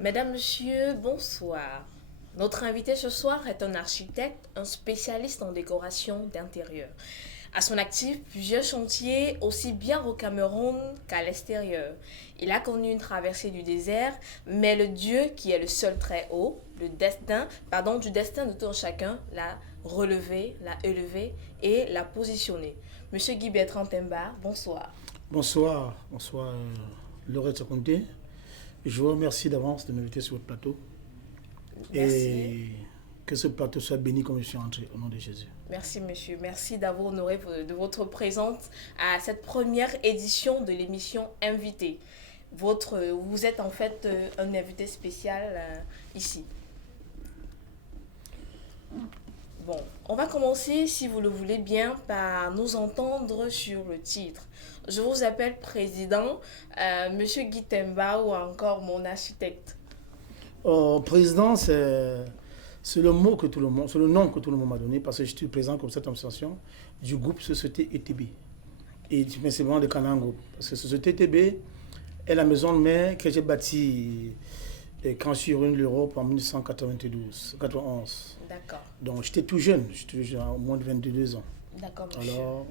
Mesdames, Messieurs, bonsoir. Notre invité ce soir est un architecte, un spécialiste en décoration d'intérieur. À son actif, plusieurs chantiers, aussi bien au Cameroun qu'à l'extérieur. Il a connu une traversée du désert, mais le Dieu qui est le seul très haut, du destin de tout un chacun, l'a relevé, l'a élevé et l'a positionné. Monsieur Guy Bertrand Temba, bonsoir. Bonsoir, Laurette Conté. Je vous remercie d'avance de m'inviter sur votre plateau Merci. et que ce plateau soit béni comme je suis entré au nom de Jésus. Merci, monsieur. Merci d'avoir honoré de votre présence à cette première édition de l'émission Invité. Vous êtes en fait un invité spécial ici. Bon, on va commencer, si vous le voulez bien, par nous entendre sur le titre. Je vous appelle président, monsieur Guy Temba ou encore mon architecte. Président, c'est le mot que tout le monde, c'est le nom que tout le monde m'a donné parce que je suis président comme cette association du groupe Société ETB. Et c'est vraiment de Canaan Group. Parce que Société ETB est la maison de mère que j'ai bâtie quand je suis revenu de l'Europe en 1992-91. D'accord, Donc j'étais tout jeune, au moins de 22 ans. d'accord, monsieur. Alors,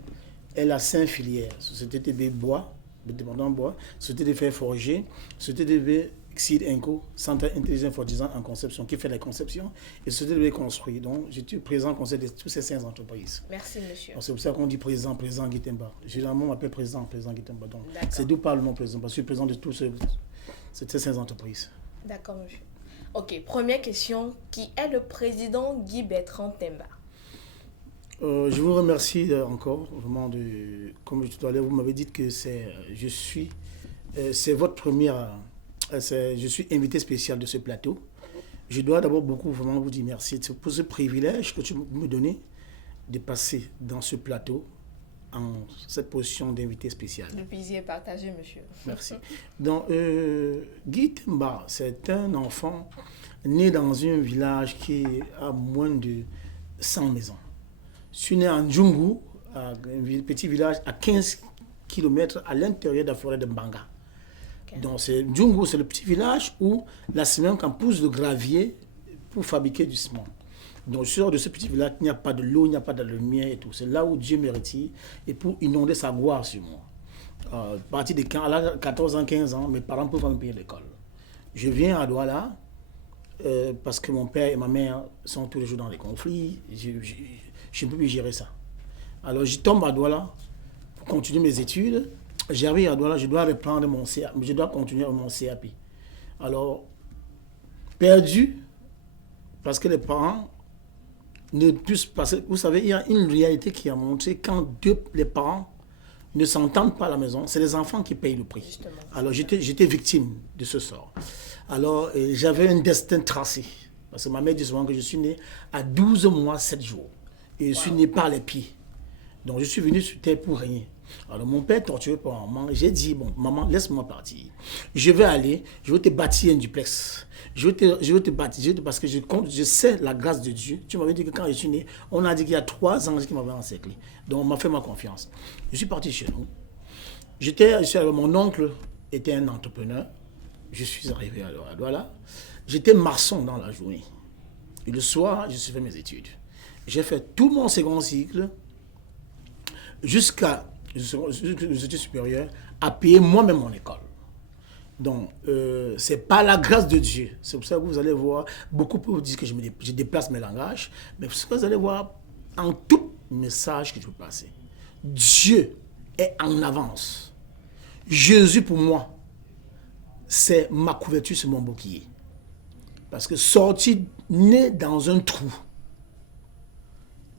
elle a 5 filières. Société TB Bois, dépendant Bois, Société de Fer Forgé, Société TB Xid Inco, Centre Intelligent for Design en conception, qui fait la conception, et Société TB Construit. Donc, je suis présent au conseil de toutes ces 5 entreprises. Merci, monsieur. Donc, c'est pour ça qu'on dit président Guitemba. Généralement, on m'appelle président Guitemba. Donc, D'accord. c'est d'où parle le nom président, parce que je suis président de toutes ces 5 entreprises. D'accord, monsieur. Ok, première question. Qui est le président Guy Bertrand Temba? Je vous remercie encore, vraiment, comme tout à l'heure, vous m'avez dit que c'est votre première, je suis invité spécial de ce plateau. Je dois d'abord beaucoup vraiment vous dire merci pour ce privilège que tu me donnes de passer dans ce plateau en cette position d'invité spécial. Le plaisir est partagé, monsieur. Merci. Donc, Guy Temba, c'est un enfant né dans un village qui a moins de 100 maisons. Je suis né en Djungu, un petit village à 15 km à l'intérieur de la forêt de Mbanga. Okay. Donc, Djungu, c'est le petit village où la ciment qu'on pousse le gravier pour fabriquer du ciment. Donc, je sors de ce petit village, il n'y a pas de l'eau, il n'y a pas de lumière et tout. C'est là où Dieu me retire et pour inonder sa gloire sur moi. À partir de 14 ans, 15 ans, mes parents peuvent me payer l'école. Je viens à Douala parce que mon père et ma mère sont tous les jours dans les conflits. Je ne peux plus gérer ça. Alors, je tombe à Douala pour continuer mes études. J'arrive à Douala, je dois reprendre mon CAP, je dois continuer mon CAP. Alors, perdu, parce que les parents ne puissent passer. Vous savez, il y a une réalité qui a montré quand les parents ne s'entendent pas à la maison, c'est les enfants qui payent le prix. Justement. Alors, j'étais victime de ce sort. Alors, j'avais un destin tracé. Parce que ma mère dit souvent que je suis né à 12 mois, 7 jours. Et je suis né par les pieds. Donc, je suis venu sur terre pour régner. Alors, mon père torturé par maman, j'ai dit, bon, maman, laisse-moi partir. Je vais te bâtir un duplex. Je vais te bâtir, parce que je sais la grâce de Dieu. Tu m'avais dit que quand je suis né, on a dit qu'il y a 3 anges qui m'avaient encerclé. Donc, on m'a fait ma confiance. Je suis parti chez nous. Mon oncle était un entrepreneur. Je suis arrivé à Douala. J'étais maçon dans la journée. Et le soir, je suis fait mes études. J'ai fait tout mon second cycle jusqu'à les études supérieures à payer moi-même mon école. Donc, c'est pas la grâce de Dieu. C'est pour ça que vous allez voir, beaucoup peuvent dire que je déplace mes langages, mais ce que vous allez voir en tout message que je peux passer. Dieu est en avance. Jésus, pour moi, c'est ma couverture sur mon bouclier. Parce que sorti, né dans un trou,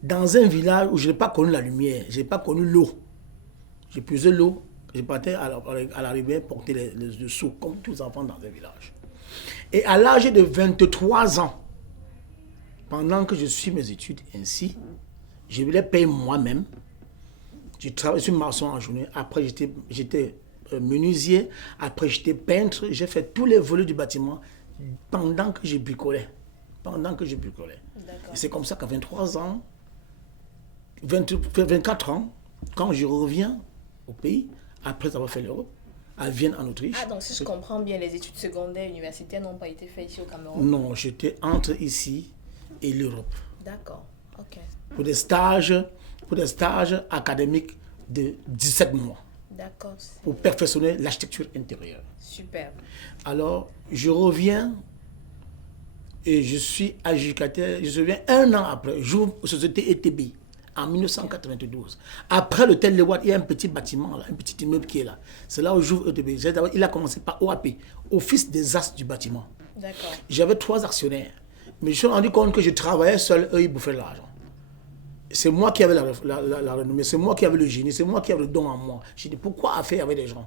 dans un village où je n'ai pas connu la lumière, je n'ai pas connu l'eau. J'ai puisé l'eau, je partais à la rivière porter le seau, comme tous les enfants dans un village. Et à l'âge de 23 ans, pendant que je suis mes études ainsi, je voulais payer moi-même. Je travaillais sur maçon en journée. Après, j'étais menuisier. Après, j'étais peintre. J'ai fait tous les volets du bâtiment pendant que je bricolais. Et c'est comme ça qu'à 23 ans, 24 ans, quand je reviens au pays, après avoir fait l'Europe, à Vienne, en Autriche. Ah, donc si je comprends bien, les études secondaires universitaires n'ont pas été faites ici au Cameroun? Non, j'étais entre ici et l'Europe. D'accord, ok. Pour des stages académiques de 17 mois. D'accord, Pour perfectionner l'architecture intérieure. super. Alors, je reviens et je suis adjudicataire. Je reviens un an après. J'ouvre la société ETB en 1992. Après l'hôtel Lewat, il y a un petit bâtiment, là, un petit immeuble qui est là. C'est là où j'ouvre ETB. Il a commencé par OAP, Office des As du bâtiment. D'accord. J'avais 3 actionnaires. Mais je me suis rendu compte que je travaillais seul, eux, ils bouffaient de l'argent. C'est moi qui avais la renommée, c'est moi qui avais le génie, c'est moi qui avais le don en moi. J'ai dit, pourquoi affaire avec des gens?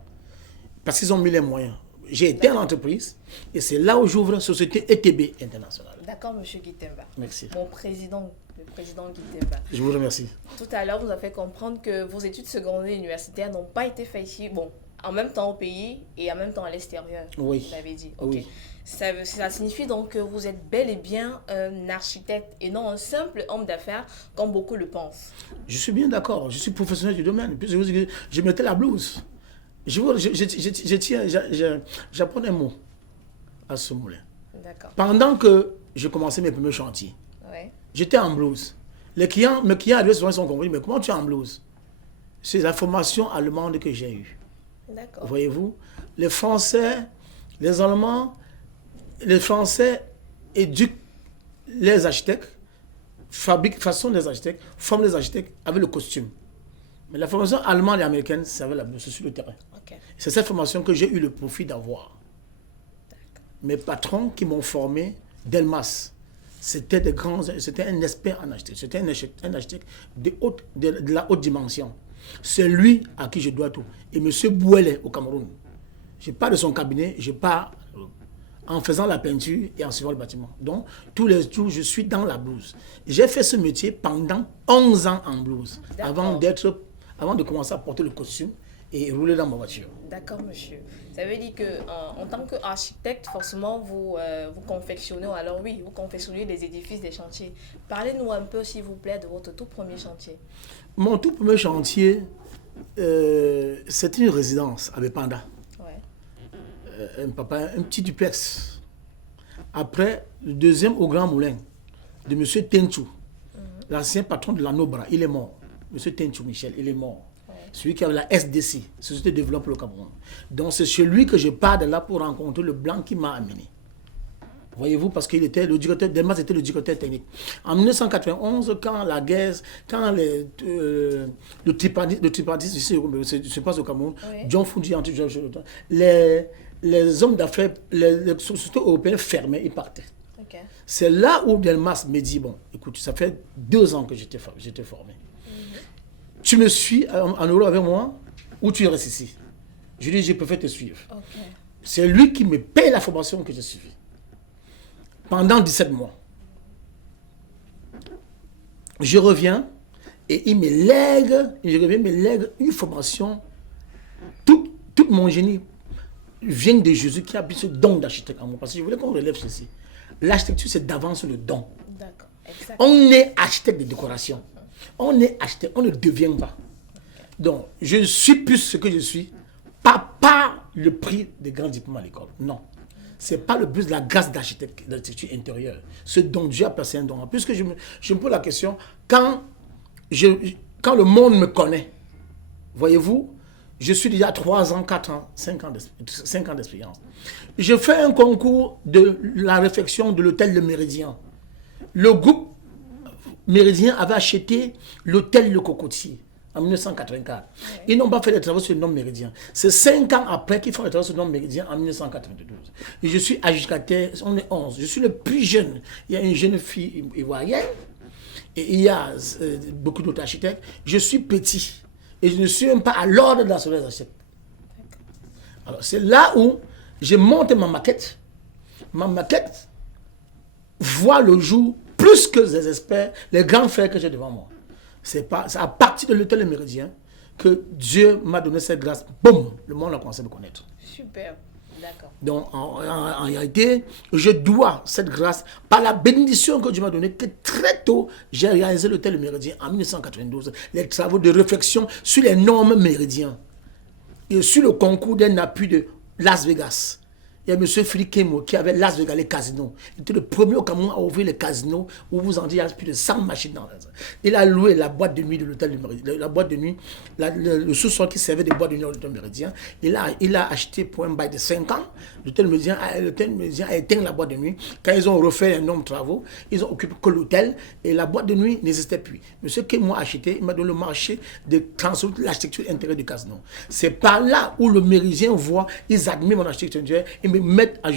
Parce qu'ils ont mis les moyens. J'ai été en entreprise et c'est là où j'ouvre la société ETB internationale. D'accord, monsieur Guitemba. Merci. Mon président, le président Guitemba. Je vous remercie. Tout à l'heure, vous avez fait comprendre que vos études secondaires et universitaires n'ont pas été faites ici, bon, en même temps au pays et en même temps à l'extérieur. Oui. Vous l'avez dit. Ok. Oui. Ça signifie donc que vous êtes bel et bien un architecte et non un simple homme d'affaires comme beaucoup le pensent. Je suis bien d'accord. Je suis professionnel du domaine. Puis je mettais la blouse. J'apprends un mot à ce moulin. D'accord. Pendant que je commençais mes premiers chantiers, Ouais. j'étais en blouse. Mes clients arrivaient souvent, ils sont compris, mais comment tu es en blouse? C'est la formation allemande que j'ai eue. D'accord. Voyez-vous, les Français, les Allemands, les Français éduquent les architectes, façonnent les architectes, forment les architectes avec le costume. Mais la formation allemande et américaine, c'est avec la blouse, c'est sur le terrain. Ok. C'est cette formation que j'ai eu le profit d'avoir. Mes patrons qui m'ont formé, Delmas, c'était un expert en architecture, c'était un architecte de la haute dimension. C'est lui à qui je dois tout. Et M. Bouellet au Cameroun. Je pars de son cabinet, je pars en faisant la peinture et en suivant le bâtiment. Donc, tous les jours, je suis dans la blouse. J'ai fait ce métier pendant 11 ans en blouse, avant de commencer à porter le costume et rouler dans ma voiture. D'accord, monsieur. Ça veut dire que en tant qu'architecte, forcément, vous confectionnez, alors oui, vous confectionnez des édifices, des chantiers. Parlez-nous un peu, s'il vous plaît, de votre tout premier chantier. Mon tout premier chantier, c'était une résidence à Bepanda. Ouais. Un petit duplex. Après, le deuxième au Grand Moulin, de M. Tenchou, l'ancien patron de la Nobra, il est mort. M. Tenchou Michel, il est mort. Ouais. Celui qui avait la SDC, Société de Développement le Cameroun. Donc c'est chez lui que je pars de là pour rencontrer le blanc qui m'a amené. Voyez-vous, parce qu'il était le directeur, Delmas était le directeur technique. En 1991, quand la guerre, quand le tripartisme se passe au Cameroun, oui. John Fuji, les hommes d'affaires, les sociétés européennes fermaient, ils partaient. Okay. C'est là où Delmas me dit, bon, écoute, ça fait 2 ans que j'étais formé. Tu me suis en Europe avec moi ou tu restes ici? Je lui dis, je préfère te suivre. Okay. C'est lui qui me paye la formation que j'ai suivie. Pendant 17 mois. Je reviens et il me lègue une formation. Tout mon génie vient de Jésus qui a mis ce don d'architecte en moi. Parce que je voulais qu'on relève ceci. L'architecture, c'est d'avance le don. D'accord. On est architecte de décoration. On est architecte, on ne devient pas. Donc, je suis plus ce que je suis, pas le prix des grands diplômes à l'école. Non. Ce n'est pas le but de la grâce d'architecture intérieure. Ce dont Dieu a placé un don. Puisque je me pose la question, quand le monde me connaît, voyez-vous, je suis déjà 3 ans, 4 ans, 5 ans d'expérience. Je fais un concours de la réfection de l'hôtel Le Méridien. Le groupe Méridien avait acheté l'hôtel Le Cocotier en 1984. Ouais. Ils n'ont pas fait des travaux sur le nom Méridien. C'est 5 ans après qu'ils font les travaux sur le nom Méridien en 1992. Et je suis adjudicataire, on est 11. Je suis le plus jeune. Il y a une jeune fille ivoirienne et il y a beaucoup d'autres architectes. Je suis petit et je ne suis même pas à l'ordre national des architectes. Alors c'est là où j'ai monté ma maquette. Ma maquette voit le jour plus que les experts, les grands frères que j'ai devant moi. C'est à partir de l'hôtel Méridien que Dieu m'a donné cette grâce. Boum, le monde a commencé à me connaître. Super, d'accord. Donc, en réalité, je dois cette grâce par la bénédiction que Dieu m'a donnée, que très tôt, j'ai réalisé l'hôtel Méridien en 1992, les travaux de réflexion sur les normes méridiens. sur le concours d'un appui de Las Vegas. Il y a M. Philippe Kemo qui avait Las Vegas, les casinos. Il était le premier au Cameroun à ouvrir les casinos où vous en dites, il y a plus de 100 machines dans les. Il a loué la boîte de nuit de l'hôtel du Méridien, la boîte de nuit, le sous-sol qui servait de boîte de nuit de l'hôtel Méridien. Il a acheté pour un bail de 5 ans. L'hôtel Méridien a éteint la boîte de nuit. Quand ils ont refait un nombre de travaux, ils ont occupé que l'hôtel et la boîte de nuit n'existait plus. M. Kemo a acheté, il m'a donné le marché de transformer l'architecture intérieure du casino. C'est par là où le Méridien voit, ils admirent mon architecture intérieure. Me mettre à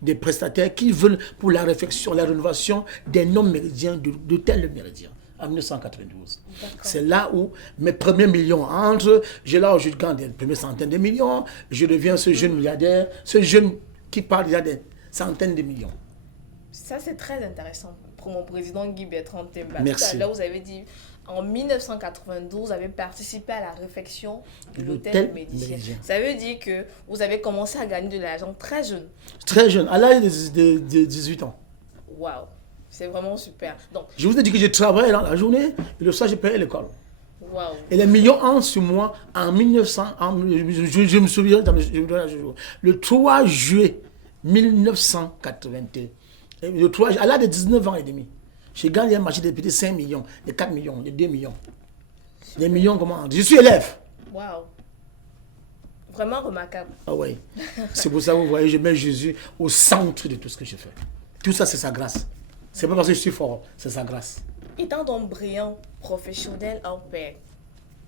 des prestataires qui veulent pour la réflexion, la rénovation des noms méridiens de tel méridien en 1992. C'est là où mes premiers millions entrent. Je gagne des premières centaines de millions. Je deviens ce jeune milliardaire, ce jeune qui parle déjà des centaines de millions. Ça, c'est très intéressant pour mon président Guy Bertrand Temba. Merci. Là, vous avez dit, en 1992, vous avez participé à la réfection de l'hôtel Méridien. Ça veut dire que vous avez commencé à gagner de l'argent très jeune. Très jeune, à l'âge de 18 ans. Waouh, c'est vraiment super. Donc, je vous ai dit que je travaillais dans la journée et le soir, je payais l'école. Wow. Et les millions entrent sur moi en 1900, je me souviens, le 3 juillet 1981. À l'âge de 19 ans et demi. J'ai gagné un marché de petits 5 millions, de 4 millions, de 2 millions. Des millions, comment? Je suis élève. Waouh. Vraiment remarquable. Ah oui. C'est pour ça que vous voyez, je mets Jésus au centre de tout ce que je fais. Tout ça, c'est sa grâce. C'est pas parce que je suis fort, c'est sa grâce. Étant donc brillant, professionnel, hors pair,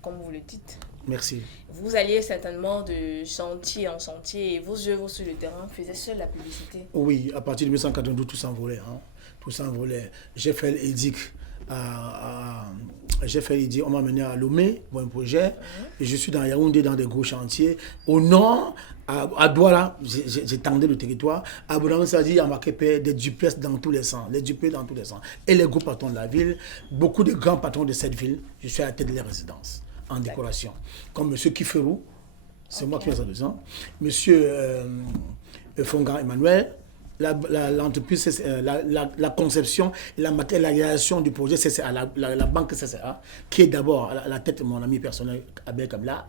comme vous le dites. Merci. Vous alliez certainement de chantier en chantier et vos œuvres sur le terrain faisaient seule la publicité. Oui, à partir de 1992, tout s'envolait. Tout s'envolait. J'ai fait l'EDIC. On m'a mené à Lomé pour un projet. Et je suis dans Yaoundé dans des gros chantiers. Au nord, à Douala, j'étendais le territoire. À Boudamou-Sadi, à Makepe, des duplex dans tous les sens. Les duplex dans tous les sens. Et les gros patrons de la ville, beaucoup de grands patrons de cette ville, je suis à la tête de les résidences en décoration. Comme M. Kiferou, c'est moi qui ai ça de ça. M. Fongan Emmanuel. L'entreprise, la conception et la matérialisation du projet, c'est la banque CCA, qui est d'abord à la tête de mon ami personnel, Abel Kabla.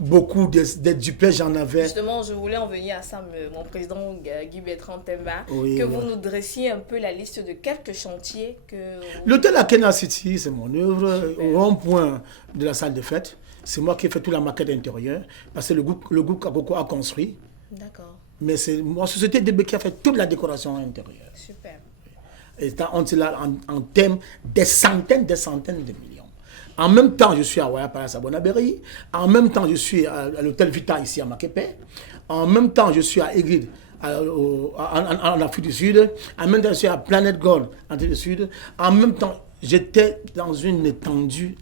Beaucoup de duplex, j'en avais. Justement, je voulais en venir à ça, mon président Guy Bertrand Temba, que vous nous dressiez un peu la liste de quelques chantiers que... L'hôtel à Kenya City, c'est mon œuvre. Au rond-point de la salle de fête, c'est moi qui ai fait toute la maquette intérieure, parce que le groupe Kakoko a construit. D'accord. Mais c'est ma société DB qui a fait toute la décoration intérieure. Super. Et on est là en termes des centaines de millions. En même temps, je suis à Ouaya Palace à Bonabéry. En même temps, je suis à l'hôtel Vita ici à Makepe. En même temps, je suis à Egrid en Afrique du Sud. En même temps, je suis à Planet Gold en Afrique du Sud. En même temps, j'étais dans une étendue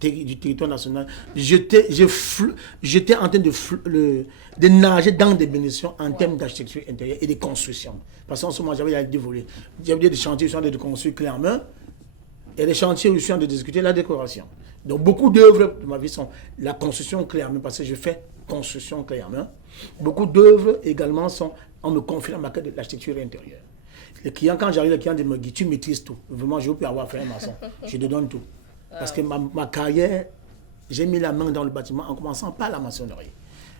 du territoire national. J'étais en train de nager dans des bénédictions en termes d'architecture intérieure et de construction. Parce qu'en ce moment, j'avais deux volets. J'avais des chantiers où je suis en train de construire clé en main et des chantiers où je suis en train de discuter la décoration. Donc beaucoup d'œuvres de ma vie sont la construction clé en main parce que je fais construction clé en main. Beaucoup d'œuvres également sont, on me confie la maquette de l'architecture intérieure. Les clients, quand j'arrive, les clients disent, Guy, tu maîtrises tout. Vraiment, je peux avoir fait un maçon. Je te donne tout. Parce que ma carrière, j'ai mis la main dans le bâtiment en commençant par la maçonnerie.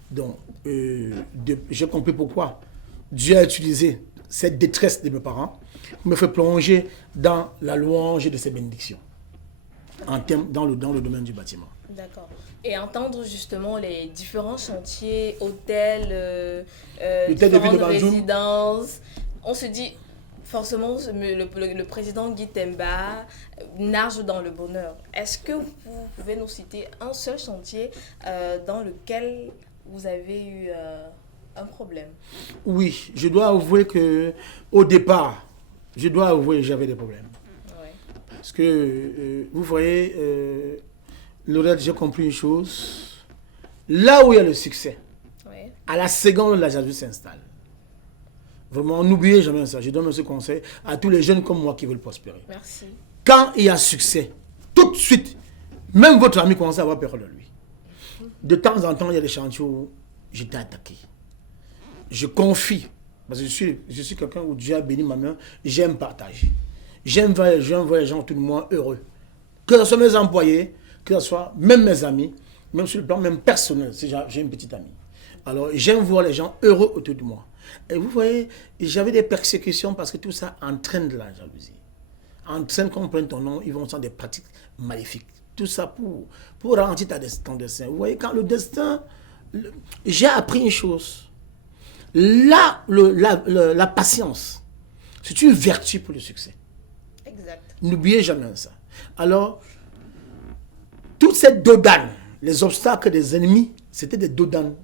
Donc, j'ai compris pourquoi Dieu a utilisé cette détresse de mes parents pour me faire plonger dans la louange de ses bénédictions, dans le domaine du bâtiment. D'accord. Et entendre justement les différents chantiers, hôtels, différentes résidences, on se dit... Forcément, le président Guy Temba nage dans le bonheur. Est-ce que vous pouvez nous citer un seul chantier dans lequel vous avez eu un problème? Oui, je dois avouer qu'au départ, j'avais des problèmes. Ouais. Parce que, vous voyez, Laurette, j'ai compris une chose. Là où il y a le succès, ouais, à la seconde, la jalousie s'installe. Vraiment, n'oubliez jamais ça. Je donne ce conseil à tous les jeunes comme moi qui veulent prospérer. Merci. Quand il y a succès, tout de suite, même votre ami commence à avoir peur de lui. De temps en temps, il y a des chantiers où j'étais attaqué. Je confie, parce que je suis quelqu'un où Dieu a béni ma main, j'aime partager. J'aime voir les gens autour de moi heureux. Que ce soit mes employés, que ce soit même mes amis, même sur le plan même personnel, si j'ai une petite amie. Alors, j'aime voir les gens heureux autour de moi. Et vous voyez, j'avais des persécutions parce que tout ça entraîne de la jalousie. Entraîne qu'on prenne ton nom, ils vont faire des pratiques maléfiques. Tout ça pour ralentir ton destin. Vous voyez, quand le destin... J'ai appris une chose. Là, la patience, c'est une vertu pour le succès. Exact. N'oubliez jamais ça. Alors, toute cette dodane, les obstacles des ennemis, c'était des dodanes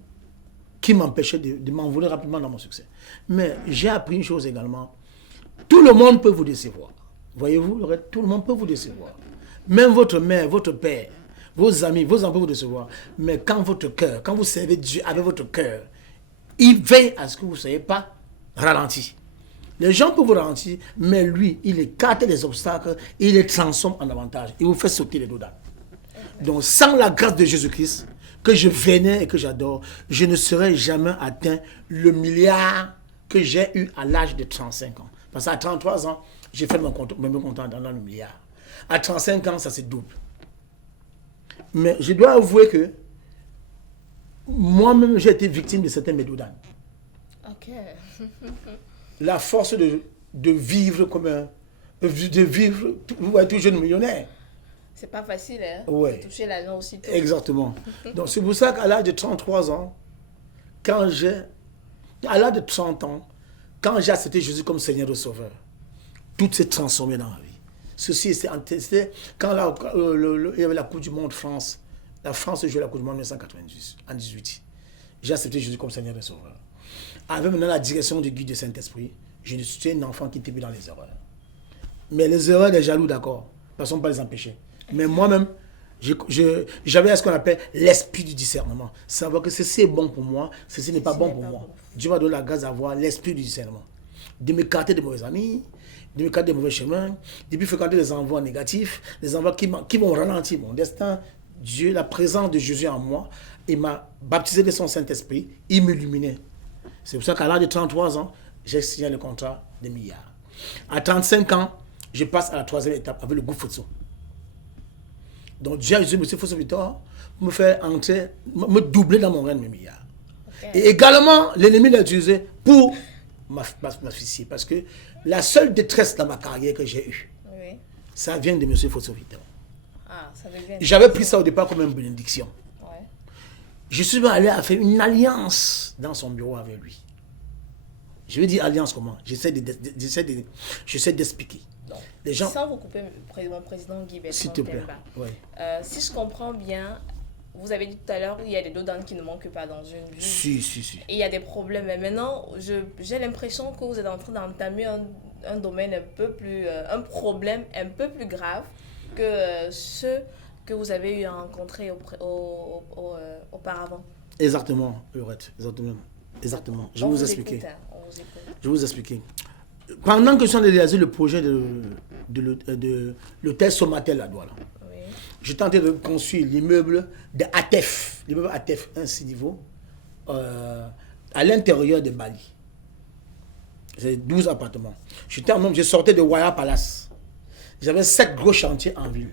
qui m'empêchaient de m'envoler rapidement dans mon succès. Mais j'ai appris une chose également. Tout le monde peut vous décevoir. Voyez-vous, tout le monde peut vous décevoir. Même votre mère, votre père, vos amis, vos enfants vous décevoir. Mais quand votre cœur, quand vous servez Dieu avec votre cœur, il veille à ce que vous ne soyez pas ralenti. Les gens peuvent vous ralentir, mais lui, il écarte les obstacles, il les transforme en avantage. Il vous fait sauter les dodanes. Donc, sans la grâce de Jésus-Christ, que je vénère et que j'adore, je ne serais jamais atteint le milliard que j'ai eu à l'âge de 35 ans. Parce qu'à 33 ans, j'ai fait mon compte dans le milliard. À 35 ans, ça se double. Mais je dois avouer que moi-même, j'ai été victime de certains médodanes. Ok. La force de vivre comme un... De vivre, vous voyez, tout jeune millionnaire. C'est pas facile, hein? Ouais. De toucher l'argent aussitôt. Exactement. Donc c'est pour ça qu'à l'âge de 33 ans, à l'âge de 30 ans, quand j'ai accepté Jésus comme Seigneur et Sauveur, tout s'est transformé dans ma vie. Ceci, c'était quand il y avait la Coupe du Monde France. La France jouait la Coupe du Monde en 1998. J'ai accepté Jésus comme Seigneur et Sauveur. Avec maintenant la direction du guide du Saint-Esprit, je suis un enfant qui était plus dans les erreurs. Mais les erreurs des jaloux, d'accord, ne sont pas les empêcher. Mais moi-même, j'avais ce qu'on appelle l'esprit du discernement. Savoir que ceci est bon pour moi, ceci n'est pas bon pour moi. Dieu m'a donné la grâce d'avoir l'esprit du discernement. De m'écarter de mauvais amis, de m'écarter de mauvais chemins, de plus fréquenter des envois négatifs, des envois qui vont ralentir mon destin. Dieu, la présence de Jésus en moi, il m'a baptisé de son Saint-Esprit, il m'illuminait. C'est pour ça qu'à l'âge de 33 ans, j'ai signé le contrat de milliards. À 35 ans, je passe à la troisième étape avec le groupe Futso. Donc j'ai utilisé M. Fosso Victor pour me faire entrer, me doubler dans mon règne de milliards. Okay. Et également, l'ennemi l'a utilisé pour m'afficher. Parce que la seule détresse dans ma carrière que j'ai eue, oui, ça vient de M. Fosso Victor. Ah, j'avais pris ça au départ comme une bénédiction. Ouais. Je suis allé à faire une alliance dans son bureau avec lui. Je vais dire alliance comment? J'essaie d'expliquer. Donc, les gens... Sans vous couper, mon président Guy Bertrand, s'il te plaît. Ouais. Si je comprends bien, vous avez dit tout à l'heure, il y a des dodanes qui ne manquent pas dans une vie. Si. Et il y a des problèmes. Mais maintenant, j'ai l'impression que vous êtes en train d'entamer un domaine un problème un peu plus grave que ceux que vous avez eu à rencontrer auparavant. Exactement, Laurette. Exactement. Je vais vous expliquer. Je vais vous expliquer. Pendant que je suis en train de réaliser le projet de l'hôtel Somatel à Douala, oui, je tentais de construire l'immeuble de ATEF, l'immeuble ATEF, un 6 niveaux, à l'intérieur de Bali. C'est 12 appartements. Je sortais de Waya Palace. J'avais 7 gros chantiers en ville.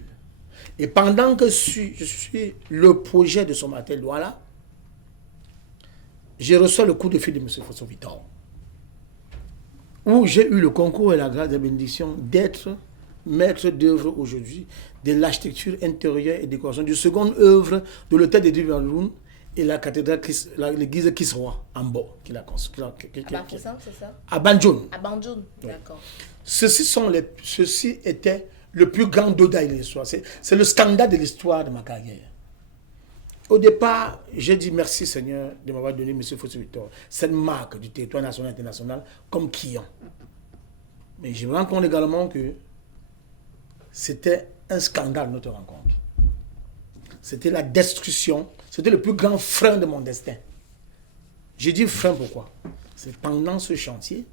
Et pendant que je suis le projet de Somatel Douala, je reçois le coup de fil de M. Fosso Victor, où j'ai eu le concours et la grâce de bénédiction d'être maître d'œuvre aujourd'hui de l'architecture intérieure et décoration du seconde œuvre de l'hôtel de Divaroun et la cathédrale, l'église Kisroa, en bas, qu'il a construit. C'est ça? À Banjoun. À Banjoun, oui. D'accord. Ceci était le plus grand dodaï de l'histoire. C'est le scandale de l'histoire de ma carrière. Au départ, j'ai dit merci Seigneur de m'avoir donné M. Fosso Victor, cette marque du territoire national et international comme client. Mais je me rends compte également que c'était un scandale notre rencontre. C'était la destruction, c'était le plus grand frein de mon destin. J'ai dit frein pourquoi? C'est pendant ce chantier,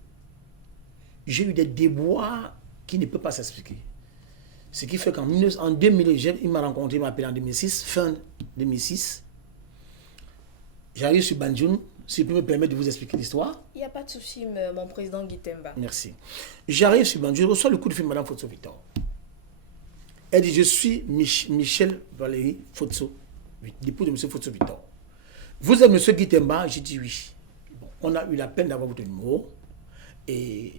j'ai eu des déboires qui ne peuvent pas s'expliquer. Ce qui fait qu'en 2000, il m'a rencontré, il m'a appelé en 2006, fin 2006. J'arrive sur Banjoun, si je peux me permettre de vous expliquer l'histoire. Il n'y a pas de souci, mon président Guy Temba. Merci. J'arrive sur Banjoun, je reçois le coup de fil de Mme Fosso Victor. Elle dit, je suis Michel Valérie Fosso. l'époux de M. Fosso Victor. Vous êtes M. Guitemba? J'ai dit oui. Bon, on a eu la peine d'avoir votre numéro. Et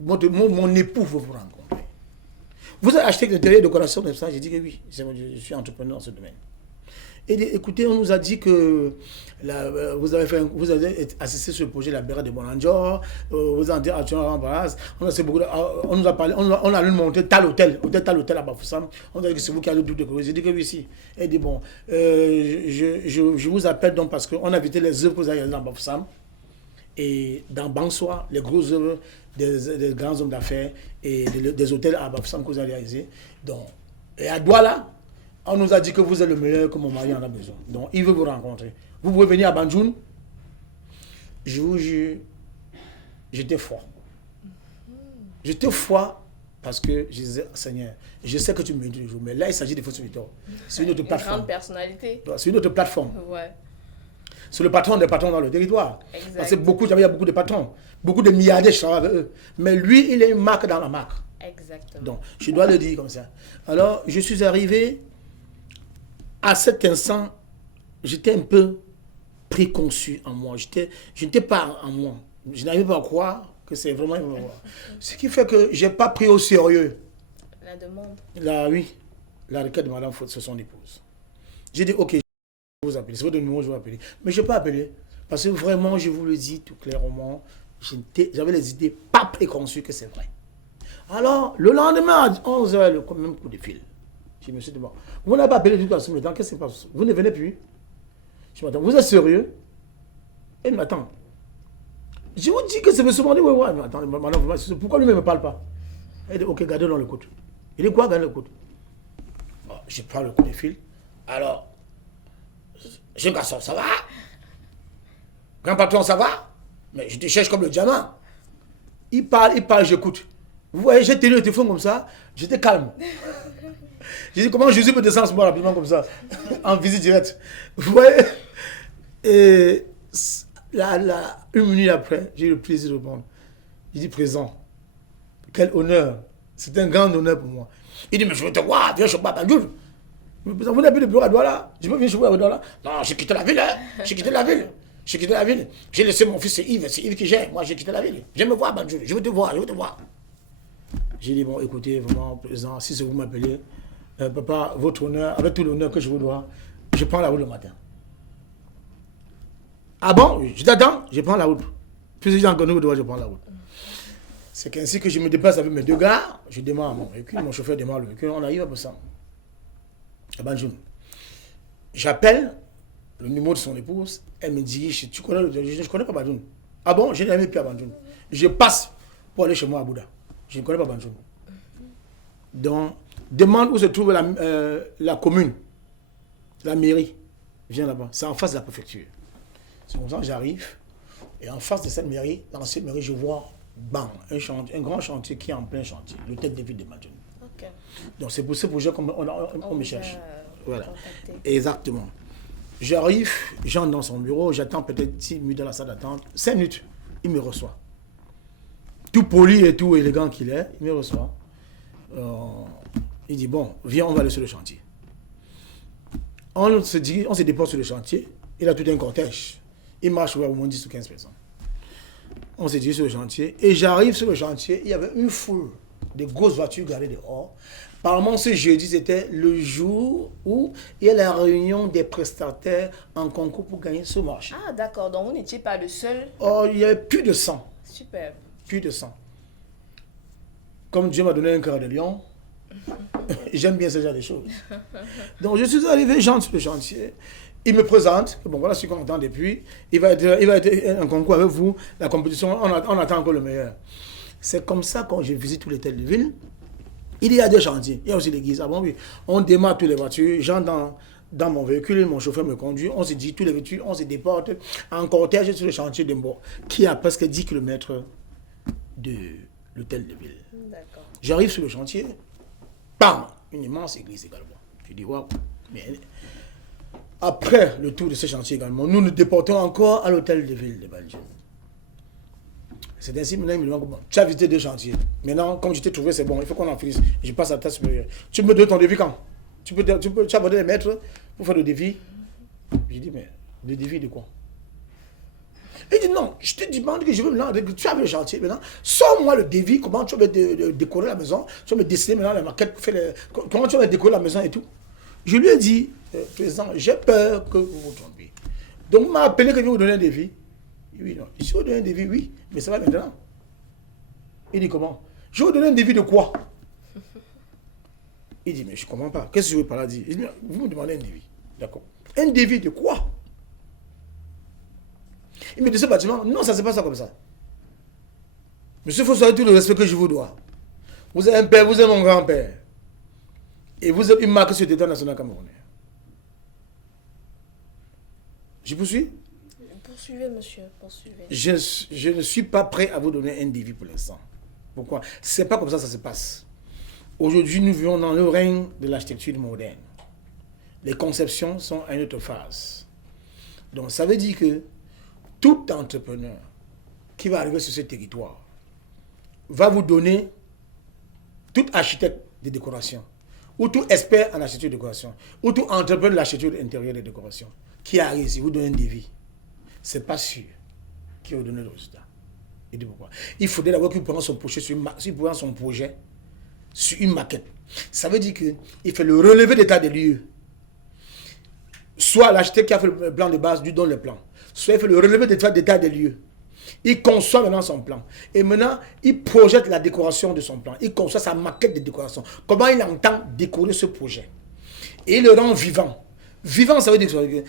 mon époux veut vous rencontrer. Vous avez acheté l'intérieur de décoration de ça? J'ai dit que oui. Je suis entrepreneur dans ce domaine. Et écoutez, on nous a dit que vous avez assisté sur le projet de la Béra de Bonanjor, vous en dites on nous a parlé, on a allé monter tel hôtel à Bafoussam. On a dit que c'est vous qui allez tout décorer. J'ai dit que oui, si. Elle dit bon, je vous appelle donc parce qu'on a visité les œuvres que vous avez dans Bafoussam. Et dans Bansoa, les grosses œuvres des grands hommes d'affaires et des hôtels à Bafoussam que vous avez réalisés. Donc, et à Douala, on nous a dit que vous êtes le meilleur, que mon mari en a besoin. Donc, il veut vous rencontrer. Vous pouvez venir à Banjoun. Je vous jure, j'étais froid. J'étais froid parce que je disais, Seigneur, je sais que tu me dis toujours, mais là, il s'agit de Fosso Victor. C'est une autre plateforme. Une grande personnalité. C'est une autre plateforme. Ouais. C'est le patron des patrons dans le territoire. Exact. Parce que il y a beaucoup de patrons, beaucoup de milliardaires, je travaille avec eux. Mais lui, il est une marque dans la marque. Exactement. Donc, je dois le dire comme ça. Alors, je suis arrivé. À cet instant, j'étais un peu préconçu en moi. Je n'étais pas en moi. Je n'arrivais pas à croire que c'est vraiment... Ce qui fait que je n'ai pas pris au sérieux. La demande. Oui, la requête de Mme Fosso, son épouse. J'ai dit, ok, je vais vous appeler. C'est votre numéro, je vais vous appeler. Mais je n'ai pas appelé. Parce que vraiment, je vous le dis tout clairement, j'avais les idées pas préconçues que c'est vrai. Alors, le lendemain, à 11h, le même coup de fil. Je me suis dit, bon, vous n'avez pas appelé du tout à ce moment. Qu'est-ce qui se passe? Vous ne venez plus? Je m'attends, vous êtes sérieux? Et il m'attend. Je vous dis que c'est M. Mandi, oui, mais attends, pourquoi lui ne me parle pas? Il dit, ok, gardez dans le coude. Il dit quoi, gardez le coude? Bon, je prends le coup de fil. Alors, jeune garçon, ça va? Grand patron, ça va? Mais je te cherche comme le diamant. Il parle, j'écoute. Vous voyez, j'ai tenu le téléphone comme ça, j'étais calme. J'ai dit, comment Jésus peut descendre ce moi rapidement comme ça, en visite directe. Vous voyez? Et une minute après, j'ai eu le plaisir de répondre. Il dit, présent. Quel honneur. C'est un grand honneur pour moi. Il dit, mais je veux te voir, viens chez moi, Banjoul. Vous n'avez plus de bureau à Douala? Je peux venir chez vous à Douala? Non, j'ai quitté la ville, hein. J'ai quitté la ville. J'ai laissé mon fils, c'est Yves qui gère. Moi, j'ai quitté la ville. Viens me voir, Banjoul. Je veux te voir. J'ai dit, bon, écoutez, vraiment, présent, si c'est vous m'appelez, papa, votre honneur, avec tout l'honneur que je vous dois, je prends la route le matin. Ah bon? Je t'attends, je prends la route. Puis j'ai encore je prends la route. C'est ainsi que je me déplace avec mes deux gars, je démarre mon véhicule, mon chauffeur démarre le véhicule, on arrive à Bossam. À Banjoun. J'appelle le numéro de son épouse, elle me dit, tu connais je connais pas Banjoun. Ah bon? Je n'ai jamais pu à Banjoun. Je passe pour aller chez moi à Bouddha. Je ne connais pas Banjoun. Donc, demande où se trouve la commune, la mairie. Viens là-bas. C'est en face de la préfecture. C'est comme ça que j'arrive. Et en face de cette mairie, dans cette mairie, je vois un grand chantier qui est en plein chantier, l'hôtel de ville de Banjoun. Okay. Donc, c'est pour ce projet qu'on me cherche. Voilà. Contacté. Exactement. J'arrive, j'entre dans son bureau, j'attends peut-être 10 minutes dans la salle d'attente. 5 minutes, il me reçoit. Tout poli et tout élégant qu'il est, il me reçoit. Il dit, bon, viens, on va aller sur le chantier. On se dépose sur le chantier. Il a tout un cortège. Il marche vers au moins 10 ou 15 personnes. On s'est dit sur le chantier. Et j'arrive sur le chantier, il y avait une foule de grosses voitures garées dehors. Apparemment, ce jeudi, c'était le jour où il y a la réunion des prestataires en concours pour gagner ce marché. Ah, d'accord. Donc, vous n'étiez pas le seul. Oh, il y avait plus de 100. Super. Plus de 100. Comme Dieu m'a donné un cœur de lion, j'aime bien ce genre de choses. Donc, je suis arrivé, j'entre sur le chantier. Il me présente. Bon, voilà ce qu'on entend depuis. Il va être un concours avec vous. La compétition, on attend encore le meilleur. C'est comme ça quand je visite tous les hôtels de ville. Il y a des chantiers. Il y a aussi l'église. Ah bon, oui. On démarre toutes les voitures. J'entre dans mon véhicule. Mon chauffeur me conduit. On se dit, toutes les voitures, on se déporte en cortège sur le chantier de Mbo, qui est à presque 10 km de l'hôtel de ville. D'accord. J'arrive sur le chantier. Bam! Une immense église également. Je dis, waouh. Mais après le tour de ce chantier également, nous nous déportons encore à l'hôtel de ville de Banjoun. C'est ainsi, maintenant, il me demande, bon, tu as visité 2 chantiers. Maintenant, comme je t'ai trouvé, c'est bon, il faut qu'on en finisse. Je passe à la tâche supérieure. Tu me donnes ton devis quand? Tu as abordé les maîtres pour faire le devis. J'ai dit, mais le devis de quoi? Il dit, non, je te demande que je veux maintenant, tu as le chantier maintenant, sors-moi le devis, comment tu vas décorer la maison, tu vas me dessiner maintenant la maquette, comment tu vas décorer la maison et tout. Je lui ai dit, président, j'ai peur que vous vous trompiez. Donc, il m'a appelé que je vais vous donner un devis. Oui, non. Je vais vous donner un devis, oui, mais ça va maintenant. Il dit, comment? Je vais vous donner un devis de quoi? Il dit, mais je ne comprends pas. Qu'est-ce que je veux par là dire? Il dit, vous me demandez un devis. D'accord. Un devis de quoi? Il me dit, ce bâtiment, non, ça ne se passe pas comme ça. Monsieur, il faut savoir tout le respect que je vous dois. Vous êtes un père, vous êtes mon grand-père. Et vous êtes une marque sur l'État national camerounais. Je poursuis? Poursuivez, monsieur, poursuivez. Je ne suis pas prêt à vous donner un devis pour l'instant. Pourquoi? Ce n'est pas comme ça que ça se passe. Aujourd'hui, nous vivons dans le règne de l'architecture moderne. Les conceptions sont à une autre phase. Donc, ça veut dire que tout entrepreneur qui va arriver sur ce territoire va vous donner, tout architecte de décoration, ou tout expert en architecture de décoration, ou tout entrepreneur de l'architecture intérieure de décoration, qui arrive ici, vous donne un devis. Ce n'est pas sûr qu'il va vous donner le résultat. Et dit pourquoi? Il faudrait d'abord qu'il prenne son projet sur une maquette. Ça veut dire qu'il fait le relevé d'état des lieux. Soit l'architecte qui a fait le plan de base lui donne le plan. Soit il fait le relevé d'état des lieux. Il conçoit maintenant son plan. Et maintenant, il projette la décoration de son plan. Il conçoit sa maquette de décoration. Comment il entend décorer ce projet. Et il le rend vivant. Vivant, ça veut dire que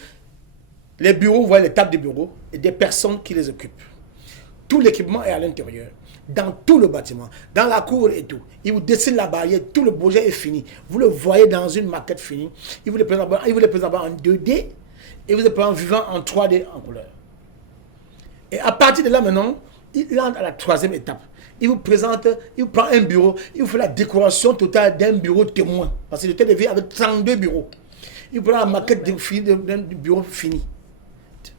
les bureaux, vous voyez les tables de bureaux et des personnes qui les occupent. Tout l'équipement est à l'intérieur. Dans tout le bâtiment, dans la cour et tout. Il vous dessine la barrière, tout le projet est fini. Vous le voyez dans une maquette finie. Il vous le présente en 2D et vous le présente vivant en 3D en couleur. Et à partir de là maintenant, il entre à la troisième étape. Il vous présente, il vous prend un bureau, il vous fait la décoration totale d'un bureau témoin. Parce que le TDV avait 32 bureaux. Il prend la maquette d'un bureau fini.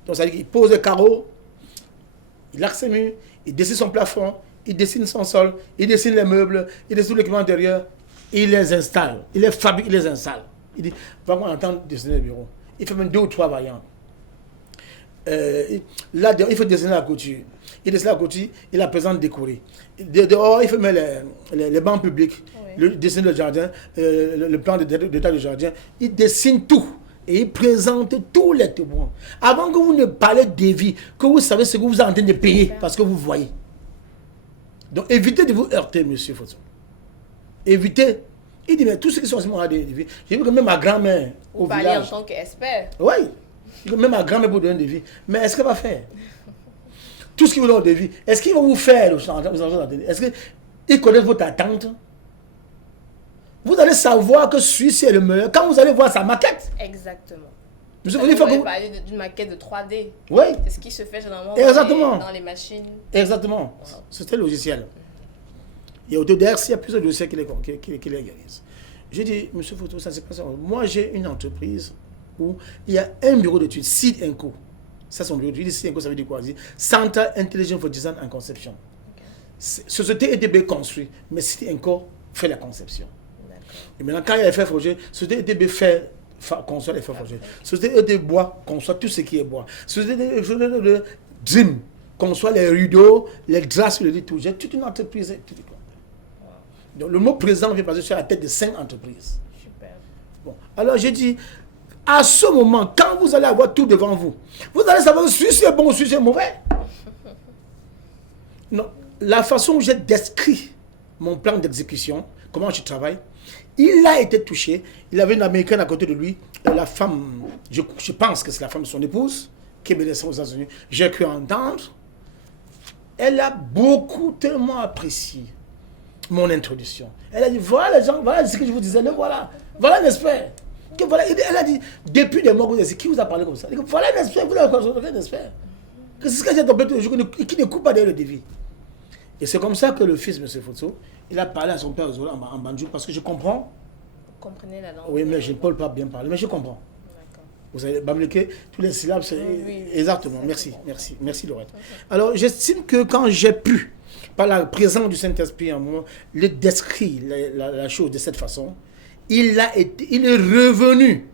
Donc ça veut dire qu'il pose le carreau, il axe ses murs, il dessine son plafond, il dessine son sol, il dessine les meubles, il dessine l'équipement intérieur, il les installe, il les fabrique, il les installe. Il dit, vraiment entendre dessiner le bureau. Il fait même 2 ou 3 variantes. Là, il faut dessiner la couture. Il dessine la couture, il la présente décorée. Dehors, il faut mettre les bancs publics, oui. Le dessin du jardin, le plan d'état du jardin. Il dessine tout. Et il présente tous les témoins. Avant que vous ne parlez de vie, que vous savez ce que vous êtes en train de payer, parce que vous voyez. Donc évitez de vous heurter, monsieur Foto. Évitez. Il dit, mais tous ceux qui sont à des devis, j'ai vu que même ma grand-mère au village. Vous parlez en tant qu'expert. Oui. Même ma grand-mère vous donne un devis. Mais est-ce qu'elle va faire? Tout ce qui vous donne un devis, est-ce qu'il va vous faire le changement? Est-ce qu'il connaît votre attente? Vous allez savoir que celui-ci est le meilleur quand vous allez voir sa maquette. Exactement. Vous allez parler d'une maquette de 3D. Oui. C'est ce qui se fait généralement dans les machines. Exactement. Wow. C'est un logiciel. Il y a Autodesk, il y a plusieurs logiciels qui les réalisent. J'ai dit, monsieur Foto, ça c'est pas ça. Moi, j'ai une entreprise où il y a un bureau d'études, Seed & Co. Ça, c'est son bureau d'études. Seed & Co, ça veut dire quoi? Center Intelligent for Design and Conception. Okay. Société EDB construit, mais Seed & Co fait la conception. Et maintenant, quand il y a les faits forgés, Société EDB conçoit les faits forgés. Société EDB bois conçoit tout ce qui est bois. Société de Dream conçoit les rideaux, les draps sur le lit, tout. J'ai toute une entreprise. Wow. Donc le mot présent vient passer sur la tête de 5 entreprises. Super. Bon. Alors j'ai dit, à ce moment, quand vous allez avoir tout devant vous, vous allez savoir si c'est bon ou si c'est mauvais. Non. La façon où j'ai décrit mon plan d'exécution, comment je travaille, il a été touché. Il avait une Américaine à côté de lui. La femme, je pense que c'est la femme de son épouse, qui est médecin aux États-Unis. J'ai cru entendre. Elle a tellement apprécié mon introduction. Elle a dit, voilà les gens, voilà ce que je vous disais, le voilà. Voilà un expert. Elle a dit, depuis des mois, qui vous a parlé comme ça? Elle dit, voilà un expert, vous avez un expert. C'est ce que j'ai compris toujours, qui ne coupe pas derrière le devis. Et c'est comme ça que le fils, M. Foto, il a parlé à son père en banjo parce que je comprends. Vous comprenez la langue? Oui, mais je ne peux pas bien parler, mais je comprends. D'accord. Vous avez bamleké, tous les syllabes, c'est... Oui. Exactement, merci Laurette. Alors, j'estime que quand j'ai pu, par la présence du Saint-Esprit en moi, le décrire la chose de cette façon, il est revenu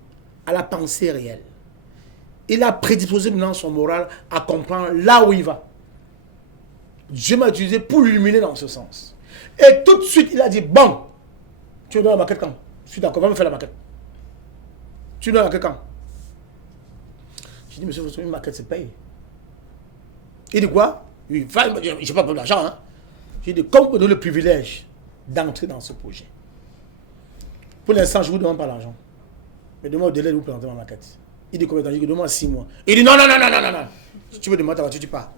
à la pensée réelle. Il a prédisposé maintenant son moral à comprendre là où il va. Dieu m'a utilisé pour l'illuminer dans ce sens. Et tout de suite, il a dit, bon, tu veux dans la maquette quand? Je suis d'accord, va me faire la maquette. Tu veux dans la maquette quand? J'ai dit, monsieur, une maquette, c'est payé. Il dit quoi? Je n'ai pas besoin d'argent. Hein? J'ai dit, comme vous donne le privilège d'entrer dans ce projet. Pour l'instant, je ne vous demande pas l'argent. Mais demande au délai de vous présenter ma maquette. Il dit combien de temps? Je dis, demande 6 mois. Il dit, non. Si tu veux demander ta voiture, tu pars.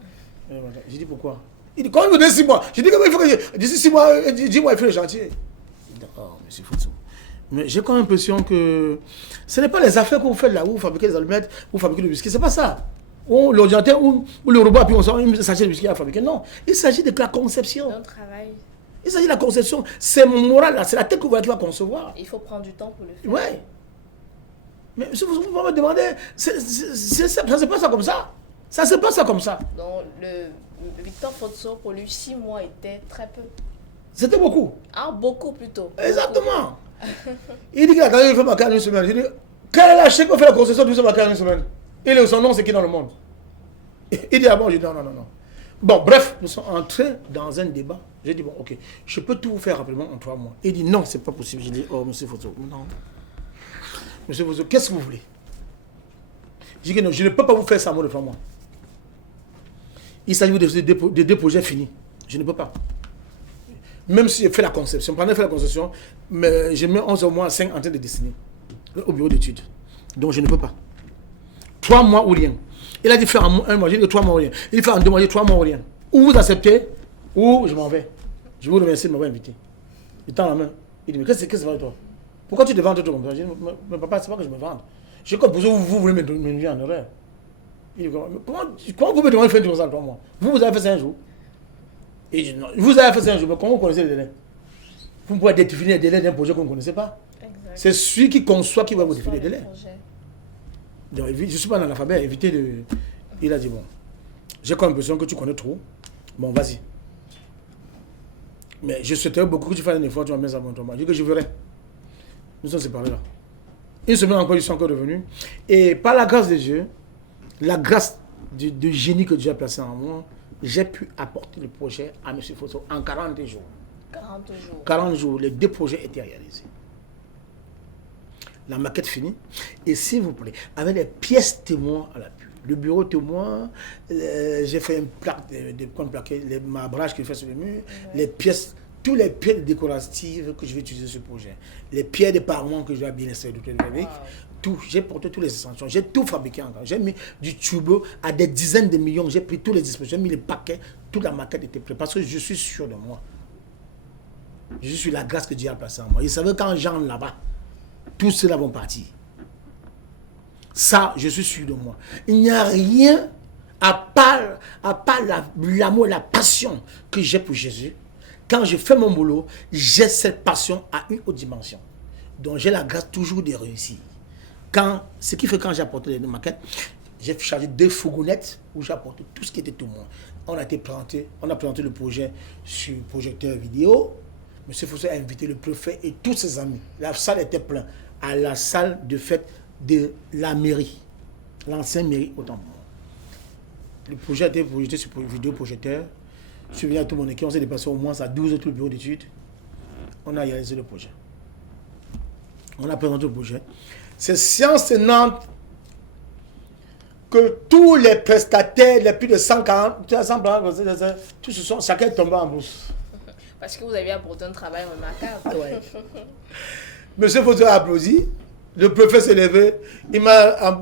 J'ai dit, pourquoi? Il dit, comment vous donnez 6 mois? J'ai dit, il faut que d'ici 6 mois, 10 mois, il fait le chantier. Il dit, oh, monsieur Foutsou. Mais j'ai comme l'impression que ce n'est pas les affaires que vous faites là, où vous fabriquez les allumettes, où vous fabriquez le biscuit. Ce n'est pas ça. Ou l'ordinateur, ou le robot, puis on sort une sachet de biscuit à fabriquer. Non, il s'agit de la conception. Un travail. Il s'agit de la conception. C'est mon moral là, c'est la tête que vous allez concevoir. Il faut prendre du temps pour le faire. Ouais. Mais si vous me demandez, ça ne se passe pas comme ça. Ça ne se passe pas comme ça. Donc, le Victor Fotso, pour lui, 6 mois était très peu. C'était beaucoup. Ah, beaucoup plutôt. Exactement. Il dit qu'il a quand même fait ma carrière une semaine. Je dis, quel est la chèque pour faire la concession de ma carrière une semaine? Il est son nom, c'est qui dans le monde? Il dit, ah bon, je dis, non. Bon, bref, nous sommes entrés dans un débat. J'ai dit, bon, ok, je peux tout vous faire rapidement en 3 mois. Il dit, non, c'est pas possible. J'ai dit, oh, monsieur Fotso, non. Monsieur Fotso, qu'est-ce que vous voulez? J'ai dit, non, je ne peux pas vous faire ça en moins de 3 mois. Il s'agit de 2 projets finis. Je ne peux pas. Même si j'ai fait la conception, pendant que j'ai fait la conception, mais j'ai mis 11 mois, 5 en train de dessiner au bureau d'études. Donc je ne peux pas. 3 mois ou rien. Il a dit faire en 1 mois, j'ai dit 3 mois ou rien. Il dit faire en 2 mois, j'ai dit 3 mois ou rien. Ou vous acceptez, ou je m'en vais. Je vous remercie de m'avoir invité. Il tend la main. Il dit, mais qu'est-ce que c'est avec toi? Pourquoi tu te vends tout comme ça? Je dis, mais papa, c'est pas que je me vende. Je dis, comme vous voulez me donner en horaire. Il dit, comment vous me demandez de faire du ça en 3 mois? Vous avez fait ça un jour. Il dit, non, vous avez fait ça un jour, mais comment vous connaissez les délais? Vous pouvez définir les délais d'un projet que vous ne connaissez pas. Exact. C'est celui qui conçoit qui va vous définir les délais. Donc, je ne suis pas dans l'alphabet, évitez de... Il a dit, bon, j'ai comme l'impression que tu connais trop. Bon, vas-y. Mais je souhaiterais beaucoup que tu fasses un effort, tu m'amènes ça pour moi. Je dis que je verrai. Nous sommes séparés là. Une semaine encore, ils sont encore revenus. Et par la grâce de Dieu, la grâce de génie que Dieu a placé en moi, j'ai pu apporter le projet à M. Fotso en 40 jours. 40 jours. 40 jours, les 2 projets étaient réalisés. La maquette finie. Et s'il vous plaît, avec les pièces témoins à l'appui. Le bureau témoin, j'ai fait une plaque de plaquer, les marbrages que je fais sur le mur, les pièces, tous les pièces décoratives que je vais utiliser sur ce projet. Les pierres de parement que je vais bien installer avec. Tout, j'ai porté tous les extensions, j'ai tout fabriqué encore. J'ai mis du tubo à des dizaines de millions, j'ai pris tous les dispositifs, j'ai mis les paquets, toute la maquette était prête parce que je suis sûr de moi. Je suis la grâce que Dieu a placée en moi. Il savait quand j'entre là-bas, tous ceux-là vont partir. Ça, je suis sûr de moi. Il n'y a rien à part l'amour, la passion que j'ai pour Jésus. Quand je fais mon boulot, j'ai cette passion à une autre dimension. Donc j'ai la grâce toujours de réussir. Ce qui fait quand j'ai apporté les 2 maquettes, j'ai chargé 2 fourgonnettes où j'ai apporté tout ce qui était tout moi. On a présenté le projet sur projecteur vidéo. M. Fotso a invité le préfet et tous ses amis. La salle était pleine. À la salle de fête de la mairie. L'ancienne mairie, autant pour moi. Le projet a été projeté sur vidéo projecteur. Je suis venu à tout mon équipe. On s'est déplacé au moins à 12 autres bureaux d'études. On a réalisé le projet. On a présenté le projet. C'est Sciences Nantes que tous les prestataires, les plus de 140, tous se sont, chacun est tombé en bourse. Parce que vous avez apporté un travail remarquable. Ouais. Monsieur Fotso a applaudi. Le préfet s'est levé. Il m'a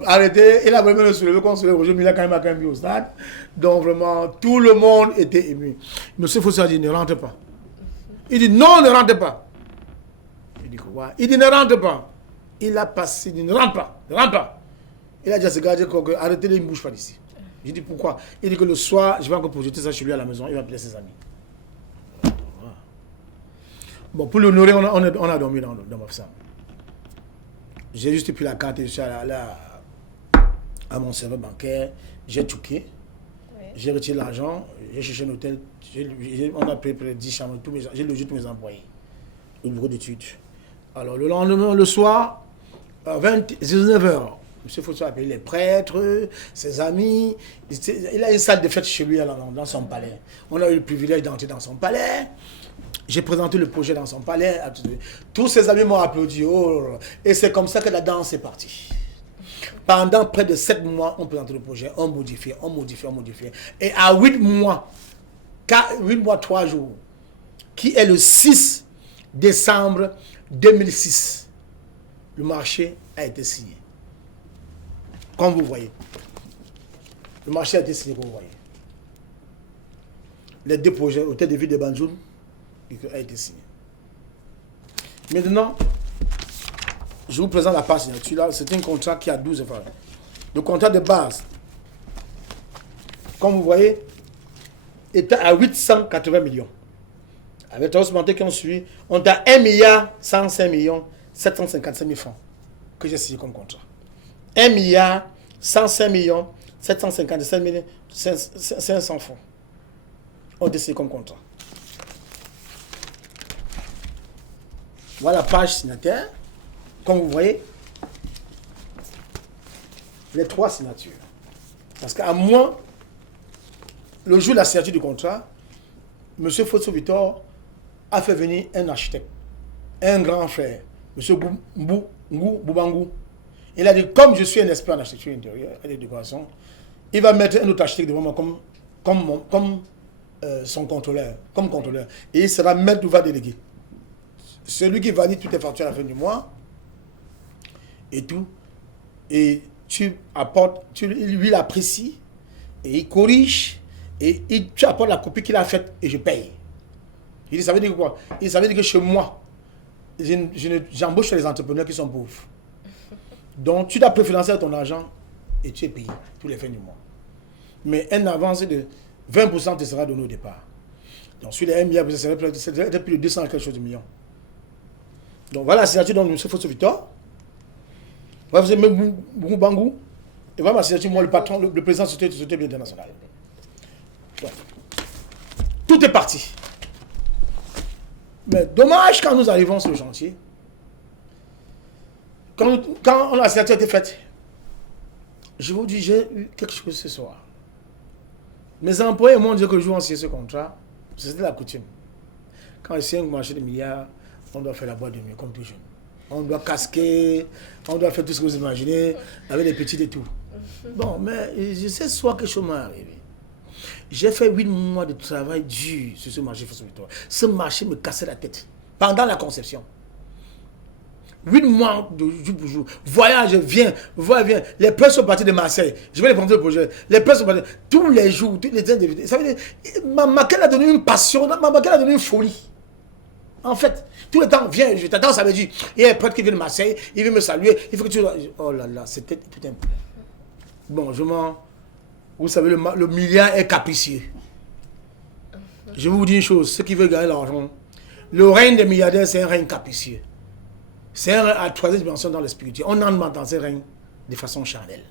arrêté. Il a vraiment le soulevé qu'on se lève. Il a quand même mis au stade. Donc vraiment, tout le monde était ému. Monsieur Fotso a dit, ne rentre pas. Il dit, non, ne rentre pas. Il dit, quoi? Il dit, ne rentre pas. Il a passé, il dit, ne rentre pas, ne rentre pas. Il a dit à ce gars, arrêtez-le, il ne bouge pas d'ici. J'ai dit, pourquoi? Il dit que le soir, je vais encore projeter ça chez lui à la maison, il va appeler ses amis. Voilà. Bon, pour l'honorer, on a dormi dans ma chambre. J'ai juste pris la carte et je suis allé à mon serveur bancaire, j'ai touqué, j'ai retiré l'argent, j'ai cherché un hôtel, on a pris près de 10 chambres, j'ai logé tous mes employés au bureau d'études. Alors, le lendemain, le soir, à 19h, M. Fosso a appelé les prêtres, ses amis. Il a une salle de fête chez lui dans son palais. On a eu le privilège d'entrer dans son palais. J'ai présenté le projet dans son palais. Tous ses amis m'ont applaudi. Oh, et c'est comme ça que la danse est partie. Pendant près de 7 mois, on présentait le projet. On modifiait. Et à 8 mois, 3 jours, qui est le 6 décembre 2006, le marché a été signé. Comme vous voyez. Le marché a été signé, comme vous voyez. Les 2 projets, Hôtel de Ville de Banjul, a été signé. Maintenant, je vous présente la page signature. Là, c'est un contrat qui a 12 efforts. Le contrat de base, comme vous voyez, était à 880 millions. Avec les augmentés qui ont suivi, on est à 1 milliard 105 millions 755 000 francs que j'ai signé comme contrat. 1 milliard 105 millions 757 500 francs. On a signé comme contrat. Voilà la page signataire. Comme vous voyez, les 3 signatures. Parce qu'à moi, le jour de la signature du contrat, M. Fosso Victor a fait venir un architecte, un grand frère, M. Boubangou. Il a dit, comme je suis un expert en architecture intérieure et de décoration, il va mettre un autre architecte devant moi comme son contrôleur, comme contrôleur. Et il sera maître d'ouvrage délégué. Celui qui valide toutes les factures à la fin du mois, et tout, et tu apportes, lui il apprécie, et il corrige, et tu apportes la copie qu'il a faite, et je paye. Il dit, ça veut dire quoi? Ça veut dire que chez moi, j'embauche les entrepreneurs qui sont pauvres. Donc, tu dois préfinancer ton argent, et tu es payé tous les fins du mois. Mais une avance de 20% te sera donnée au départ. Donc, sur les 1 milliard, ça serait plus de 200 quelque chose de millions. Donc, voilà la signature de M. Fosso Victor. Voilà, vous avez même Bangou. Et voilà ma signature, moi, le patron, le président de la Société internationale. Voilà. Tout est parti. Mais dommage, quand nous arrivons sur le chantier, quand la signature a été faite, je vous dis, j'ai eu quelque chose ce soir. Mes employés m'ont dit que le jour où on signe ce contrat, c'était la coutume. Quand il signe un marché de milliards, on doit faire la boîte de nuit, comme toujours. On doit casquer, on doit faire tout ce que vous imaginez, avec les petits et tout. Bon, mais je sais soit quelque chose m'est arrivé. J'ai fait 8 mois de travail dur sur ce marché Fosso Victor. Ce marché me cassait la tête pendant la conception. 8 mois de jour pour jour. Voyage, viens. Les presse sont partis de Marseille. Je vais les prendre le projet. Les presse sont partis tous les jours, tous les individus. Ça veut dire, Maman a donné une passion, Maman a donné une folie. En fait, tout le temps, viens, je t'attends samedi. Il y a un prêtre qui vient de Marseille, il vient me saluer. Il faut que tu. Oh là là, c'était tout un problème. Bon, vous savez, le milliard est capricieux. Je vais vous dire une chose, ceux qui veulent gagner l'argent, le règne des milliardaires, c'est un règne capricieux. C'est un règne à 3e dimension dans le spirituel. On entre dans ce règne de façon charnelle.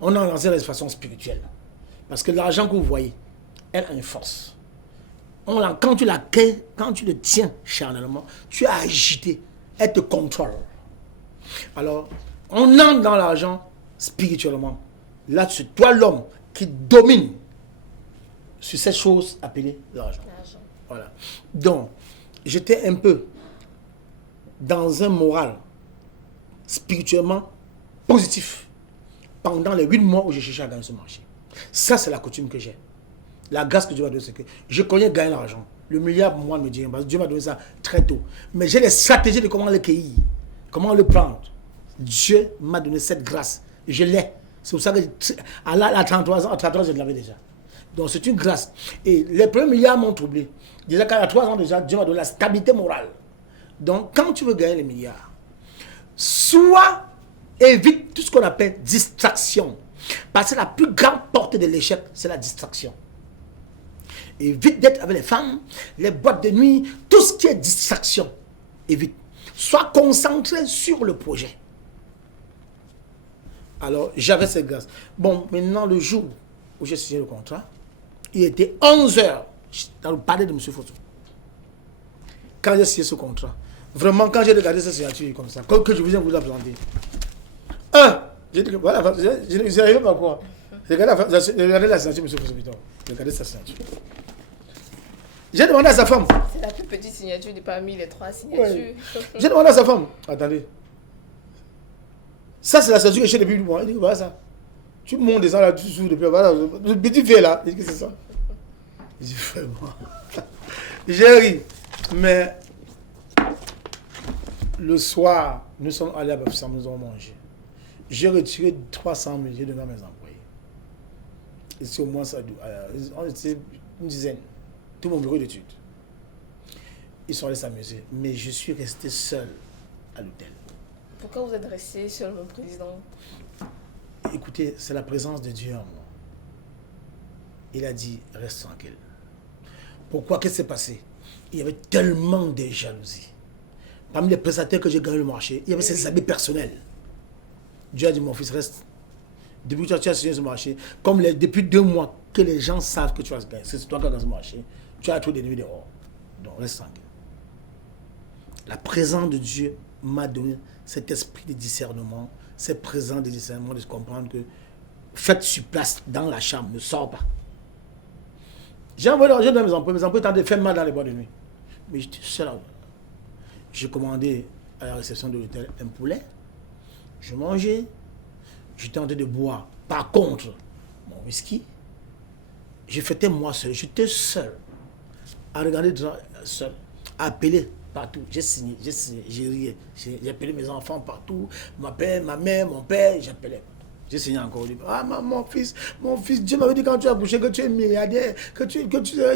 On entre dans ce règne de façon spirituelle. Parce que l'argent que vous voyez, elle a une force. Quand tu le tiens charnellement, tu es agité, elle te contrôle. Alors, on entre dans l'argent spirituellement. Là, c'est toi l'homme qui domine sur cette chose appelée l'argent. Voilà. Donc, j'étais un peu dans un moral spirituellement positif pendant les 8 mois où j'ai cherché à gagner ce marché. Ça, c'est la coutume que j'ai. La grâce que Dieu m'a donnée, c'est que je connais gagner l'argent. Le milliard, pour moi, me dit, parce que Dieu m'a donné ça très tôt. Mais j'ai les stratégies de comment le cueillir, comment le prendre. Dieu m'a donné cette grâce. Je l'ai. C'est pour ça que à 33 ans, je l'avais déjà. Donc c'est une grâce. Et les premiers milliards m'ont troublé. Déjà qu'à 3 ans déjà, Dieu m'a donné la stabilité morale. Donc quand tu veux gagner les milliards, soit évite tout ce qu'on appelle distraction. Parce que la plus grande porte de l'échec, c'est la distraction. Évite d'être avec les femmes, les boîtes de nuit, tout ce qui est distraction. Évite. Sois concentré sur le projet. Alors, j'avais cette grâce. Bon, maintenant, le jour où j'ai signé le contrat, il était 11h dans le palais de M. Fosso. Quand j'ai signé ce contrat, Vraiment, quand j'ai regardé cette signature comme ça, que je viens vous la présenter. J'ai dit que voilà, je n'arrivais pas quoi. Regardez la signature, M. Fosso-Piton. Regardez sa signature. J'ai demandé à sa femme. C'est la plus petite signature de parmi les 3 signatures. Ouais. J'ai demandé à sa femme. Attendez. Ça, c'est la signature que j'ai depuis 8 mois. Il dit, voilà ça. Tu montes des gens là, tu souffres depuis. Voilà, le petit fait là. Il dit que c'est ça. Il dit, vraiment. J'ai ri. Mais le soir, nous sommes allés à Bafoussam, nous avons mangé. J'ai retiré 300 000, j'ai donné à mes employés. Et c'est au moins ça. On était une dizaine. Tout mon bureau d'études. Ils sont allés s'amuser. Mais je suis resté seul à l'hôtel. Pourquoi vous êtes resté seul, mon président? Écoutez, c'est la présence de Dieu en moi. Il a dit, reste tranquille. Pourquoi? Qu'est-ce qui s'est passé? Il y avait tellement de jalousie. Parmi les prestataires que j'ai gagné le marché, il y avait ses amis personnels. Dieu a dit, mon fils, reste. Depuis que tu as signé ce marché, comme depuis 2 mois que les gens savent que tu as gagné, c'est toi qui as gagné ce marché, tu as trop d'ennemis dehors. Donc reste tranquille. La présence de Dieu m'a donné cet esprit de discernement, cette présence de discernement, de comprendre que faites sur place dans la chambre, ne sors pas. J'ai envoyé l'argent dans mes emplois étaient en train de faire mal dans les bois de nuit. Mais j'étais seul. J'ai commandé à la réception de l'hôtel un poulet. Je mangeais. J'étais en train de boire. Par contre, mon whisky, je faisais moi seul. J'étais seul. À regarder seul. À appeler partout. J'ai signé, j'ai rié. J'ai appelé mes enfants partout. Ma mère, mon père, j'appelais. J'ai signé encore au livre. Ah, mon fils, Dieu m'avait dit quand tu as accouché que tu es milliardaire,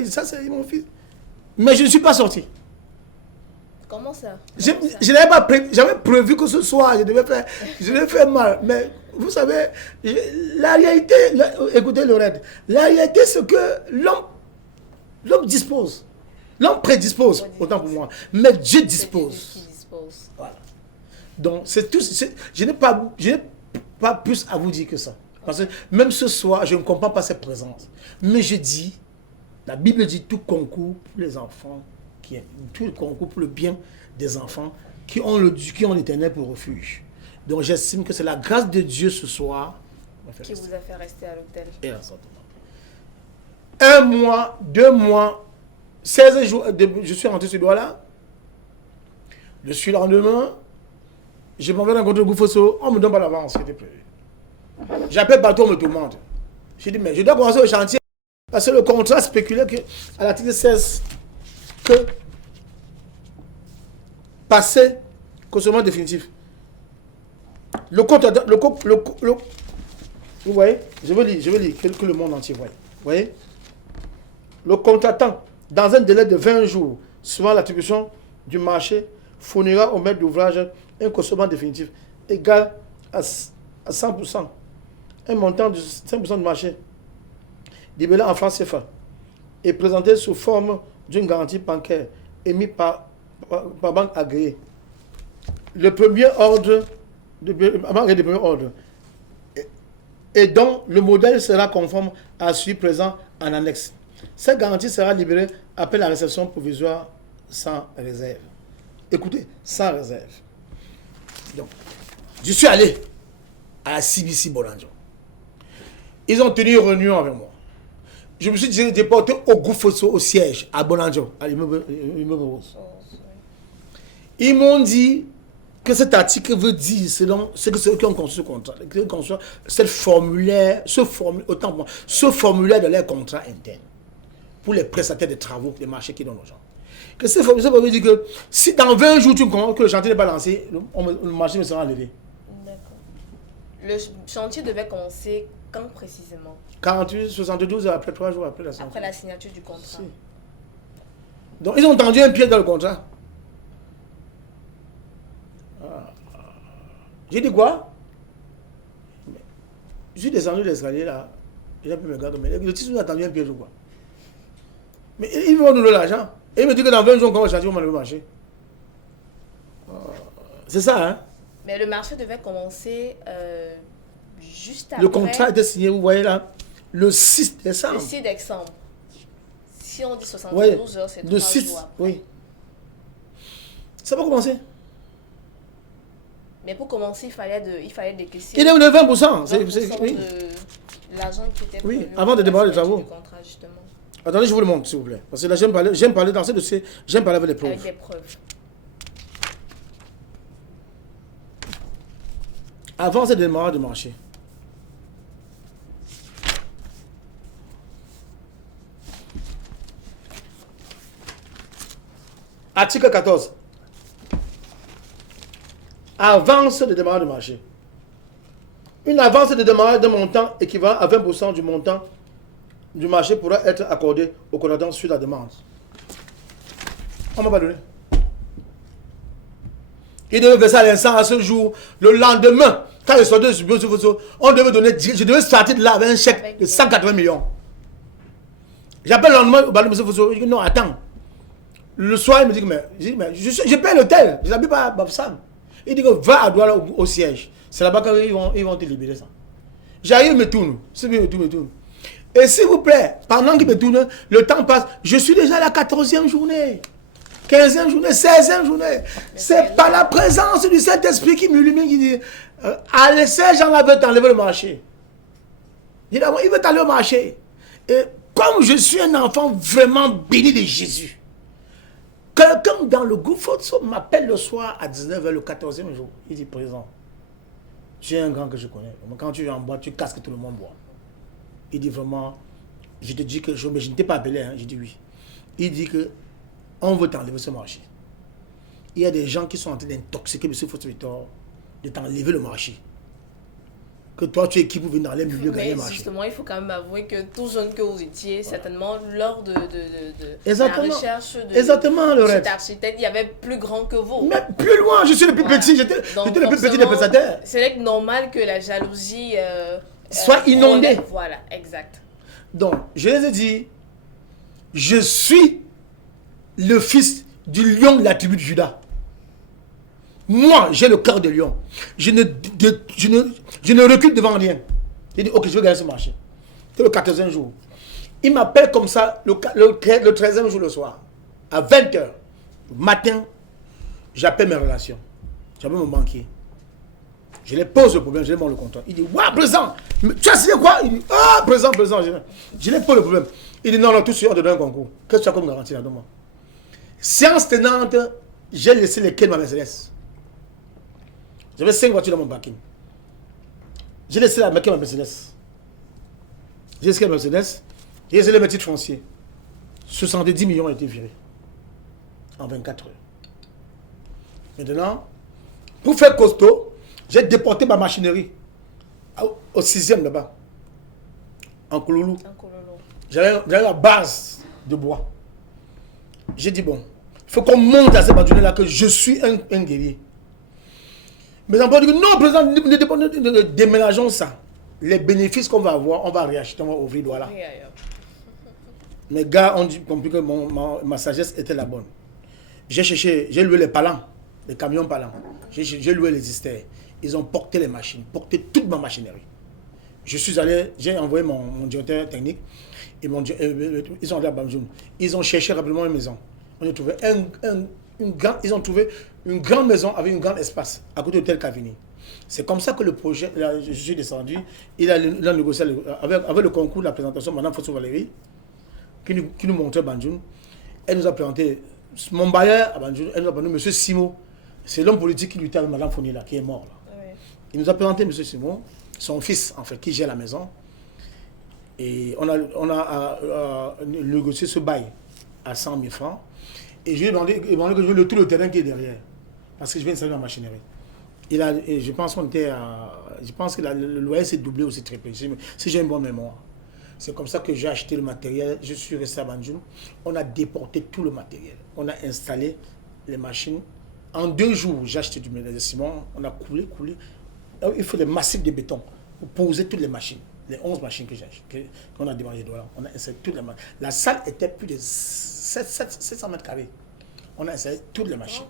ça c'est mon fils. Mais je ne suis pas sorti. Comment ça? Je n'avais pas j'avais prévu que ce soir, je devais faire mal. Mais vous savez, la réalité, écoutez Lorette, la réalité c'est que l'homme dispose. L'homme prédispose, autant pour moi. Mais Dieu dispose. C'est Dieu qui dispose. Voilà. Donc, c'est tout. Je n'ai pas plus à vous dire que ça. Parce que même ce soir, je ne comprends pas cette présence. Mais je dis, la Bible dit tout concourt pour les enfants, tout concourt pour le bien des enfants qui ont l'Éternel pour refuge. Donc j'estime que c'est la grâce de Dieu ce soir qui vous a fait rester à l'hôtel. Et un sentiment. 1 mois, 2 mois, 16 jours, je suis rentré sur ce doigt-là. Le surlendemain, je m'en vais rencontrer le Goufosso, on me donne pas l'avance, c'était prévu. J'appelle bateau, on me tourmente. J'ai dit, mais je dois commencer le chantier. Parce que le contrat spéculait à l'article 16 que passer consommation définitif. Le contrat, vous voyez, je veux lire que le monde entier voit. Vous voyez, le contractant, dans un délai de 20 jours, suivant l'attribution du marché, fournira au maître d'ouvrage un consommation définitif égal à 100%, un montant de 5% du marché, libellé en francs CFA, et présenté sous forme d'une garantie bancaire émise par banque agréée. Le premier ordre, et dont le modèle sera conforme à celui présent en annexe. Cette garantie sera libérée après la réception provisoire sans réserve. Écoutez, sans réserve. Donc, je suis allé à la CBC Bolandjo. Ils ont tenu une réunion avec moi. Je me suis déporté au Goufosso, au siège, à Bolandjo, à l'immeuble Rose. Ils m'ont dit que cet article veut dire, selon ceux qui ont construit ce contrat, ce formulaire de leur contrat interne pour les prestataires de travaux, les marchés qui donnent aux gens. Que ce formulaire veut dire que si dans 20 jours tu comprends que le chantier n'est pas lancé, le marché me sera enlevé. D'accord. Le chantier devait commencer quand précisément? 48, 72 heures après, 3 jours après la signature. Après la signature du contrat. Si. Donc ils ont tendu un pied dans le contrat. J'ai dit quoi? Je suis descendu l'escalier là. J'ai pu me garder. Mais le titre nous a tendu un piège ou quoi? Mais ils vont nous donner l'argent. Et ils me disent que dans 20 jours, quand on va chanter, on va le marché. C'est ça, hein? Mais le marché devait commencer juste après. Le contrat était signé, vous voyez là, le 6 décembre. Le 6 décembre. Si on dit 72 heures, c'est 3 jours après. Oui. Ça va commencer. Mais pour commencer, il fallait décaisser Il est de 20%. 20% Oui. de l'argent qui était Oui, prévu avant de pour démarrer la les travaux. signature du contrat, justement, Attendez, je vous le montre, s'il vous plaît. Parce que là, j'aime parler dans ce dossier, j'aime parler avec les preuves. avec des preuves. Avant ce démarrage de marché, article 14. Avance de démarrage de marché. Une avance de démarrage d'un montant équivalent à 20% du montant du marché pourra être accordée au contractant sur la demande. On m'a pas donné. Il devait verser à l'instant à ce jour. Le lendemain, quand je sortais du bureau, on devait donner, je devais sortir de là avec un chèque de 180 millions. J'appelle le lendemain au M. Fosso. Je dis non, attends. Le soir, il me dit mais je paye l'hôtel. Je n'habite pas à Babsam. Il dit que va à Douala au siège. C'est là-bas qu'ils vont te libérer ça. J'arrive, me tourne. Me tourne. Et s'il vous plaît, pendant qu'il me tourne, le temps passe. Je suis déjà à la 14e journée. 15e journée, 16e journée. C'est par la présence du Saint-Esprit qui m'illumine, qui dit allez, ces gens-là veulent t'enlever le marché. Il veut t'enlever le marché. Et comme je suis un enfant vraiment béni de Jésus, quelqu'un dans le groupe Fosso m'appelle le soir à 19h, le 14e jour. Il dit présent. J'ai un grand que je connais. Quand tu es en bois, tu casses que tout le monde boit. Il dit vraiment, je te dis que mais je ne t'ai pas appelé, hein. Je dis oui. Il dit que on veut t'enlever ce marché. Il y a des gens qui sont en train d'intoxiquer M. Fosso Victor, de t'enlever le marché. Que toi, tu es qui pour venir dans les milieux gagner le marché. Justement, il faut quand même avouer que tout jeune que vous étiez, certainement, lors de Exactement. la recherche de cet architecte, il y avait plus grand que vous. Mais plus loin, je suis le plus petit, j'étais le plus petit des prestataires. C'est normal que la jalousie soit inondée. Voilà, exact. Donc, je les ai dit, je suis le fils du lion de la tribu de Juda. Moi, j'ai le cœur de lion. Je ne recule devant rien. J'ai dit, ok, je vais gagner ce marché. C'est le 14e jour. Il m'appelle comme ça le 13e jour le soir. À 20h. Le matin, j'appelle mes relations. J'appelle mon banquier. Je les pose le problème, je les montre le comptoir. Il dit, waouh, présent. Tu as signé quoi? Il dit, ah, présent. Je les pose le problème. Il dit, non, tout de suite, on te donne un concours. Qu'est-ce que tu as comme garantie là, donne-moi. Séance tenante, j'ai laissé les clés de ma Mercedes. J'avais 5 voitures dans mon parking. J'ai laissé la Mercedes. J'ai laissé la Mercedes. J'ai laissé les titres fonciers. 70 millions ont été virés. En 24 heures. Maintenant, pour faire costaud, j'ai déporté ma machinerie au 6e là-bas. En Kouloulou. J'avais la base de bois. J'ai dit bon, il faut qu'on monte à cette bâtonnette-là que je suis un guerrier. Mais on peut dire non, président, ne déménageons ça. Les bénéfices qu'on va avoir, on va réacheter, on va ouvrir, voilà. Mes gars ont compris que ma sagesse était la bonne. J'ai loué les palans, les camions palans. J'ai loué les hystères. Ils ont porté les machines, porté toute ma machinerie. Je suis allé, j'ai envoyé mon directeur technique. Ils sont allés à Bamjoun. Ils ont cherché rapidement une maison. On a trouvé ils ont trouvé une grande maison avec un grand espace à côté de Tel Cavini. C'est comme ça que le projet, là, je suis descendu, il a négocié avec le concours de la présentation, Mme Fosso Valérie, qui nous montrait Banjoun. Elle nous a présenté mon bailleur à Banjoun, elle nous a présenté M. Simo, c'est l'homme politique qui luttait avec Mme Fonila, qui est mort là. Oui. Il nous a présenté M. Simo, son fils en fait, qui gère la maison. Et on a négocié ce bail à 100 000 francs. Et je lui ai demandé que je veux tout le terrain qui est derrière. Parce que je viens installer ma machinerie. Et je pense que le loyer s'est doublé ou s'est triplé. Si j'ai une bonne mémoire. C'est comme ça que j'ai acheté le matériel. Je suis resté à Banjoun. On a déporté tout le matériel. On a installé les machines. En 2 jours, j'ai acheté du ciment. On a coulé. Il faut des massifs de béton pour poser toutes les machines. Les 11 machines qu'on a demandé. On a installé toutes les machines. La salle était plus de 700 mètres carrés. On a installé toutes les machines.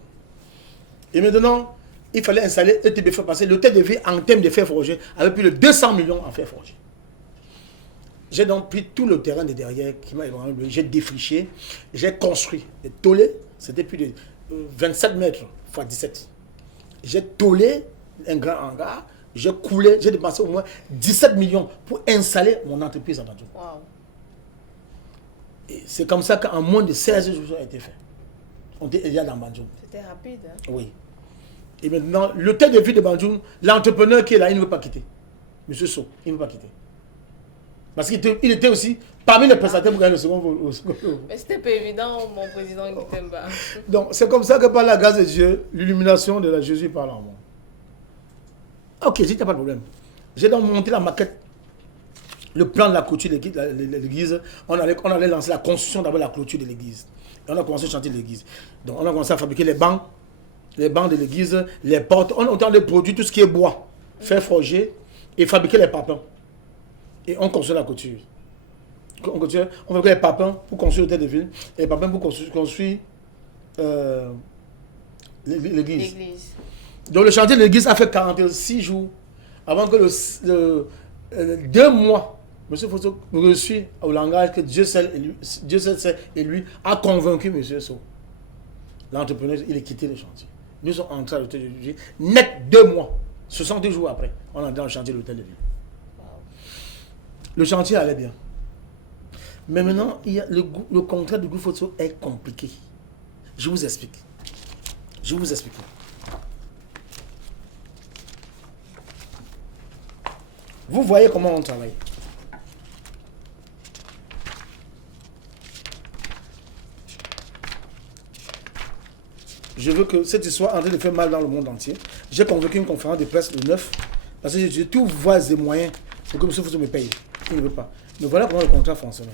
Et maintenant, il fallait installer ETB parce que l'hôtel de ville en termes de fer forgé avait plus de 200 millions en fer forgé. J'ai donc pris tout le terrain de derrière qui m'a ébranlé. J'ai défriché, j'ai construit des tollés. C'était plus de 27 mètres x 17. J'ai tôlé un grand hangar, j'ai coulé, j'ai dépensé au moins 17 millions pour installer mon entreprise à Banjul. Wow. Et c'est comme ça qu'en moins de 16 jours, ça a été fait. On était déjà dans Banjul. C'était rapide. Hein? Oui. Et maintenant, le tel de vie de Banjul, l'entrepreneur qui est là, il ne veut pas quitter. Monsieur So, il ne veut pas quitter. Parce qu'il était aussi parmi les prestataires pour gagner le second vol. Mais c'était pas évident, mon président Guitemba. Donc, c'est comme ça que par la grâce de Dieu, l'illumination de la Jésus parle en moi. Ok, si tu n'as pas de problème. J'ai donc monté la maquette, le plan de la clôture de l'église. On allait lancer la construction d'abord de la clôture de l'église. Et on a commencé à chanter l'église. Donc, on a commencé à fabriquer les bancs de l'église, les portes. On a produit tout ce qui est bois, faire forger et fabriquer les papins. Et on construit la clôture. On fabrique les papins pour construire l'hôtel de ville et les papins pour construire l'église. Donc le chantier de l'église a fait 46 jours avant que 2 mois, M. Fosso reçut au langage que Dieu seul et lui a convaincu M. So. L'entrepreneur, il a quitté le chantier. Nous sommes entrés à l'hôtel de ville. Net 2 mois, 60 jours après, on est dans le chantier de l'hôtel de ville. Le chantier allait bien. Mais maintenant, le contrat du groupe Fosso est compliqué. Je vous explique. Vous voyez comment on travaille. Je veux que cette histoire en train de faire mal dans le monde entier. J'ai convoqué une conférence de presse le 9 parce que j'ai tout voies et moyens pour que M. Fosso me paye. Il ne veut pas. Mais voilà comment le contrat fonctionne.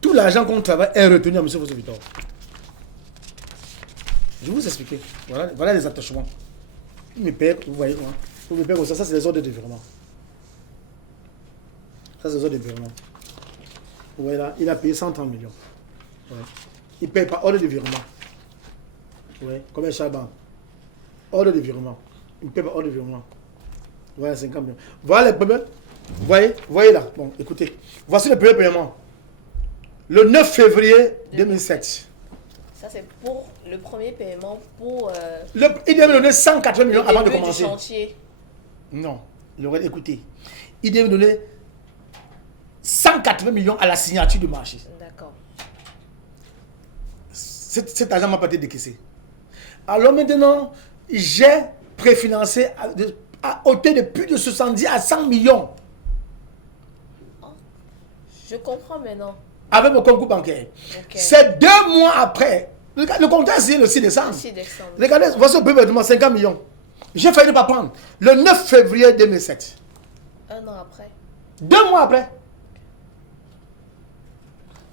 Tout l'argent qu'on travaille est retenu à M. Fosso Victor. Je vais vous expliquer. Voilà les attachements. Il me paye, vous voyez, moi. Il me paye comme ça, c'est les ordres de virement. Ça, c'est les ordres de virement. Vous voyez là, il a payé 130 millions. Ouais. Il ne paye pas ordre de virement. Ouais, comme un chaban. Ordre de virement. Il ne paye pas ordre de virement. Voilà, 50 millions. Voilà les premiers. Vous voyez là. Bon, écoutez. Voici le premier paiement. Le 9 février 2007. Ça, c'est pour le premier paiement pour... il devait me donner 180 millions avant de commencer. Du chantier. Non. Écoutez. Il devait me donner 180 millions à la signature du marché. D'accord. Cet argent m'a pas été décaissé. Alors maintenant, j'ai préfinancé à hauteur de plus de 70 à 100 millions. Je comprends maintenant. Avec mon concours bancaire. Okay. C'est 2 mois après. Le contrat est signé le 6 décembre. Regardez, voici le paiement, 50 millions. J'ai failli ne pas prendre. Le 9 février 2007. 1 an après. 2 mois après.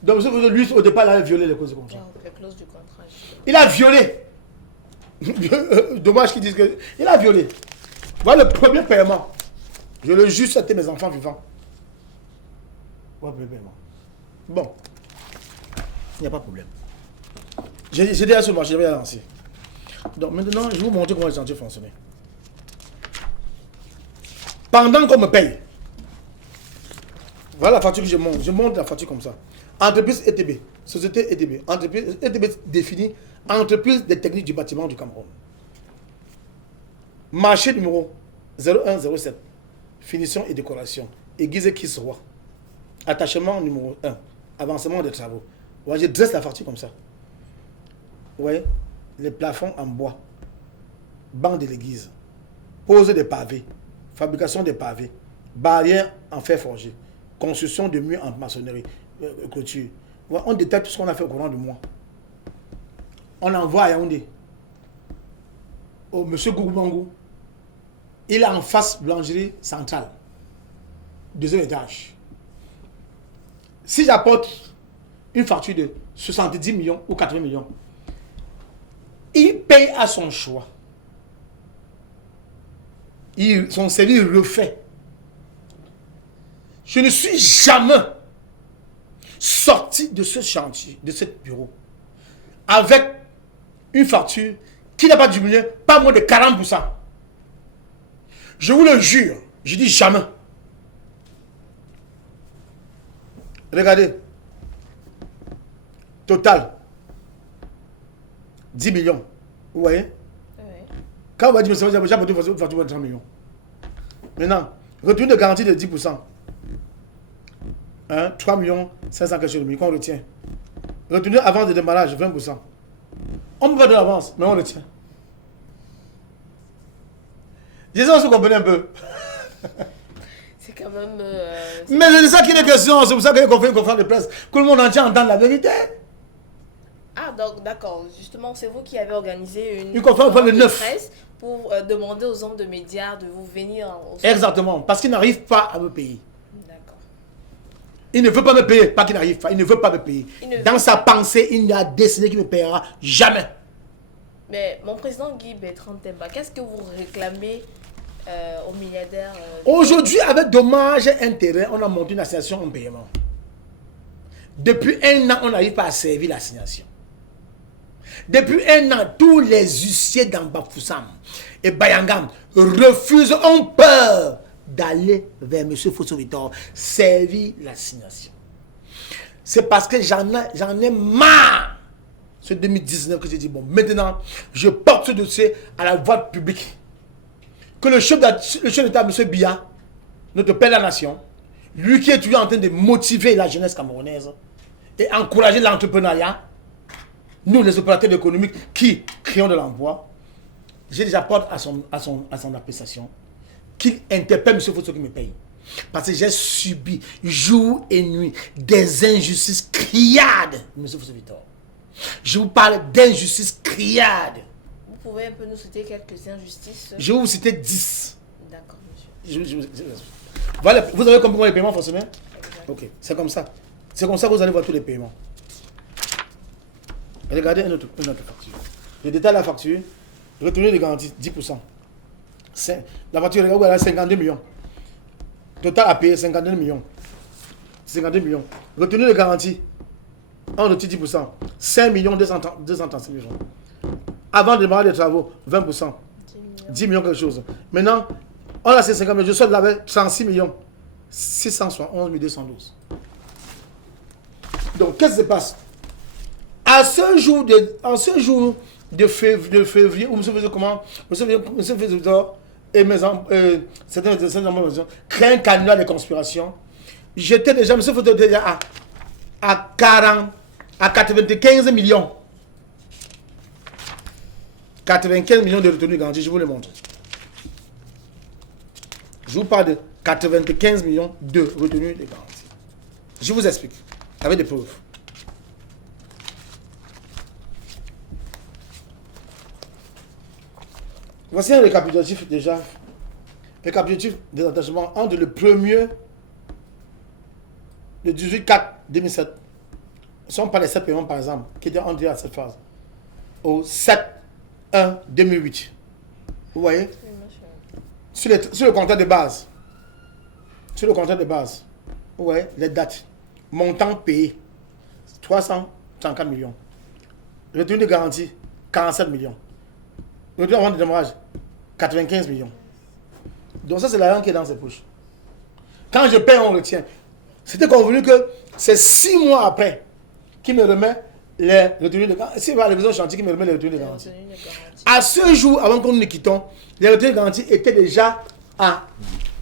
Donc, lui, au départ, il a violé les clauses du contrat. Les clauses du contrat. Il a violé. Dommage qu'ils disent que... Il a violé. Voilà le premier paiement. Je le jure, c'était mes enfants vivants. Voilà le premier paiement. Bon. Il n'y a pas de problème. J'ai déjà sur le marché, j'avais lancé. Donc maintenant, je vais vous montrer comment le chantier fonctionnait. Pendant qu'on me paye, voilà la facture que je monte. Je monte la facture comme ça. Entreprise ETB, société ETB. Entreprise ETB définie entreprise des techniques du bâtiment du Cameroun. Marché numéro 0107. Finition et décoration. Église Kisroa. Attachement numéro 1. Avancement des travaux. Ouais, je dresse la facture comme ça. Vous voyez, les plafonds en bois. Banc de l'église. Pose des pavés. Fabrication des pavés. Barrières en fer forgé. Construction de murs en maçonnerie. Clôture. Ouais, on détaille tout ce qu'on a fait au courant du mois. On envoie à Yaoundé. Au monsieur Gougou. Il est en face boulangerie centrale. 2e étage. Si j'apporte une facture de 70 millions ou 80 millions, il paye à son choix. Son service refait. Je ne suis jamais sorti de ce chantier, de ce bureau, avec une facture qui n'a pas diminué, pas moins de 40%. Je vous le jure, je dis jamais. Regardez. Total. 10 millions. Vous voyez? Oui. Quand on va dire, mais j'ai apporté une facture de 30 millions. Maintenant, retenue de garantie de 10%. 3 millions 500 quelque chose de millions qu'on retient. Retenue avance de démarrage 20%. On peut pas de l'avance, mais on retient. J'espère que vous comprenez un peu. C'est quand même... Mais c'est ça qui est question, c'est pour ça qu'il y a une conférence de presse, que le monde entier entende la vérité. Ah, donc d'accord, justement, c'est vous qui avez organisé une conférence le de 9. presse pour demander aux hommes de médias de vous venir... Exactement, parce qu'ils n'arrivent pas à me payer. D'accord. Il ne veut pas me payer, pas qu'il n'arrive pas, il ne veut pas me payer. Dans sa pensée, il a décidé qu'il ne me payera jamais. Mais mon président Guy Bertrand Temba, qu'est-ce que vous réclamez aux milliardaires Aujourd'hui, avec dommages et intérêts, on a monté une assignation en paiement. Depuis un an, on n'arrive pas à servir l'assignation. Depuis un an, tous les huissiers dans Bafoussam et Bayangam refusent, ont peur d'aller vers M. Fosso Victor servir l'assignation. C'est parce que j'en ai marre. C'est 2019 que j'ai dit, bon, maintenant, je porte ce dossier à la voie publique. Que le chef d'État, M. Biya, notre père de la nation, lui qui est toujours en train de motiver la jeunesse camerounaise et encourager l'entrepreneuriat, nous les opérateurs économiques qui créons de l'emploi, je les apporte à son appréciation, qu'il interpelle M. Fosso qui me paye. Parce que j'ai subi jour et nuit des injustices criardes, M. Fosso Victor. Je vous parle d'injustices criardes. Vous pouvez un peu nous citer quelques injustices? Je vais vous citer 10. D'accord, monsieur. Voilà, vous avez compris comment les paiements fonctionnent? Ok, c'est comme ça. C'est comme ça que vous allez voir tous les paiements. Regardez une autre facture. Je détaille la facture. Retenue de garantie, 10%. La facture, regardez, elle a 52 millions. Total à payer, 52 millions. 52 millions. Retenue de garantie, on retire 10%. 5 millions 236 millions. Avant de démarrer les travaux, 20%. 10 millions quelque chose. Maintenant, on a ces 50 millions. Je sors de là 36 millions. 671 212. Donc, qu'est-ce qui se passe? En ce jour de février, où M. faisait comment? M. faisait et certains créent un canular de conspiration. J'étais déjà, M. faisait déjà à 95 millions. 95 millions de retenues garanties, je vous le montre. Je vous parle de 95 millions de retenues de garantie. Je vous explique, avec des preuves. Voici un récapitulatif déjà. Récapitulatif des engagements entre le 1er, le 18-4-2007. Si on parle des 7 paiements par exemple, qui étaient entrés à cette phase, au 7-1-2008. Vous voyez? Sur le contrat de base. Sur le contrat de base. Vous voyez les dates. Montant payé 334 millions. Retenue de garantie 47 millions. Retenue avant de démarrage 95 millions. Donc ça c'est l'argent qui est dans ses poches. Quand je paye, on retient. C'était convenu que c'est 6 mois après qu'il me remet les retenues de garantie. C'est la révision chantier qui me remet les retenues de garantie. À ce jour, avant qu'on nous quittons, les retenues de garantie étaient déjà à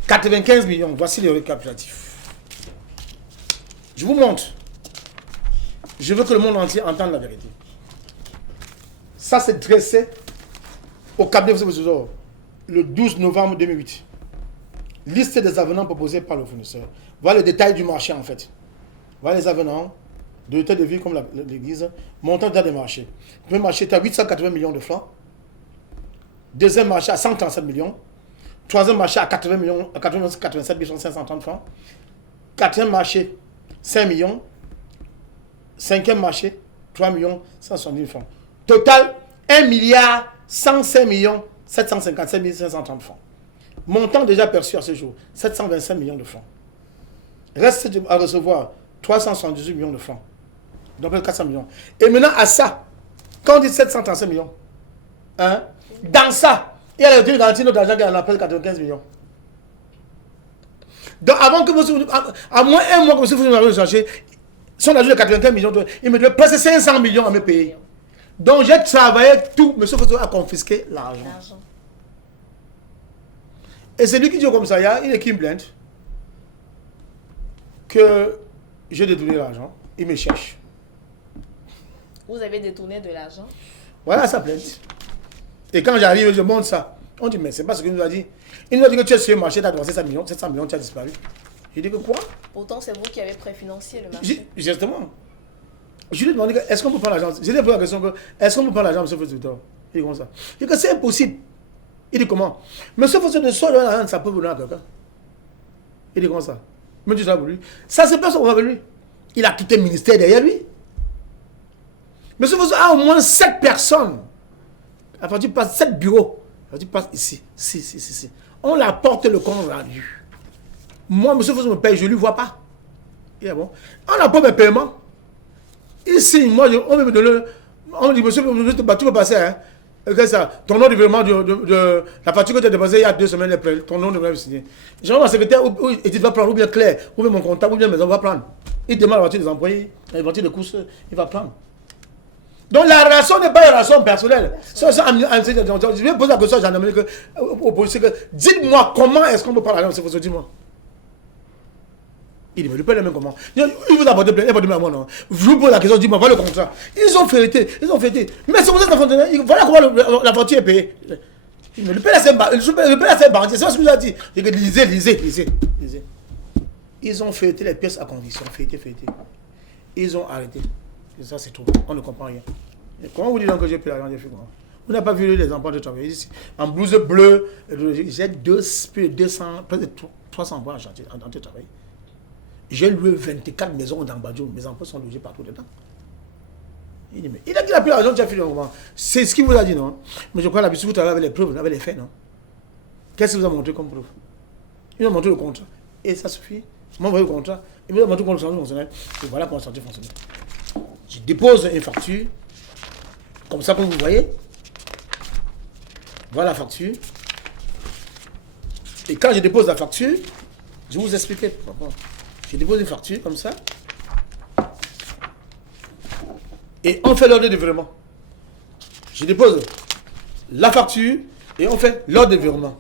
95 millions. Voici le récapitulatif. Je vous montre. Je veux que le monde entier entende la vérité. Ça s'est dressé au cabinet le 12 novembre 2008. Liste des avenants proposés par le fournisseur. Voilà le détail du marché en fait. Voilà les avenants de l'état de vie comme l'église. Montant des marchés. Le premier marché était à 880 millions de francs. Deuxième marché à 137 millions. Troisième marché à 80 millions, à 87 530 francs. Quatrième marché, 5 millions. Cinquième marché, 3 millions 170 francs. Total, 1 milliard 105 millions 757 530 francs. Montant déjà perçu à ce jour, 725 millions de francs. Reste à recevoir 378 millions de francs. Donc 400 millions. Et maintenant à ça, quand on dit 735 millions, hein, dans ça, il y a la garantie notre argent qui en appelle 95 millions. Donc avant que vous, à moins un mois que vous m'avez cherché, si on ajoute les 95 millions, il me doit presque 500 millions à me payer. Donc j'ai travaillé tout, M. Fosso a confisqué l'argent. Et c'est lui qui dit comme ça, il y a une équipe blinde que j'ai détourné l'argent, il me cherche. Vous avez détourné de l'argent? Voilà sa plainte. Et quand j'arrive, je montre ça. On dit, mais c'est pas ce qu'il nous a dit. Il nous a dit que tu es sur le marché, tu as dépensé 700 millions, tu as disparu. J'ai dit que quoi? Pourtant, c'est vous qui avez préfinancé le marché. Justement. Je lui ai demandé, est-ce qu'on peut prendre l'argent? Je lui ai posé la question, est-ce qu'on peut prendre l'argent, M. Fosso? Il dit comme ça. Je dis que c'est impossible. Il dit comment? M. Fosso ne sort de l'argent, ça peut venir à quelqu'un. Il dit comment ça? Me dit ça pour lui. Ça, c'est pas son avec lui. Il a quitté le ministère derrière lui. M. Fosso a au moins 7 personnes. Enfin, tu passes 7 bureaux. Enfin, tu passes ici. Si. On apporte le compte rendu. Moi, M. Fosso me paye, je ne lui vois pas. Il est bon. On n'a pas mes paiements. Ici, moi, on me donne. On me dit, monsieur, tu peux passer, hein? Qu'est-ce ça? Ton nom de virement de la facture que tu as déposée il y a 2 semaines après, ton nom devrait signer. Genre, ma secrétaire, il dit, va prendre, ou bien Claire, ou bien mon comptable, ou bien maison, va prendre. Il demande la voiture des employés, la voiture de course, il va prendre. Donc la relation n'est pas une relation personnelle. Je vais poser la question à Jean-Dominique, au policier, dites-moi comment est-ce qu'on peut parler à l'homme, dis-moi. Il dit, mais le père même comment? Il vous a porté plainte, il n'a pas demandé à moi, non. Je vous pose la question, dis-moi, voilà le contrat. Ils ont fêté. Mais c'est pour ça que voilà comment la voiture est payée. Le père c'est bandit, c'est ce qu'il a dit. Il dit, lisez. Ils ont fêté les pièces à conviction, fêté. Ils ont arrêté. Et ça, c'est tout. On ne comprend rien. Et comment vous dites donc que j'ai pris l'argent des filles? Vous n'avez pas vu les enfants de travailler ici. En blouse bleue, j'ai plus de 200, presque 300 bois en chantier, en travail. J'ai loué 24 maisons dans Badjo. Mes enfants sont logés partout dedans. Il dit, mais il a dit qu'il a pris l'argent, tu as fait le moment. C'est ce qu'il vous a dit, non? Mais je crois que l'habitude, vous travaillez avec les preuves, avec les faits, non? Qu'est-ce qu'il vous a montré comme preuve? Il m'a montré le contrat. Et ça suffit. Moi, vous voyez le contrat. Il m'a montré le contrat fonctionnel. Et voilà comment le chantier fonctionnel. Je dépose une facture. Comme ça, comme vous voyez. Voilà la facture. Et quand je dépose la facture, je vais vous expliquer. Je dépose une facture comme ça. Et on fait l'ordre de virement. Je dépose la facture et on fait l'ordre de virement.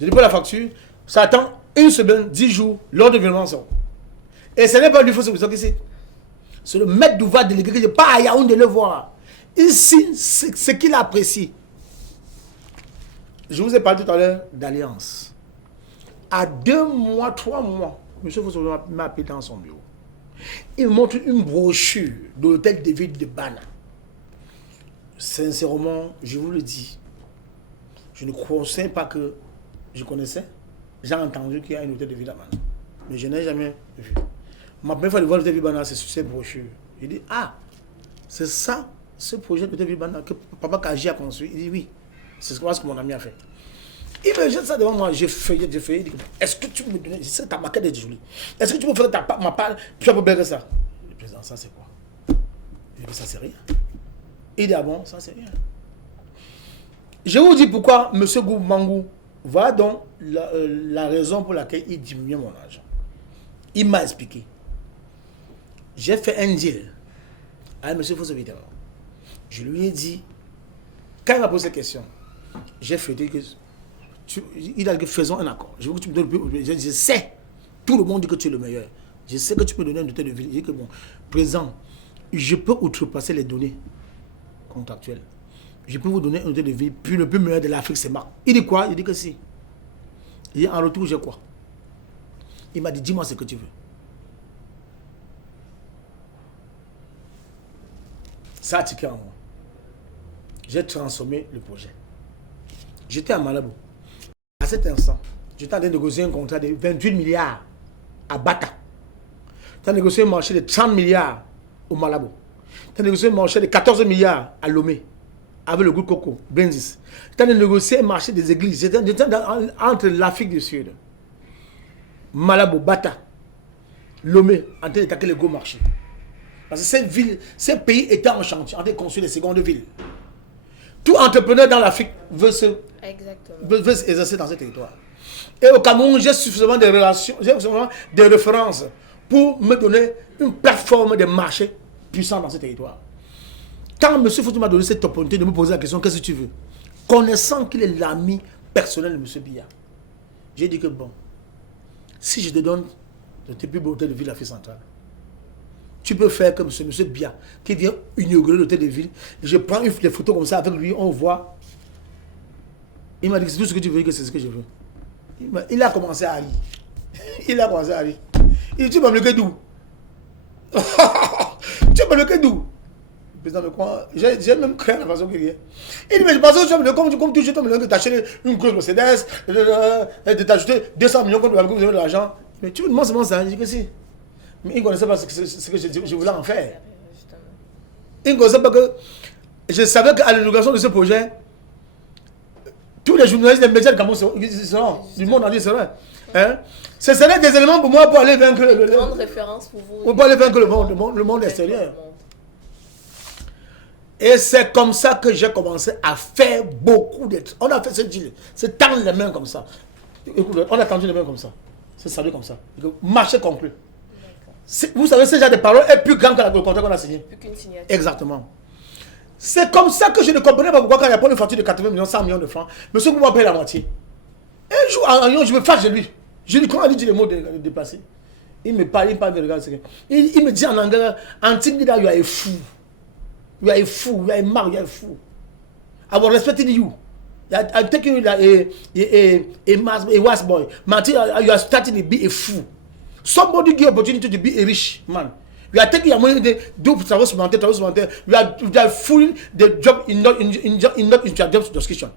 Je dépose la facture. Ça attend une semaine, 10 jours, l'ordre de virement sort. Et ce n'est pas lui, il faut se dire ici. C'est le maître d'ouvrage délégué que je pas à Yaoundé de le voir. Ici, c'est ce qu'il apprécie. Je vous ai parlé tout à l'heure d'alliance. À 2 mois, 3 mois, M. Fosso m'a appelé dans son bureau. Il montre une brochure de l'hôtel de ville de Bana. Sincèrement, je vous le dis, je ne croyais pas que je connaissais. J'ai entendu qu'il y a un hôtel de ville à Bana. Mais je n'ai jamais vu. Ma première fois de voir l'hôtel de ville Bana, c'est sur cette brochure. Il dit, ah, c'est ça, ce projet de l'hôtel de ville Bana que Papa Kaji a construit. Il dit, oui, c'est ce que mon ami a fait. Il me jette ça devant moi, j'ai feuillé. Il dit, est-ce que tu peux me donner, c'est ta maquette est jolie. Est-ce que tu peux faire ma part, puis on peut bien que ça? Le président, ça c'est quoi? Il dit, ça c'est rien. Il dit, ah bon, ça c'est rien. Je vous dis pourquoi M. Goubangou, voilà donc la raison pour laquelle il diminue mon argent. Il m'a expliqué. J'ai fait un deal avec M. Fosso Vétéran. Je lui ai dit, quand il m'a posé cette question, j'ai fait que il a dit, faisons un accord. Je veux que tu me donnes, je sais, tout le monde dit que tu es le meilleur. Je sais que tu peux donner un hôtel de ville. Je dis que bon, présent, je peux outrepasser les données contractuelles. Je peux vous donner un hôtel de ville, puis le plus meilleur de l'Afrique, c'est Marc. Il dit quoi? Il dit que si. Il dit, en retour, j'ai quoi? Il m'a dit, dis-moi ce que tu veux. Ça a tiqué en moi. J'ai transformé le projet. J'étais à Malabo. À cet instant, j'étais en train de négocier un contrat de 28 milliards à Bata. J'étais en train de négocier un marché de 30 milliards au Malabo. J'étais en train de négocier un marché de 14 milliards à Lomé, avec le groupe Coco, Benzis. J'étais en train de négocier un marché des églises. J'étais entre l'Afrique du Sud, Malabo, Bata, Lomé, en train d'attaquer les gros marchés. Parce que ces pays étaient en chantier, en train de construire les secondes villes. Tout entrepreneur dans l'Afrique veut exercer dans ce territoire. Et au Cameroun, j'ai suffisamment de relations, j'ai suffisamment de références pour me donner une plateforme de marché puissant dans ce territoire. Quand M. Foutu m'a donné cette opportunité de me poser la question, qu'est-ce que tu veux? Connaissant qu'il est l'ami personnel de M. Biya, j'ai dit que bon, si je te donne le plus beau hôtel de ville à Afrique centrale, tu peux faire comme M. Biya, qui vient inaugurer l'hôtel de ville, et je prends des photos comme ça avec lui, on voit. Il m'a dit, c'est tout ce que tu veux, que c'est ce que je veux. Il a commencé à rire. Il a commencé à rire. Il dit, tu vas me le d'où? Tu vas me le d'où? J'ai même créé la façon qu'il y a. Il dit, mais je pensais que tu vas me le comme toujours, tu vas me le t'acheter une grosse Mercedes, de t'acheter 200 millions comme vous avez de l'argent. Mais tu me demandes seulement ça, je dis que si. Mais il ne connaissait pas ce que je voulais en faire. Il ne connaissait pas que je savais qu'à l'inauguration de ce projet, tous les journalistes, les médias du Cameroun seront, du monde entier seront. Hein? Ce serait des éléments pour moi pour aller vaincre grande référence pour vous. Pour aller vaincre le monde extérieur. Et c'est comme ça que j'ai commencé à faire beaucoup de trucs. On a fait ce deal. C'est tendre les mains comme ça. Écoute, on a tendu les mains comme ça. C'est salué comme ça. Marché conclu. Vous savez, ce genre de parole est plus grand que le contrat qu'on a signé. Plus qu'une signature. Exactement. C'est comme ça que je ne comprenais pas pourquoi quand il y a pas une facture de 80 millions, 100 millions de francs, monsieur Gouma paye la moitié. Un jour, en réunion, je me fâche de lui. Je lui dis, comment il dit les mots de déplacés? Il me parle, il regarde. Il me dit en anglais, Antigua, you are a fool. You are a fool, you are a man, you are a fool. I will respect you. I'm taking you like a wise boy. Martin, you are starting to be a fool. Somebody give opportunity to be a rich man. You are taking your money to do travaux supplémentaires. You are fooling the job in not your job description.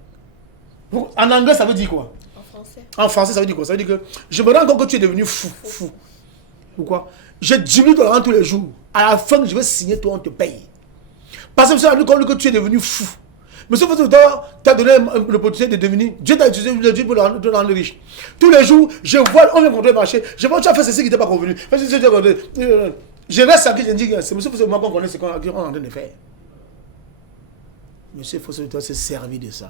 En anglais, ça veut dire quoi? En français. En français, ça veut dire quoi? Ça veut dire que je me rends compte que tu es devenu fou. Pourquoi? Je diminue ton rang tous les jours. À la fin, je vais signer, toi, on te paye. Parce que je me suis rendu compte que tu es devenu fou. Monsieur Foutu t'a donné l'opportunité de devenir. Dieu t'a utilisé Dieu pour te rendre riche. Tous les jours, je vois, on vient contrôler le marché. Je vois que tu as fait ceci qui n'était pas convenu. Je reste à qui je dis que c'est Monsieur Foutu qu'on connaît ce qu'on est en train de faire. Monsieur Foutu doit se servir de ça.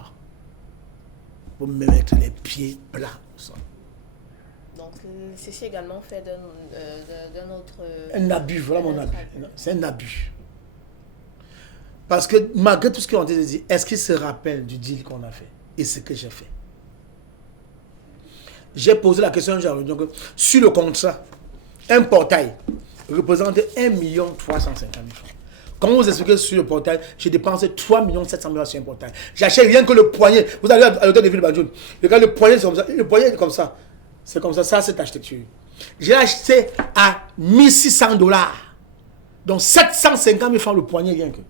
Pour me mettre les pieds plats. Donc, ceci également fait d'un autre... Un abus, voilà mon abus. C'est un abus. Parce que malgré tout ce qu'on a dit, est-ce qu'il se rappelle du deal qu'on a fait et ce que j'ai fait? J'ai posé la question que sur le contrat, un portail représente 1 350 000 francs. Comment vous expliquez sur le portail, j'ai dépensé 3 700 000 sur un portail. J'achète rien que le poignet. Vous allez à l'hôtel de ville de Banjul. Regardez, le poignet, c'est comme ça. Le poignet est comme ça. C'est comme ça, ça c'est l'architecture. J'ai acheté à 1 600 $. Donc 750 000 francs le poignet, rien que.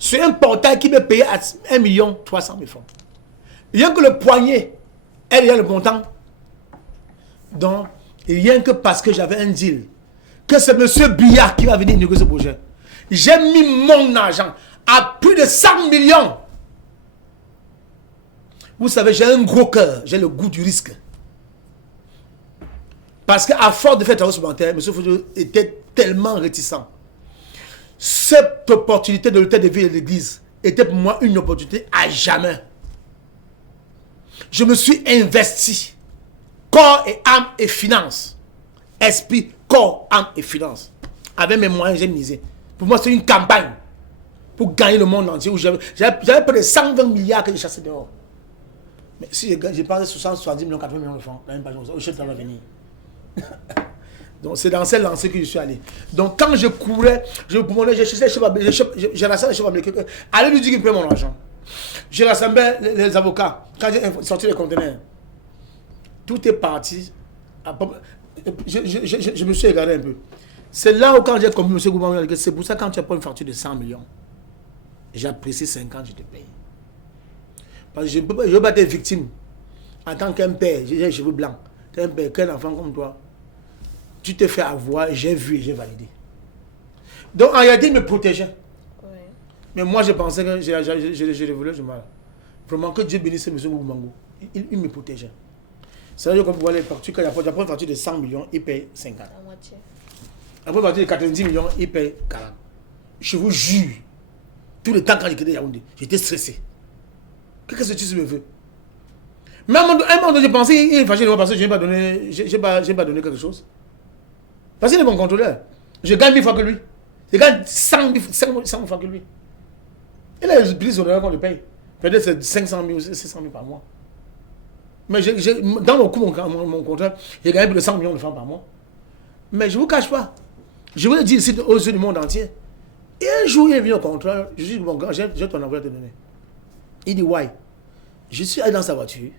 C'est un portail qui me payait à 1 300 000 francs. Rien que le poignet, elle y a le montant. Donc, rien que parce que j'avais un deal, que c'est M. Biya qui va venir négocier ce projet. J'ai mis mon argent à plus de 100 millions. Vous savez, j'ai un gros cœur, j'ai le goût du risque. Parce qu'à force de faire travaux supplémentaires, M. Foutu était tellement réticent. Cette opportunité de l'hôtel de ville et de l'église était pour moi une opportunité à jamais. Je me suis investi corps et âme et finance. Esprit, corps, âme et finance. Avec mes moyens, j'ai misé. Pour moi, c'est une campagne pour gagner le monde entier. J'avais près de 120 milliards que j'ai chassé dehors. Mais si j'ai pensé 70 millions, 80 millions de francs, la même page, le chef va venir. Donc c'est dans cette lancée que je suis allé. Donc quand je courais, je promenais, j'ai rassemblé les chefs américains. Allez lui dire qu'il paie mon argent. J'ai rassemblé les avocats. Quand j'ai sorti les conteneurs, tout est parti. Je me suis égaré un peu. C'est là où quand j'ai compris M. Gouma, c'est pour ça que quand tu n'as pas une facture de 100 millions, j'apprécie 50, je te paye. Parce que je ne veux pas être victime. En tant qu'un père, j'ai les cheveux blancs. Tu es un père, qu'un enfant comme toi. Tu te fais avoir, j'ai vu et j'ai validé. Donc en réalité, il me protégeait. Oui. Mais moi, je pensais que je voulais du mal. Vraiment que Dieu bénisse M. Goumango. Il me protégeait. C'est vrai qu'on peut voir les factures. Quand il y a une facture de 100 millions, il paye 50. La moitié. Après une facture de 90 millions, il paye 40. Je vous jure, tout le temps quand j'étais à Yaoundé, j'étais stressé. Qu'est-ce que tu me veux? Mais à un moment donné, j'ai pensé, il est fâché de moi parce que je n'ai pas donné quelque chose. Parce qu'il est mon contrôleur. Je gagne 1000 fois que lui. Je gagne 100 fois que lui. Et les prises honoraires qu'on le paye, peut-être c'est 500 000 ou 600 000 par mois. Mais dans mon contrat, j'ai gagné plus de 100 millions de francs par mois. Mais je ne vous cache pas. Je vous le dis ici aux yeux du monde entier. Et un jour, il est venu au contrat. Je dis, mon grand, j'ai ton envoi à te donner. Il dit, why? Je suis allé dans sa voiture.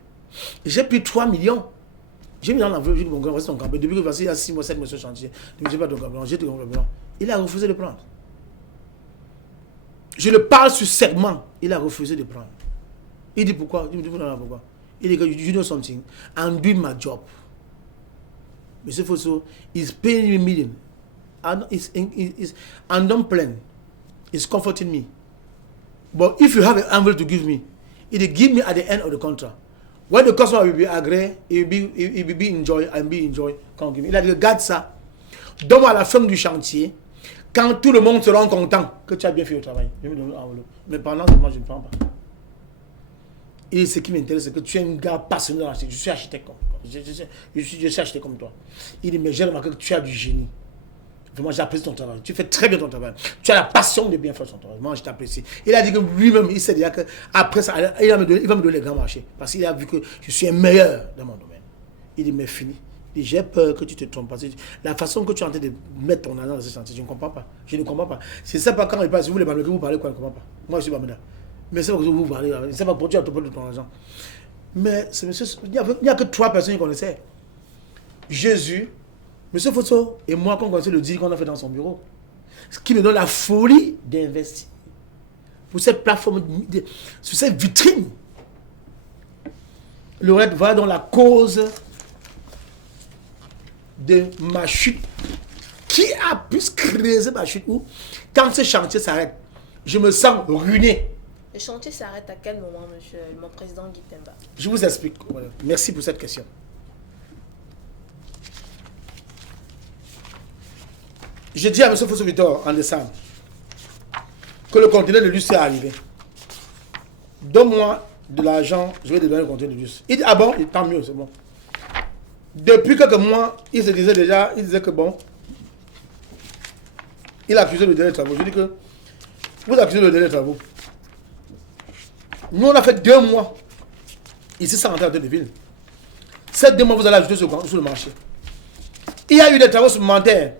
J'ai pris 3 millions. J'ai mis dans l'enveloppe, j'ai dit, mon grand, voici ton campement. Depuis que il y a 6 mois, 7 mois sur le chantier. Je n'ai pas ton campement, j'ai ton campement. Il a refusé de prendre. Je le parle sur serment. Il a refusé de prendre. Il dit, pourquoi? Il dit, pourquoi? Il dit, you know something? I'm doing my job. Monsieur Fosso, he's paying me million. And don't plan. It's comforting me. But if you have an envelope to give me, it will give me at the end of the contract. When the customer will be agreed, he will be enjoy and be enjoy. Il a dit, regarde ça. Donne-moi à la fin du chantier, quand tout le monde sera content que tu as bien fait le travail. Je me donne l'enveloppe. Mais pendant ce moment, je ne prends pas. Et ce qui m'intéresse, c'est que tu es un gars passionné dans l'architecture. Je suis architecte comme toi. Je suis architecte comme toi. Il dit, mais j'ai remarqué que tu as du génie. Vraiment, j'apprécie ton travail. Tu fais très bien ton travail. Tu as la passion de bien faire ton travail. Moi, je t'apprécie. Il a dit que lui-même, il sait déjà qu'après ça, il va me donner les grands marchés. Parce qu'il a vu que je suis un meilleur dans mon domaine. Il dit, mais fini. Il dit, j'ai peur que tu te trompes. Parce que la façon que tu es en train de mettre ton argent dans ce chantier, je ne comprends pas. Je ne comprends pas. C'est ça pas quand il passe. Si vous les Bamenda, vous parlez quoi, je ne comprends pas. Moi, je suis Bamenda. Mais c'est pas que vous parlez. C'est pas pour tu as de ton argent. Mais monsieur, il n'y a que 3 personnes qui connaissaient. Jésus, Monsieur Fosso et moi, quand on connaissait le deal qu'on a fait dans son bureau, ce qui me donne la folie d'investir pour cette plateforme, sur cette vitrine. Le reste, voilà donc la cause de ma chute. Qui a pu creuser ma chute où, quand ce chantier s'arrête, je me sens ruiné. Le chantier s'arrête à quel moment, monsieur, mon président Guy Temba? Je vous explique. Voilà. Merci pour cette question. J'ai dit à M. Fosso Victor en décembre que le conteneur de luxe est arrivé. Donne-moi de l'argent, je vais te donner le conteneur de luxe. Il dit, ah bon, tant mieux, c'est bon. Depuis quelques mois, il se disait déjà, il disait que bon, il accusait le délai de travaux. Je dis que vous accusez le délai de travaux. Nous, on a fait 2 mois ici sans rentrer en tête de ville. Ces 2 mois, vous allez ajouter sur le marché. Il y a eu des travaux supplémentaires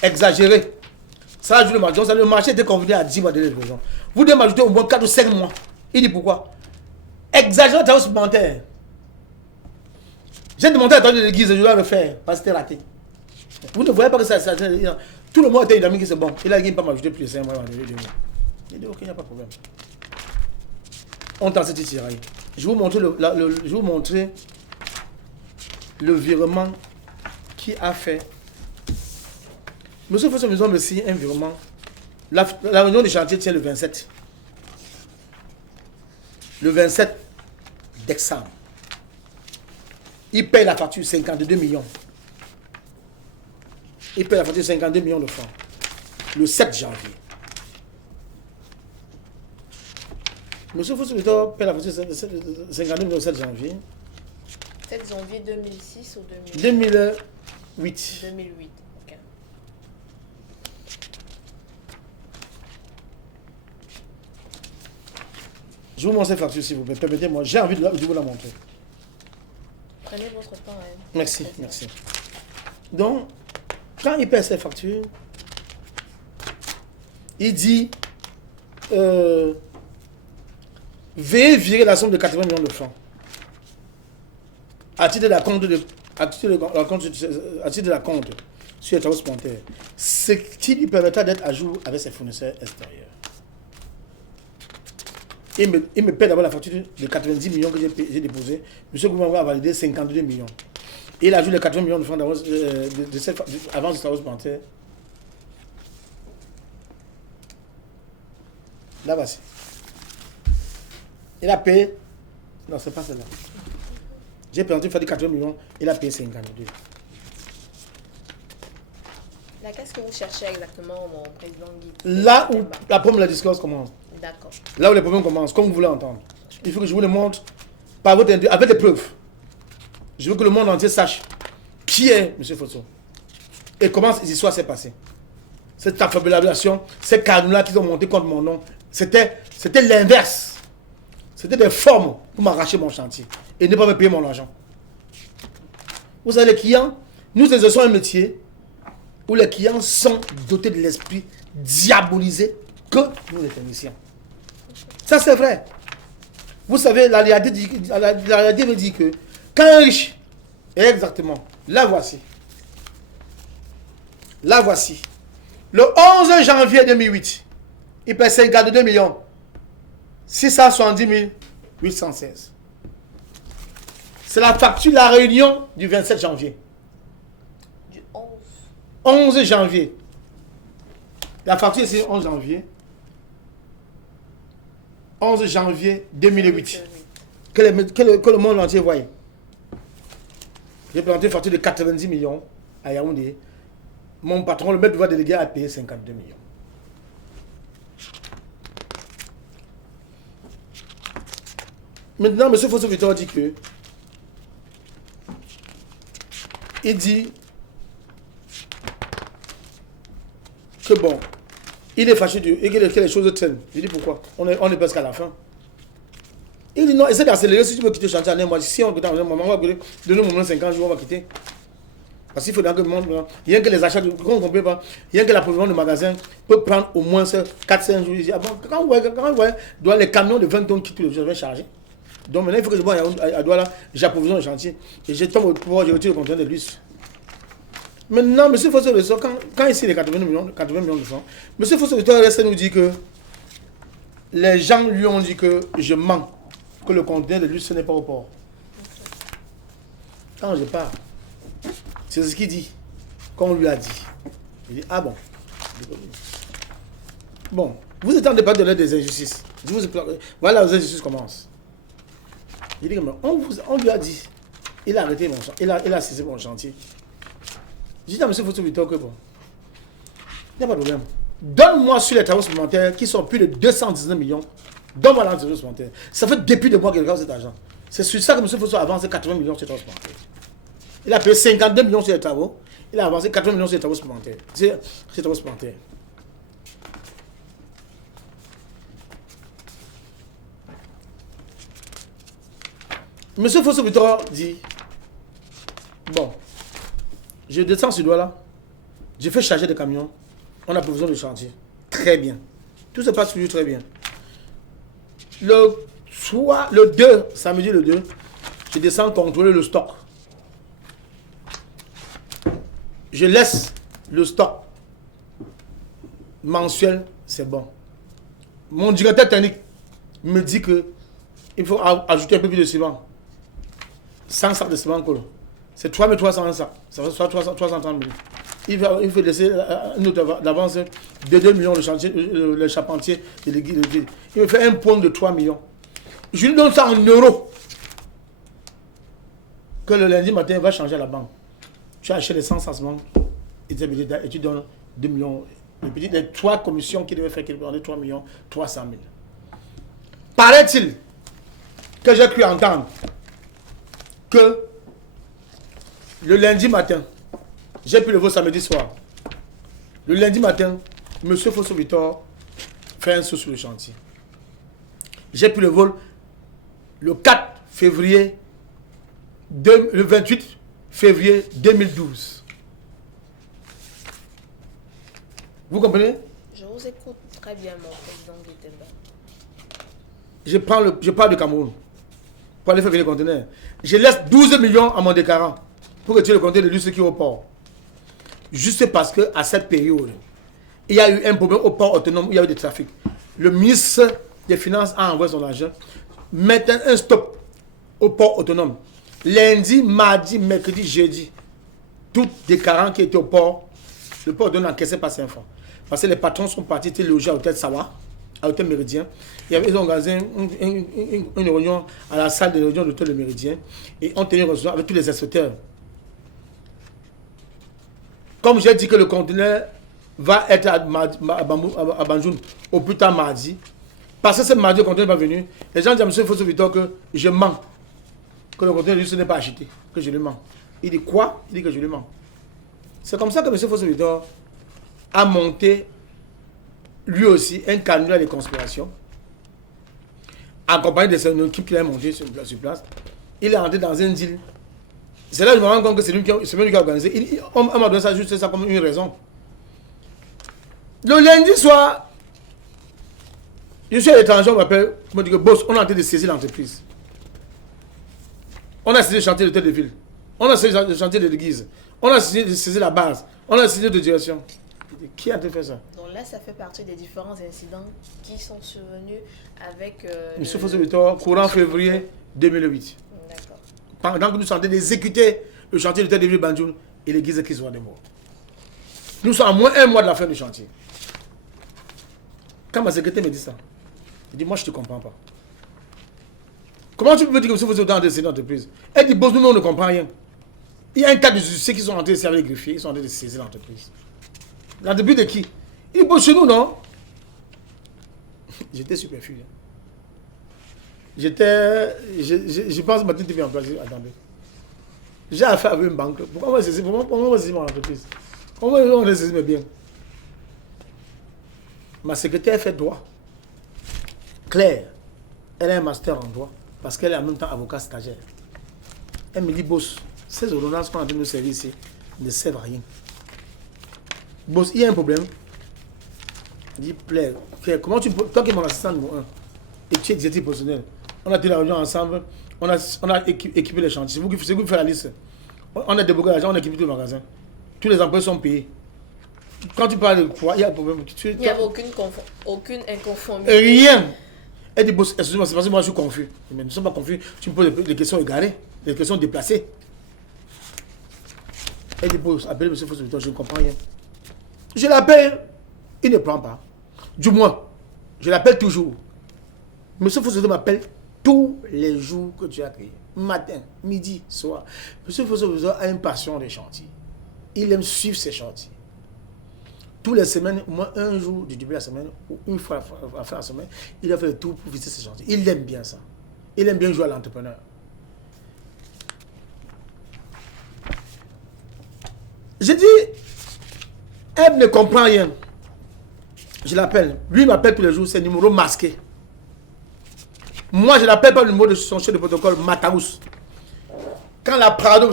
exagérés. Ça ajoute le marché. Donc, le marché était convenu à 10 mois de livraison. Vous devez m'ajouter au moins 4 ou 5 mois. Il dit pourquoi? Exagérer les travaux supplémentaires. J'ai demandé à la table de l'église, je dois le faire parce que c'était raté. Vous ne voyez pas que ça. Tout le monde était dynamique, c'est bon. Il a dit qu'il ne peut pas m'ajouter plus de 5 mois. Il dit ok, il n'y a pas de problème. On t'a cette tiraille. Je vais vous montrer le virement qui a fait. Monsieur Fosso me signe un virement. La réunion du chantier tient le 27. Le 27 décembre. Il paye la facture 52 millions. Il paye la facture 52 millions de francs. Le 7 janvier. Monsieur Fosso paye la facture 52 millions le 7 janvier. 7 janvier 2006 ou 2008. 2008, ok. Je vous montre cette facture s'il vous plaît. Permettez-moi, j'ai envie de vous la montrer. Prenez votre temps. Hein. Merci, merci. Donc, quand il paie cette facture, il dit veuillez virer la somme de 80 millions de francs à titre de la compte sur les travaux supplémentaires, ce qui lui permettra d'être à jour avec ses fournisseurs extérieurs. Il me paie d'abord la facture de 90 millions que j'ai déposée. Monsieur le gouvernement a validé 52 millions. Et il ajoute les 80 millions de francs d'avance de cette avance de travaux supplémentaires. Là, voici. Il a payé. Non, c'est pas celle-là. J'ai présenté une fois de 80 millions. Il a payé 52. Là, qu'est-ce que vous cherchez exactement, mon président Guy? Là où la première discours commence. D'accord. Là où les problèmes commencent, comme vous voulez entendre. Il faut que je vous le montre par votre avec des preuves. Je veux que le monde entier sache qui est M. Fosso et comment cette histoire s'est passée. Cette affabulation, ces calculs-là qui ont monté contre mon nom, C'était l'inverse. C'était des formes pour m'arracher mon chantier et ne pas me payer mon argent. Vous savez, les clients, nous exerçons un métier où les clients sont dotés de l'esprit diabolisé que nous les techniciens. Ça, c'est vrai. Vous savez, la réalité veut dire que quand un riche, exactement, la voici. La voici. Le 11 janvier 2008, il paie 52 millions 670 816. C'est la facture de la réunion du 27 janvier. Du 11. 11 janvier. La facture c'est 11 janvier. 11 janvier 2008. Que le monde entier voyait. J'ai présenté une facture de 90 millions à Yaoundé. Mon patron, le maître pouvoir délégué, a payé 52 millions. Maintenant, M. Fosso Victor dit que il dit que bon, il est fâché et que les choses tiennent. Je dis pourquoi? On est presque à la fin. Il dit non, essaie d'accélérer si tu veux quitter le chantier en un mois. Si on quitte en un mois, on va donner au moins 50 jours, on va quitter. Parce qu'il faut que le monde, rien que les achats, il rien que l'approvisionnement de magasin peut prendre au moins 4-5 jours. Ah bon, quand vous voyez, les camions de 20 tonnes qui tous les jours, je vais charger. Donc maintenant, il faut que je vois à Douala, j'approvisionne le chantier. Et je tombe au pouvoir, je retire le conteneur de l'huile. Maintenant, M. Fosso Victor, quand ici les 80 millions de francs, M. Fosso Victor reste nous dit que les gens lui ont dit que je mens, que le conteneur de l'huile, ce n'est pas au port. Quand je pars, c'est ce qu'il dit, qu'on lui a dit. Il dit, ah bon. Bon, vous êtes en train de donner des injustices. Voilà, les injustices commencent. Il dit, on lui a dit, il a arrêté mon chantier, il a cessé mon chantier. J'ai dit à M. Fosso Victor que bon, il n'y a pas de problème. Donne-moi sur les travaux supplémentaires qui sont plus de 219 millions. Donne-moi les travaux supplémentaires. Ça fait depuis des mois qu'il regarde cet argent. C'est sur ça que M. Fosso a avancé 80 millions sur les travaux supplémentaires. Il a payé 52 millions sur les travaux. Il a avancé 80 millions sur les travaux supplémentaires. M. Fosso Victor dit, bon, je descends ce doigt-là, je fais charger des camions, on a besoin de chantier. Très bien. Tout se passe toujours très bien. Le 2, samedi le 2, je descends contrôler le stock. Je laisse le stock mensuel, c'est bon. Mon directeur technique me dit que il faut ajouter un peu plus de ciment. 100 sacs de ciment colle. C'est 3300 sacs. Ça fait soit 330 000. Il faut laisser une autre d'avance de 2 millions le charpentier de l'église. Il me fait un point de 3 millions. Je lui donne ça en euros. Que le lundi matin, il va changer à la banque. Tu as acheté les 100 ciments et tu donnes 2 millions. Les 3 commissions qui devaient faire qu'il prenait 3 millions 300 000. Paraît-il que j'ai cru entendre que le lundi matin, j'ai pu le voir samedi soir. Le lundi matin, M. Fosso Victor fait un saut sur le chantier. J'ai pu le vol le 4 février, le 28 février 2012. Vous comprenez? Je vous écoute très bien, mon président Guittemba. Je pars de Cameroun pour aller faire venir le conteneur. Je laisse 12 millions à mon déclarant pour retirer le conteneur de lui, ce qui est au port. Juste parce qu'à cette période, il y a eu un problème au port autonome où il y a eu du trafic. Le ministre des Finances a envoyé son argent, mettant un stop au port autonome. Lundi, mardi, mercredi, jeudi, tout déclarant qui était au port, le port autonome n'encaissait pas 5 francs. Parce que les patrons sont partis, étaient logés à l'hôtel Sawa, à l'hôtel Méridien. Ils ont organisé une réunion à la salle de réunion de l'hôtel de Méridien et ont tenu une réunion avec tous les inspecteurs. Comme j'ai dit que le conteneur va être à Banjoun au plus tard mardi, parce que ce mardi le conteneur n'est pas venu, les gens disent à M. Fosso Victor que je mens, que le conteneur juste n'est pas acheté, que je lui mens. Il dit quoi? Il dit que je lui mens. C'est comme ça que M. Fosso Victor a monté lui aussi, un canular de conspiration, accompagné de son équipe qu'il a montée sur place. Il est rentré dans un deal. C'est là que je me rends compte que c'est lui qui a organisé. On m'a donné ça juste ça comme une raison. Le lundi soir, je suis à l'étranger, on m'appelle, on me dit que boss, on est en train de saisir l'entreprise. On a saisi le chantier de tête de ville. On a saisi le chantier de l'église. On a saisi la base. On a saisi de direction. Qui a fait ça? Donc là, ça fait partie des différents incidents qui sont survenus avec... Monsieur Fosso Victor, courant février 2008. D'accord. Pendant que nous sommes en train d'exécuter le chantier de tête de ville Banjoul et l'église qui soit de mort. Nous sommes à moins un mois de la fin du chantier. Quand ma secrétaire me dit ça, il dit, moi je ne te comprends pas. Comment tu peux me dire que vous êtes autant de ces entreprises? Elle dit, boss, nous, on ne comprend rien. Il y a un tas de ceux qui sont en train de servir les greffiers, ils sont en train de saisir l'entreprise. L'entreprise de qui? Il dit, boss, chez nous, non? J'étais superflu. Je pense que ma tête en place. Attendez. J'ai affaire avec une banque. Pourquoi on va saisir mon entreprise? Comment on va saisir mes biens? Ma secrétaire fait droit. Claire, elle a un master en droit parce qu'elle est en même temps avocat stagiaire. Elle me dit, boss, ces ordonnances qu'on a en train de nous servir ici ne servent à rien. Boss, il y a un problème. Je dis, Claire, comment tu peux, toi qui es mon assistant numéro 1 et tu es directeur personnel, on a été la réunion ensemble, on a équipé les chantiers. C'est vous qui faites la liste. On a débloqué l'argent, on a équipé tout le magasin. Tous les employés sont payés. Quand tu parles de quoi, il y a un problème. Il n'y avait aucune inconformité. Rien. Elle dit, boss, excusez-moi, c'est parce que moi je suis confus. Mais nous ne sommes pas confus. Tu me poses des questions égarées, des questions déplacées. Elle dit, boss, appelez M. Fosso Victor, je ne comprends rien. Je l'appelle, il ne prend pas. Du moins, je l'appelle toujours. M. Fosso Victor m'appelle tous les jours que tu as créé. Matin, midi, soir. M. Fosso Victor a une passion des chantiers. Il aime suivre ses chantiers. Toutes les semaines, au moins un jour du début de la semaine, ou une fois à la fin de la semaine, il a fait le tour pour visiter ses chantiers. Il aime bien ça. Il aime bien jouer à l'entrepreneur. J'ai dit, elle ne comprend rien. Je l'appelle. Lui, il m'appelle tous les jours, c'est un numéro masqué. Moi, je l'appelle par le numéro de son chef de protocole, Mataous. Quand la Prado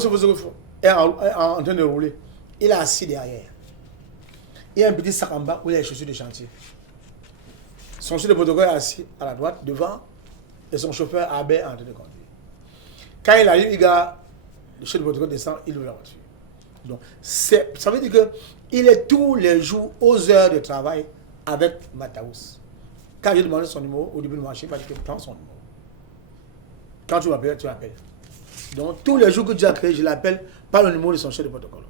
est en train de rouler, il est assis derrière. Il y a un petit sac en bas où il y a les chaussures de chantier. Son chef de protocole est assis à la droite, devant, et son chauffeur Abel est en train de conduire. Quand il arrive, le chef de protocole descend, il ouvre la voiture. Donc, ça veut dire qu'il est tous les jours aux heures de travail avec Mataous. Quand j'ai demandé son numéro au début du marché, il m'a dit que prends son numéro. Quand tu m'appelles, tu m'appelles. Donc, tous les jours que tu as créé, je l'appelle par le numéro de son chef de protocole.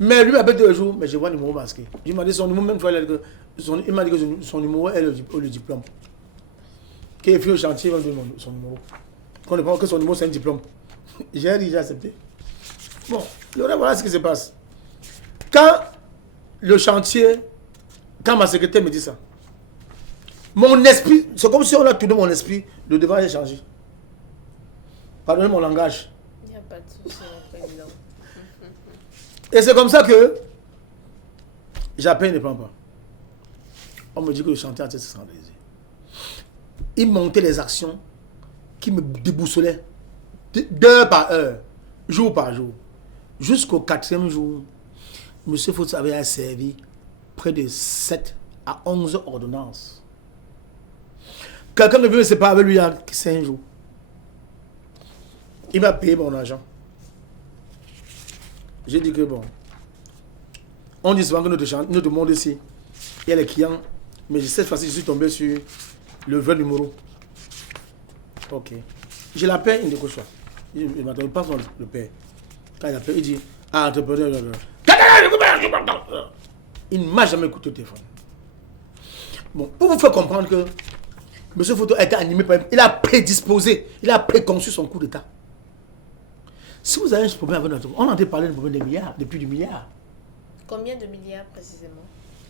Mais lui m'appelle tous les jours, mais je vois le numéro masqué. Il m'a dit son numéro, même fois, il m'a dit que son numéro est le diplôme. Qu'il est fait au chantier, il m'a donné son numéro. Qu'on ne pense que son numéro, c'est un diplôme. J'ai déjà accepté. Bon, voilà ce qui se passe. Quand le chantier, quand ma secrétaire me dit ça, mon esprit, c'est comme si on a tourné mon esprit, le devant est changé. Pardonnez mon langage. Il n'y a pas de souci, mon président. Et c'est comme ça que j'appelle, il ne prend pas. On me dit que le chantier a été scandalisé. Il montait les actions qui me déboussolaient d'heure par heure, jour par jour. Jusqu'au 4e jour, M. Fosso avait servi près de 7 à 11 ordonnances. Quelqu'un ne veut me séparer avec lui il y a 5 jours. Il m'a payé mon argent. J'ai dit que bon, on dit souvent que notre monde ici, il y a les clients, mais cette fois-ci, je suis tombé sur le vrai numéro. Ok. Je l'appelle, il ne décroche pas. Il m'attend, il passe le père. Quand il appelle, il dit, ah, entrepreneur, il ne m'a jamais écouté au téléphone. Bon, pour vous faire comprendre que M. Fosso a été animé par... Il a prédisposé, il a préconçu son coup d'État. Si vous avez un problème avec notre... On a entendu parler du problème des milliards, depuis du milliard. Combien de milliards précisément?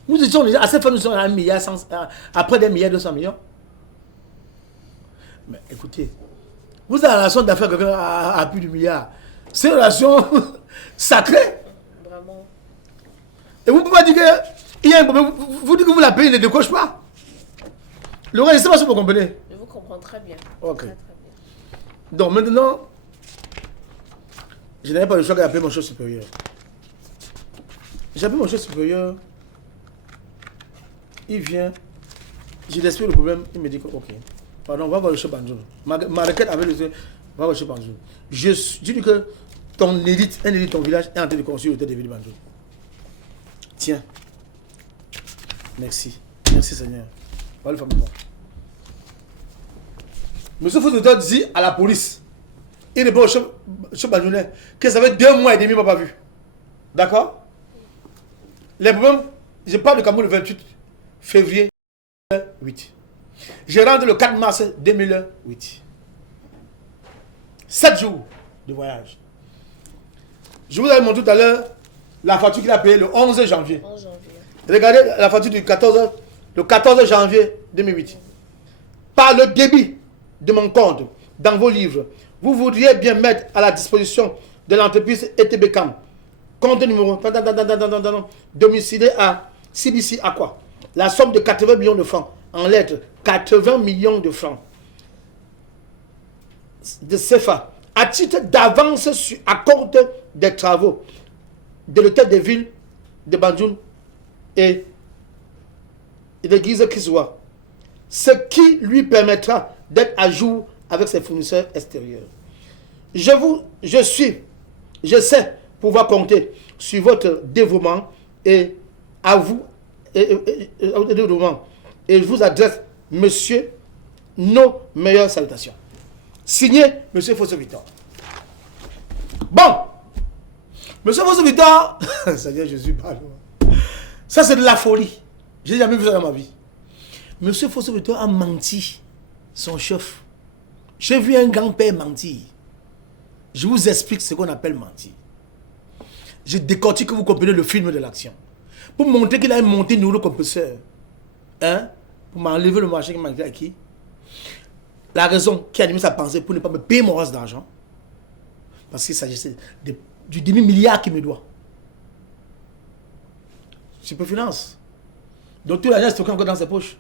Nous étions déjà, à cette fois, nous sommes à 1 milliard, après des milliards 200 millions. Mais écoutez, vous avez la relation d'affaires avec quelqu'un à plus du milliard. C'est une relation sacrée. Vraiment. Et vous ne pouvez pas dire que Il y a un problème. Vous dites que vous l'appelez, il ne décoche pas. Le reste, je ne sais pas si vous comprenez. Je vous comprends très bien. Ok. Très, très bien. Donc maintenant, je n'avais pas le choix d'appeler mon chef supérieur. J'appelle mon chef supérieur. Il vient. Je lui explique le problème. Il me dit que, ok. Pardon, on va voir le chef Banjoul. Ma requête avec le chef, on va voir le chef Banjoul. Je dis que ton élite, un élite de ton village est en train de construire l'hôtel de ville de Banjoul. Tiens. Merci. Merci Seigneur. Voilà le fameux. Monsieur Foussouteur dit à la police, il répond au chef Banjoulais que ça fait 2 mois et demi qu'il ne m'a pas vu. D'accord? Les problèmes, je parle de Cameroun le 28 février 2008. Je rentre le 4 mars 2008. 7 jours de voyage. Je vous avais montré tout à l'heure la facture qu'il a payée le 11 janvier. 11 janvier. Regardez la facture du 14 janvier 2008. Par le débit de mon compte dans vos livres, vous voudriez bien mettre à la disposition de l'entreprise ETBCAM, compte numéro domicilié à CBC Aqua, la somme de 80 millions de francs, en lettres, 80 millions de francs de CFA, à titre d'avance sur accord des travaux de l'hôtel de ville de Banjoul et de Guise Kiswa, ce qui lui permettra d'être à jour avec ses fournisseurs extérieurs. Je sais pouvoir compter sur votre dévouement et à vous et je vous adresse, monsieur, nos meilleures salutations. Signé, monsieur Fosso-Victor. Bon, monsieur Fosso-Victor, Seigneur Jésus, pardon. Ça c'est de la folie. Je n'ai jamais vu ça dans ma vie. Monsieur Fosso-Victor a menti, son chef. J'ai vu un grand-père mentir. Je vous explique ce qu'on appelle mentir. Je décortique que vous comprenez le film de l'action. Pour montrer qu'il a monté un neurocompresseur. Hein? Pour m'enlever le marché qui m'a acquis. La raison qui a animé sa pensée pour ne pas me payer mon reste d'argent. Parce qu'il s'agissait du demi-milliard qu'il me doit. Superfinance. Donc tout l'argent est stocké encore dans ses poches.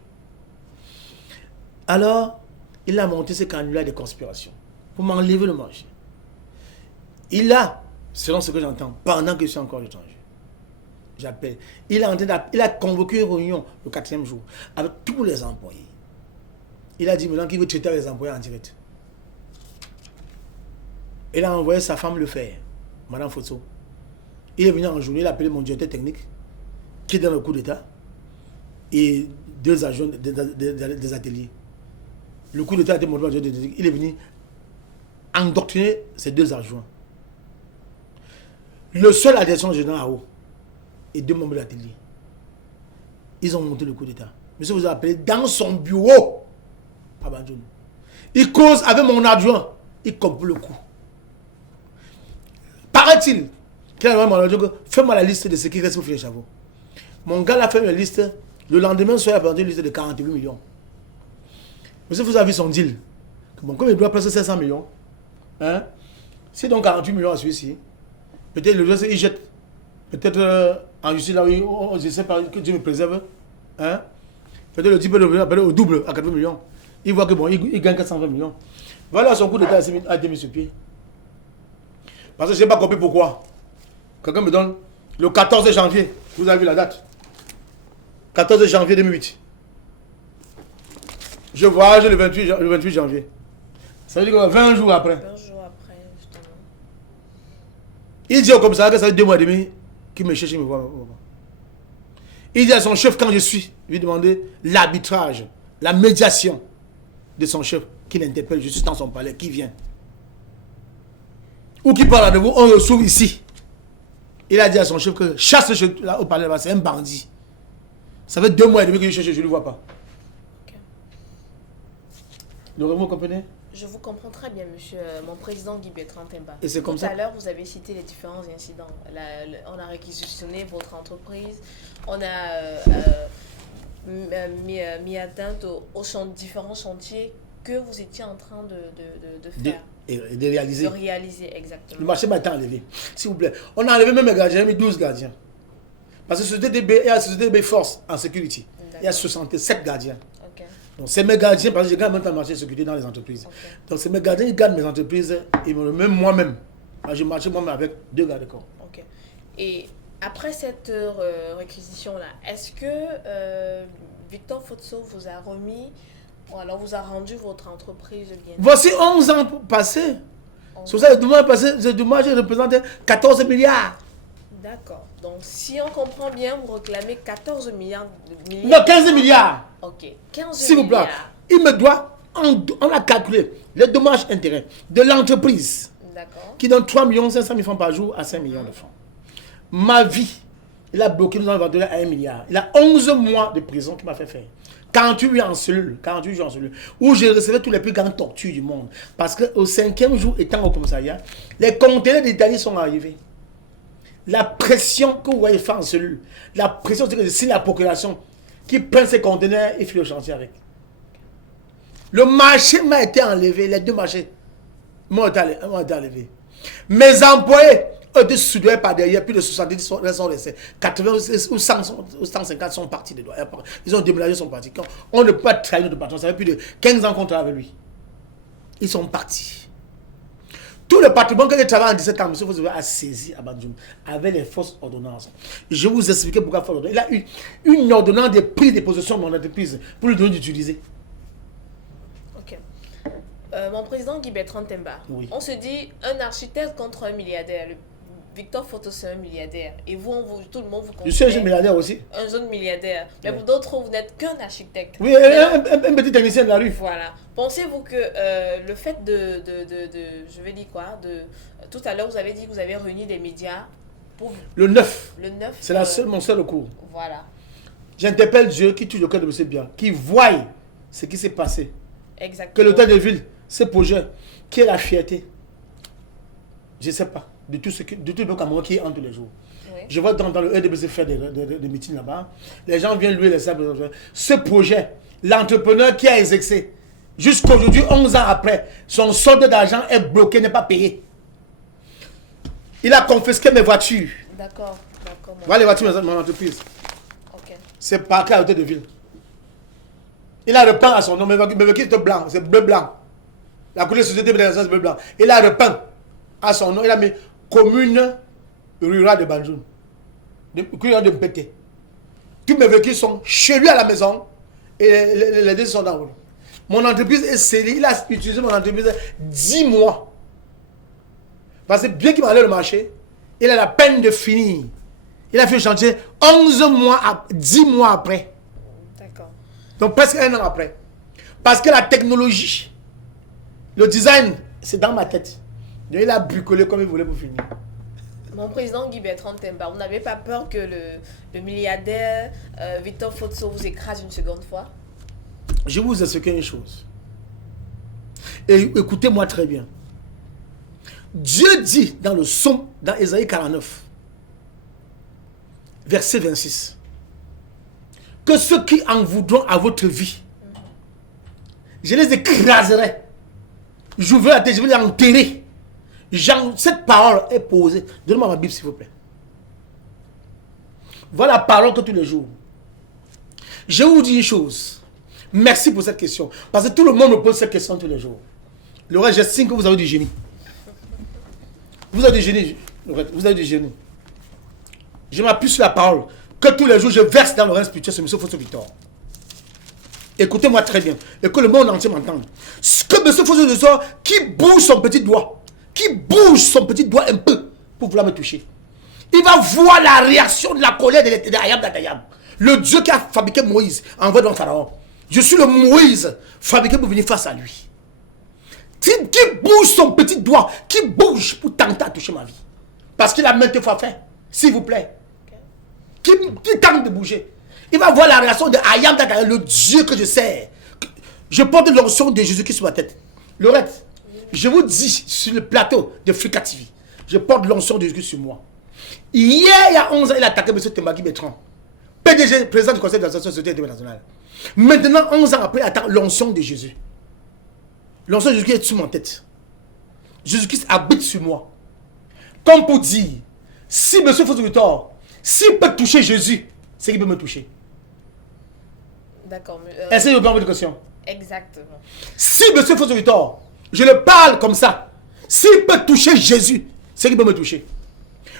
Alors, il a monté ce canular de conspiration pour m'enlever le marché. Il a, selon ce que j'entends, pendant que je suis encore étranger, j'appelle, il a convoqué une réunion le 4e jour avec tous les employés. Il a dit maintenant qu'il veut traiter les employés en direct. Il a envoyé sa femme le faire, Madame Fosso. Il est venu en journée, il a appelé mon directeur technique, qui est dans le coup d'État, et 2 agents des ateliers. Le coup d'État a été monté par le directeur technique. Il est venu endoctriner ces 2 adjoints. Le seul à la direction générale à haut et 2 membres de l'atelier. Ils ont monté le coup d'État. Monsieur vous a appelé dans son bureau à Banjoul. Il cause avec mon adjoint. Il comprend le coup. Paraît-il qu'il a demandé à mon adjoint, fais-moi la liste de ce qui reste pour finir Chavot. Mon gars a fait une liste. Le lendemain, soir, il a présenté une liste de 48 millions. Monsieur vous avez vu son deal. Bon, comme il doit presque 500 millions, hein, c'est donc 48 millions à celui-ci. Peut-être le reste, il jette. Peut-être en justice, là où je sais pas que Dieu me préserve. Hein? Peut-être le type peut le appeler au double à 80 millions. Il voit que bon, il gagne 420 millions. Voilà son coup d'État a été mis sur pied. Parce que je n'ai pas compris pourquoi. Quelqu'un me donne le 14 janvier. Vous avez vu la date? 14 janvier 2008. Je voyage le 28 janvier. Ça veut dire que 20 jours après. 20 jours après, justement. Il dit au commissariat que ça fait 2 mois et demi qu'il me cherche, il me voit. Il dit à son chef, quand je suis, il lui demander l'arbitrage, la médiation de son chef, qui l'interpelle, je suis dans son palais, qui vient. Ou qui parle de vous, on le sauve ici. Il a dit à son chef que chasse au palais, c'est un bandit. Ça fait 2 mois et demi que je cherche, je ne le vois pas. Ok. Donc vous comprenez? Je vous comprends très bien, monsieur, mon président Guy Bertrand Temba. Et c'est comme Tout ça. à l'heure, vous avez cité les différents incidents. On a réquisitionné votre entreprise, on a mis atteinte aux différents chantiers que vous étiez en train de faire. De réaliser. De réaliser, exactement. Le marché m'a été enlevé. S'il vous plaît. On a enlevé même les gardiens, j'ai mis 12 gardiens. Parce que Société DB et la Société DB Force en sécurité. Il y a 67 gardiens. Ok. Donc c'est mes gardiens, parce que je garde même temps marché de sécurité dans les entreprises. Ok. Donc c'est mes gardiens qui gardent mes entreprises, et même moi-même. Je marche moi-même avec 2 gardes de corps. Ok. Et après cette réquisition-là, est-ce que Victor Fotso vous a remis, ou alors vous a rendu votre entreprise bien? Voici 11 ans passés. Sur ça, le dommage représente 14 milliards. D'accord. Donc, si on comprend bien, vous réclamez 14 milliards. Non, 15 milliards. Ok, 15 S'il vous plaît. milliards. Il me doit, on a calculé les dommages intérêts de l'entreprise D'accord. qui donne 3 500 000 francs par jour à 5 millions de francs. Ma vie, il a bloqué, nous avons vendu à 1 milliard. Il a 11 mois de prison qui m'a fait faire. 48 jours en cellule, où j'ai recevais tous les plus grandes tortures du monde. Parce qu'au 5e jour, étant au commissariat, les conteneurs d'Italie sont arrivés. La pression que vous voyez faire en cellule, la pression, c'est que je signe la procuration qui prennent ces conteneurs et file au chantier avec. Le marché m'a été enlevé, les 2 marchés m'ont été enlevés. Mes employés ont été soudés par derrière, plus de 70 sont restés. 80 ou 100 ou 150 sont partis de droit. Ils ont déménagé, ils sont partis. On ne peut pas trahir notre patron, ça fait plus de 15 ans qu'on travaille avec lui. Ils sont partis. Tout le patrimoine que j'ai travaillé en 17 ans, M. Fossovitor a saisi à Banjoum avec les fausses ordonnances. Je vais vous expliquer pourquoi fausse ordonnance. Il a eu une ordonnance de prise de possession de mon entreprise pour lui donner d'utiliser. Ok. Mon président Guy Bertrand Temba, Oui. on se dit un architecte contre un milliardaire. Victor Fotso, c'est un milliardaire. Et vous, tout le monde vous Je suis un considère milliardaire aussi. un jeune milliardaire. Mais Oui. pour d'autres, vous n'êtes qu'un architecte. Oui, un petit technicien de la rue. Voilà. Pensez-vous que le fait je vais dire quoi, tout à l'heure, vous avez dit que vous avez réuni des médias pour Le 9, le 9. c'est mon seul recours. Voilà. J'interpelle Dieu qui tue le cœur de M. Bien, qui voit ce qui s'est passé. Que Exactement. l'hôtel de ville, ce projet, qui est la fierté. Je ne sais pas. De tout le Cameroun qui est en tous les jours. Oui. Je vois dans le EDBC faire des meetings là-bas. Les gens viennent louer les sables. Ce projet, l'entrepreneur qui a exercé, jusqu'aujourd'hui, 11 ans après, son solde d'argent est bloqué, n'est pas payé. Il a confisqué mes voitures. D'accord. Voilà les voitures de mon entreprise. Ok. C'est parqué à l'hôtel de ville. Il a repeint à son nom. Mes voitures étaient blanc, c'est bleu-blanc. La couleur de société de bleu-blanc. Il a repeint à son nom. Il a mis commune rurale de Banjoum. De Mpete. Tous mes véhicules sont chez lui à la maison. Et les deux sont dans le. Mon entreprise est scellée. Il a utilisé mon entreprise 10 mois. Parce que bien qu'il m'a allé le marché, il a la peine de finir. Il a fait le chantier 10 mois après. D'accord. Donc presque 1 an après. Parce que la technologie, le design, c'est dans ma tête. Donc il a bricolé comme il voulait pour finir. Mon président Guy Bertrand Temba, vous n'avez pas peur que le milliardaire Victor Fotso vous écrase une seconde fois? Je vais vous expliquer une chose. Et écoutez-moi très bien. Dieu dit dans le psaume, dans Ésaïe 49, verset 26, que ceux qui en voudront à votre vie, je les écraserai. J'ouvrirai la tête, je vais les enterrer. Cette parole est posée. Donnez-moi ma Bible, s'il vous plaît. Voilà la parole que tous les jours. Je vous dis une chose. Merci pour cette question. Parce que tout le monde me pose cette question tous les jours. Le reste, j'estime que vous avez du génie. Vous avez du génie. Vous avez du génie. Je m'appuie sur la parole que tous les jours je verse dans le reste spirituel sur M. Fossovitor. Écoutez-moi très bien. Et que le monde entier m'entende. Ce que M. Fossovitor, qui bouge son petit doigt, un peu pour vouloir me toucher, il va voir la réaction de la colère d'Ayam d'Atayam. Le Dieu qui a fabriqué Moïse, envoyé dans Pharaon. Je suis le Moïse fabriqué pour venir face à lui. Qui bouge son petit doigt, qui bouge pour tenter à toucher ma vie. Parce qu'il a maintes fois fait. S'il vous plaît. Qui tente de bouger. Il va voir la réaction de Ayam d'Atayam, le Dieu que je sers. Je porte l'onction de Jésus-Christ sur ma tête. Lorette, je vous dis sur le plateau de Frika TV, je porte l'onction de Jésus-Christ sur moi. Hier, il y a 11 ans, il a attaqué M. Tembaki Bertrand, PDG, président du Conseil d'administration de la Société internationale. Maintenant, 11 ans après, il attaque l'onction de Jésus. L'onction de Jésus-Christ est sur ma tête. Jésus-Christ habite sur moi. Comme pour dire, si M. Fossovitor, S'il peut toucher Jésus, c'est qu'il peut me toucher. D'accord. Essayez de prendre votre question. Exactement. Si M. Fosso Victor, je le parle comme ça, s'il peut toucher Jésus, c'est qu'il peut me toucher.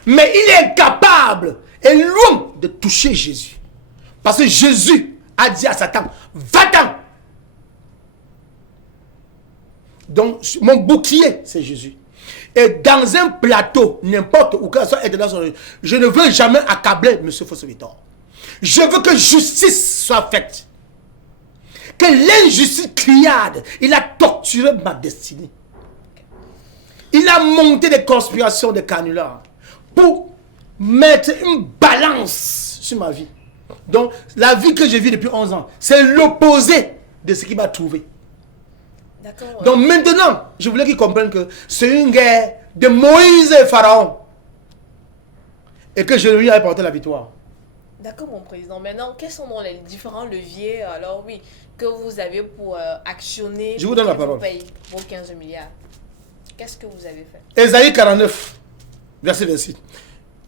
Mais il est incapable et loin de toucher Jésus. Parce que Jésus a dit à Satan, va-t'en. Donc, mon bouclier, c'est Jésus. Et dans un plateau, n'importe où que ce soit, je ne veux jamais accabler M. Fosso Victor. Je veux que justice soit faite. Que l'injustice criarde, il a torturé ma destinée. Il a monté des conspirations, des canulars pour mettre une balance sur ma vie. Donc, la vie que je vis depuis 11 ans, c'est l'opposé de ce qu'il m'a trouvé. D'accord. Donc maintenant, je voulais qu'ils comprennent que c'est une guerre de Moïse et Pharaon. Et que je lui ai apporté la victoire. D'accord, mon président. Maintenant, quels sont donc les différents leviers, alors oui, que vous avez pour actionner, Je vous donne la pour parole. payer vos 15 milliards? Qu'est-ce que vous avez fait? Ésaïe 49, verset 26.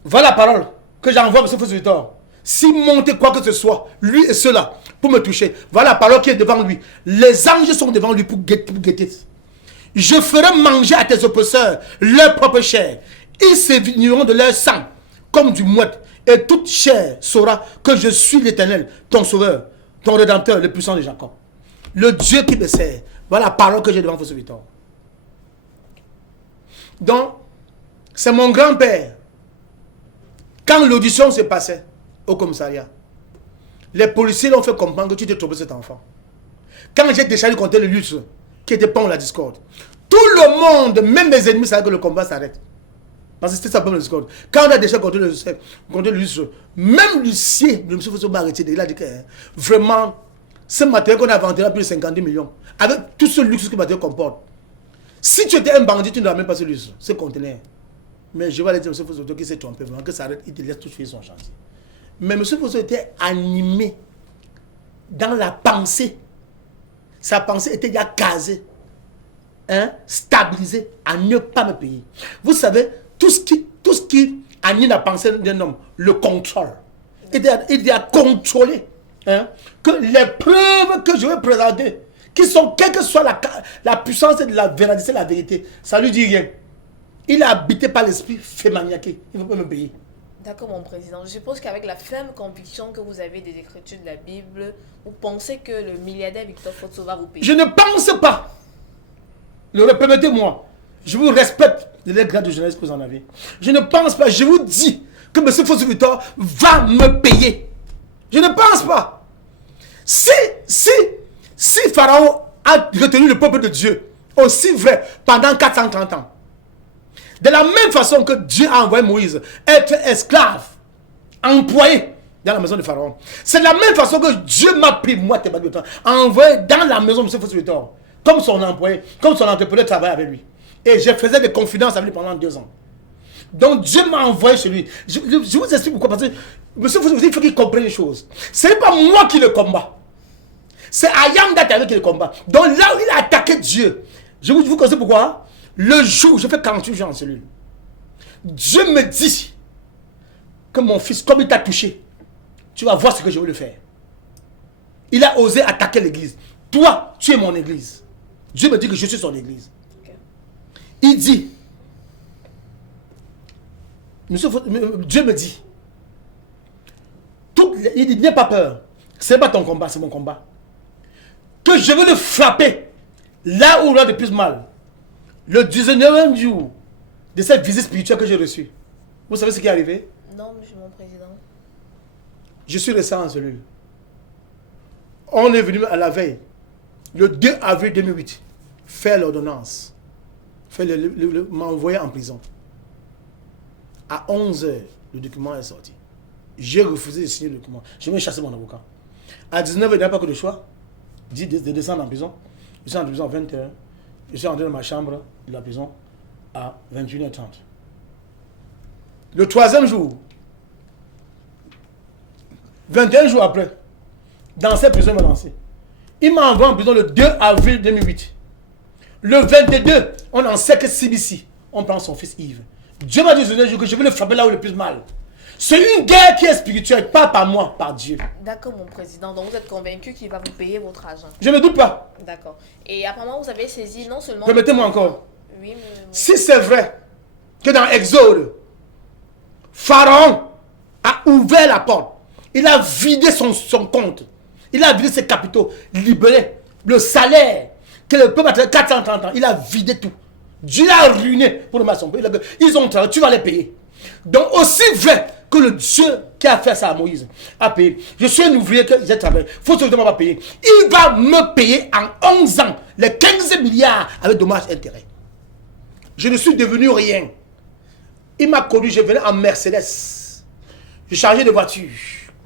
Voilà la parole que j'envoie à M. Fosso Victor. S'il montait quoi que ce soit, lui et ceux-là, pour me toucher, voilà la parole qui est devant lui. Les anges sont devant lui pour guetter. Je ferai manger à tes oppresseurs leur propre chair. Ils se vigneront de leur sang, comme du mouette. Et toute chair saura que je suis l'Éternel, ton sauveur, ton rédempteur, le puissant de Jacob. Le Dieu qui me sert. Voilà la parole que j'ai devant Fosso Victor. Donc, c'est mon grand-père. Quand l'audition se passait au commissariat, les policiers l'ont fait comprendre que tu t'es trompé cet enfant. Quand j'ai déchargé contre le lustre, qui était pas la discorde, tout le monde, même mes ennemis, savaient que le combat s'arrête. Parce que c'était ça, le discorde. Quand on a déchargé contre le lustre, même l'huissier de M. Fosso m'a arrêté. Il a dit que vraiment, ce matériel qu'on a vendu à plus de 50 millions, avec tout ce luxe que le matériel comporte, si tu étais un bandit, tu ne ramènes pas ce lustre, ce conteneur. Mais je vais aller dire à M. Fosso qui s'est trompé, vraiment, que ça arrête, il te laisse tout faire son chantier. Mais M. Fosso était animé dans la pensée. Sa pensée était déjà casée, stabilisée à ne pas me payer. Vous savez, tout ce qui anime la pensée d'un homme, le contrôle. Il doit contrôler que les preuves que je vais présenter, qui sont, quelle que soit la puissance de la vérité, la vérité, ça lui dit rien. Il est habité par l'esprit fait maniaquer. Il ne peut pas me payer. D'accord, mon président. Je suppose qu'avec la ferme conviction que vous avez des écritures de la Bible, vous pensez que le milliardaire Victor Fosso va vous payer? Je ne pense pas. Permettez-moi. Je vous respecte de les grades de jeunesse que vous en avez. Je ne pense pas. Je vous dis que M. Fosso Victor va me payer. Je ne pense pas. Si Pharaon a retenu le peuple de Dieu, aussi vrai, pendant 430 ans, de la même façon que Dieu a envoyé Moïse être esclave, employé dans la maison de Pharaon, c'est de la même façon que Dieu m'a pris, moi, envoyé dans la maison de M. Fosso Victor, comme son employé, comme son entrepreneur travaille avec lui. Et je faisais des confidences avec lui pendant 2 ans. Donc Dieu m'a envoyé chez lui. Je vous explique pourquoi. Parce que M. Fosso Victor, il faut qu'il comprenne les choses. Ce n'est pas moi qui le combat. C'est Ayam Data qui le combat. Donc là où il a attaqué Dieu, je vous conseille pourquoi. Le jour où je fais 48 jours en cellule, Dieu me dit que mon fils, comme il t'a touché, tu vas voir ce que je veux le faire. Il a osé attaquer l'église. Toi, tu es mon église. Dieu me dit que je suis son église. Okay. Il dit, Dieu me dit, il dit, n'aie pas peur. Ce n'est pas ton combat, c'est mon combat. Que je veux le frapper là où il a de plus mal. Le 19e jour de cette visite spirituelle que j'ai reçue, vous savez ce qui est arrivé? Non, monsieur mon président. Je suis resté en cellule. On est venu à la veille, le 2 avril 2008, faire l'ordonnance, m'envoyer en prison. À 11h, le document est sorti. J'ai refusé de signer le document. Je vais chasser mon avocat. À 19h, il n'y a pas que de choix. Dit de descendre en prison. Je suis en prison à 20h. Je suis entré dans ma chambre de la prison à 21h30. Le 3e jour, 21 jours après, dans cette prison, il m'a lancé. Il m'a envoyé en prison le 2 avril 2008. Le 22, on en sait que CBC, on prend son fils Yves. Dieu m'a dit ce jour que je vais le frapper là où il a le plus mal. C'est une guerre qui est spirituelle, pas par moi, par Dieu. D'accord, mon président. Donc, vous êtes convaincu qu'il va vous payer votre argent. Je ne doute pas. D'accord. Et apparemment, vous avez saisi non seulement... Permettez-moi encore. Oui, mais... Si c'est vrai que dans Exode, Pharaon a ouvert la porte, il a vidé son compte, il a vidé ses capitaux, libéré le salaire que le peuple a travaillé 430 ans, il a vidé tout. Dieu l'a ruiné pour le maçon. Ils ont travaillé, tu vas les payer. Donc aussi vrai que le Dieu qui a fait ça à Moïse a payé. Je suis un ouvrier que j'ai travaillé. Il faut seulement pas payer. Il va me payer en 11 ans les 15 milliards avec dommages et intérêts. Je ne suis devenu rien. Il m'a connu, je venais en Mercedes. Je chargeais de voitures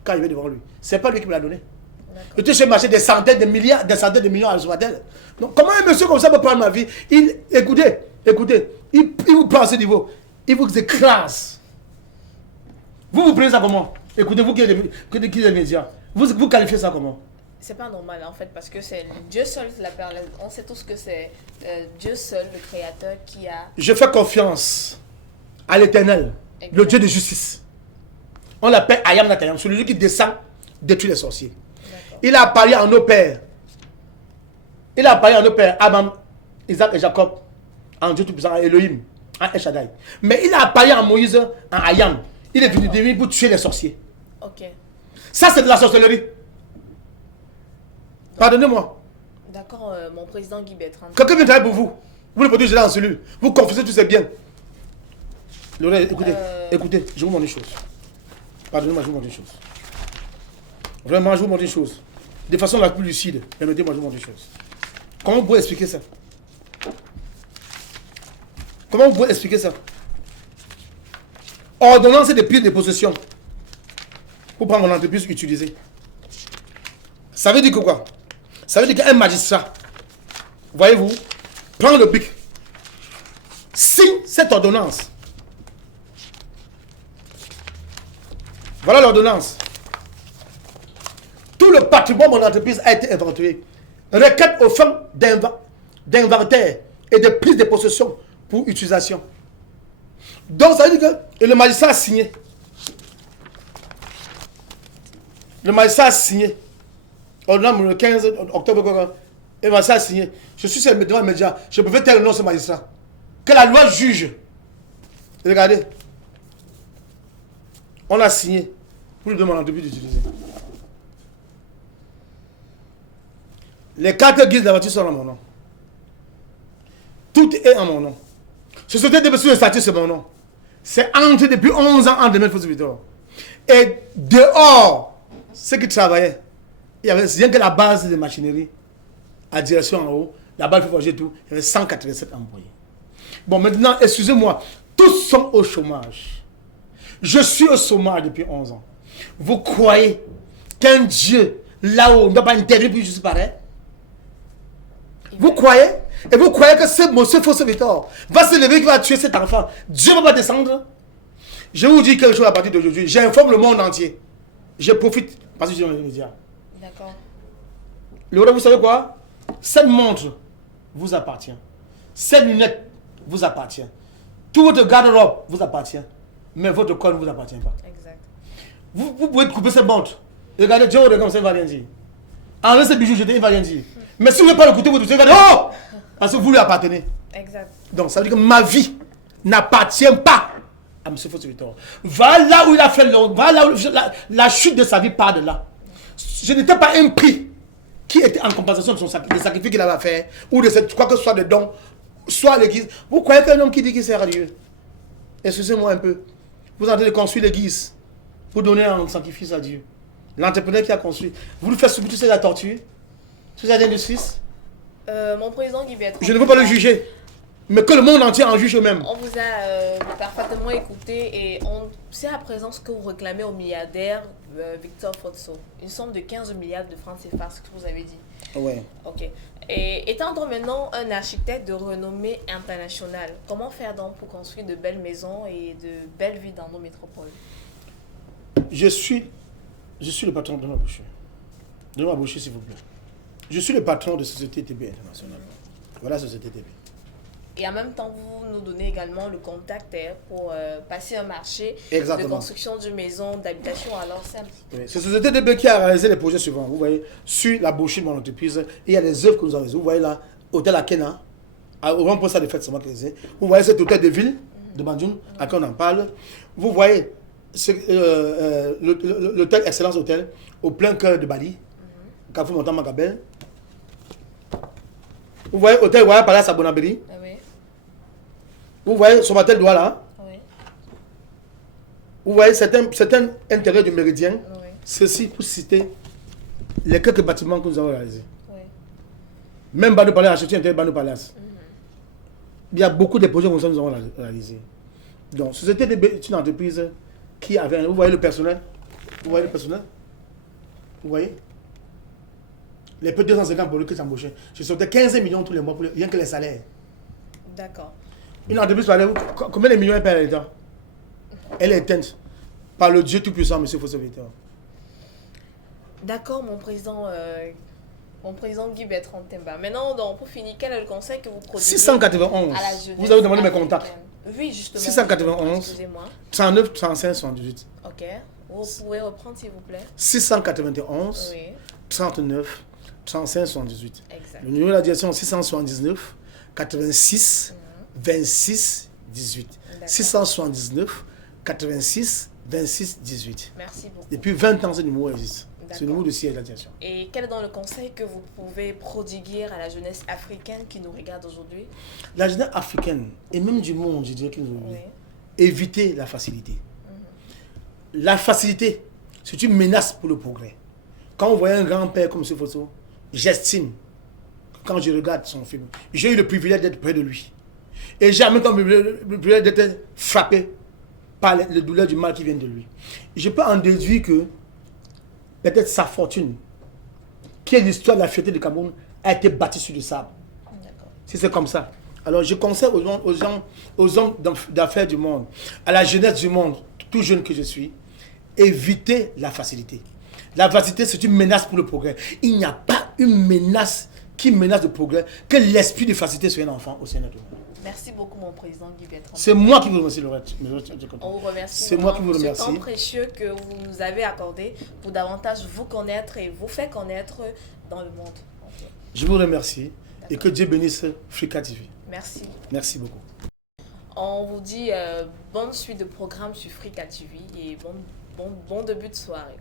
quand il venait devant lui. C'est pas lui qui me l'a donné. Je te suis marché des centaines de millions à Soitel. Donc comment un monsieur comme ça peut prendre ma vie? Écoutez, il vous prend à ce niveau. Il vous écrase. Vous prenez ça comment? Écoutez, vous qui êtes les médias, vous qualifiez ça comment? C'est pas normal en fait, parce que c'est Dieu seul, on sait tous que c'est Dieu seul, le Créateur, qui a... Je fais confiance à l'Éternel, le Dieu de justice. On l'appelle Ayam Natayam, celui qui descend détruire les sorciers. Il a parlé à nos pères. Abraham, Isaac et Jacob, en Dieu Tout-Puissant, en Elohim, en El Shaddai. Mais il a parlé à Moïse en Ayam. Il est venu pour tuer les sorciers. Ok. Ça, c'est de la sorcellerie. Pardonnez-moi. D'accord, mon président Guy Bertrand. Quelqu'un vient travailler pour vous. Vous le protégez en cellule. Vous confessez tous ces biens. Écoutez, je vous montre une chose. Pardonnez-moi, je vous montre une chose. Vraiment, je vous montre une chose. De façon la plus lucide, permettez-moi, je vous montre une chose. Comment vous pouvez expliquer ça? Comment vous pouvez expliquer ça? Ordonnance de prise de possession pour prendre mon entreprise utilisée. Ça veut dire que quoi? Ça veut dire qu'un magistrat, voyez-vous, prend le bic, signe cette ordonnance. Voilà l'ordonnance. Tout le patrimoine de mon entreprise a été inventorié. Requête aux fins d'inventaire et de prise de possession pour utilisation. Donc ça veut dire que le magistrat a signé. Le magistrat a signé. Ordonnance le 15 octobre, le magistrat a signé. Je suis devant les médias. Je pouvais taire le nom de ce magistrat. Que la loi juge. Regardez. On a signé pour lui demander l'entreprise d'utiliser. Les cartes guises de la voiture sont en mon nom. Tout est en mon nom. Société de sur le statut, c'est mon nom. C'est entré depuis 11 ans en 2018. Et dehors, ceux qui travaillaient, il y avait rien que la base de machinerie, à direction en haut, la base de forger tout, il y avait 187 employés. Bon, maintenant, excusez-moi, tous sont au chômage. Je suis au chômage depuis 11 ans. Vous croyez qu'un Dieu, là-haut, ne doit pas intervenir pour juste paraître? Vous croyez? Et vous croyez que ce monsieur faux serviteur va se lever, qui va tuer cet enfant? Dieu ne va pas descendre? Je vous dis quelque chose à partir d'aujourd'hui. J'informe le monde entier. Je profite parce que je suis dans les médias. D'accord. Vous savez quoi? Cette montre vous appartient. Cette lunette vous appartient. Tout votre garde-robe vous appartient. Mais votre corps ne vous appartient pas. Exact. Vous pouvez couper cette montre. Regardez, Dieu regarde comme ça, il ne va rien dire. Enlevez ce bijou, il ne va rien dire. Mais si vous ne voulez pas l'écouter, vous devez dire oh! Parce que vous lui appartenez. Exact. Donc ça veut dire que ma vie n'appartient pas à M. Fossi-Victor. Va là où il a fait va là où la chute de sa vie part de là. Je n'étais pas un prix qui était en compensation de des sacrifices qu'il avait fait, ou de quoi que ce soit de dons, soit l'église. Vous croyez qu'un homme qui dit qu'il sert à Dieu? Excusez-moi un peu. Vous êtes en train de construire l'église pour donner un sacrifice à Dieu. L'entrepreneur qui a construit. Vous lui faites subir toutes ces tortures, toutes ces injustices. Mon président Guy Bertrand. Je ne veux pas le juger, mais que le monde entier en juge eux-mêmes. On vous a parfaitement écouté et on sait à présent ce que vous réclamez au milliardaire Victor Fotso. Une somme de 15 milliards de francs CFA, ce que vous avez dit. Ouais. Ok. Et étant donc maintenant un architecte de renommée internationale, comment faire donc pour construire de belles maisons et de belles villes dans nos métropoles? Je suis le patron de ma bouche. De ma bouche, s'il vous plaît. Je suis le patron de Société TB Internationale. Voilà Société TB. Et en même temps, vous nous donnez également le contact pour passer un marché Exactement. de construction d'une maison d'habitation à l'ensemble. Oui. C'est Société DB qui a réalisé les projets suivants. Vous voyez, sur la brochure de mon entreprise, il y a des œuvres que nous avons réalisées. Vous voyez là, hôtel Akena, au grand poste de fête, c'est moi qui les ai. Vous voyez cet hôtel de ville de Bandioun, à qui on en parle. Vous voyez l'hôtel Excellence Hôtel au plein cœur de Bali, Carrefour Montant Magabel. Vous voyez hôtel Royal Palace à Bonabéry. Ah oui. Vous voyez Somatel Douala. Oui. Vous voyez certains intérêts du Méridien. Oui. Ceci pour citer les quelques bâtiments que nous avons réalisés. Oui. Même Bano Palace, acheté un Bano Palace. Il y a beaucoup de projets comme ça que nous avons réalisés. Donc, Société DB est une entreprise qui avait. Vous voyez le personnel. Vous voyez le personnel. Vous voyez les peu 250 pour le qui s'embauchaient. Je sortais 15 millions tous les mois pour rien que les salaires. D'accord. Une entreprise, combien de millions elle paie à l'État? Elle est éteinte par le Dieu Tout-Puissant, M. Fosso Victor. D'accord, mon président Guy Bertrand Temba. Maintenant, donc, pour finir, quel est le conseil que vous prodiguez 691. à la jeunesse Vous avez demandé mes africaine? contacts. Oui, justement. 691. Excusez-moi. 39, 35, 78. Ok. Vous pouvez reprendre, s'il vous plaît? 691, Oui, 39, 35, 78. exact. Le numéro de la direction 679, 86, 26, 18. D'accord. 679, 86, 26, 18. Merci beaucoup. Depuis 20 ans, ce numéro existe. C'est D'accord. le numéro de siège de la direction. Et quel est donc le conseil que vous pouvez prodiguer à la jeunesse africaine qui nous regarde aujourd'hui? La jeunesse africaine, et même du monde, je dirais qu'ils ont Oui. éviter la facilité. La facilité, c'est une menace pour le progrès. Quand on voit un grand-père comme ce photo, j'estime, quand je regarde son film, j'ai eu le privilège d'être près de lui. Et j'ai en même temps le privilège d'être frappé par les douleurs du mal qui viennent de lui. Je peux en déduire que peut-être sa fortune, qui est l'histoire de la fierté du Cameroun, a été bâtie sur le sable. D'accord. Si c'est comme ça. Alors je conseille aux hommes d'affaires du monde, à la jeunesse du monde, tout jeune que je suis, évitez la facilité. La facilité, c'est une menace pour le progrès. Il n'y a pas une menace qui menace le progrès que l'esprit de facilité sur un enfant au Sénat. Merci beaucoup, mon président Guy Bertrand. C'est moi qui vous remercie, Laurette. On vous remercie. C'est moi qui vous remercie. Ce temps précieux que vous nous avez accordé pour davantage vous connaître et vous faire connaître dans le monde entier. Je vous remercie et que Dieu bénisse Frika TV. Merci. Merci beaucoup. On vous dit bonne suite de programmes sur Frika TV et bon début de soirée.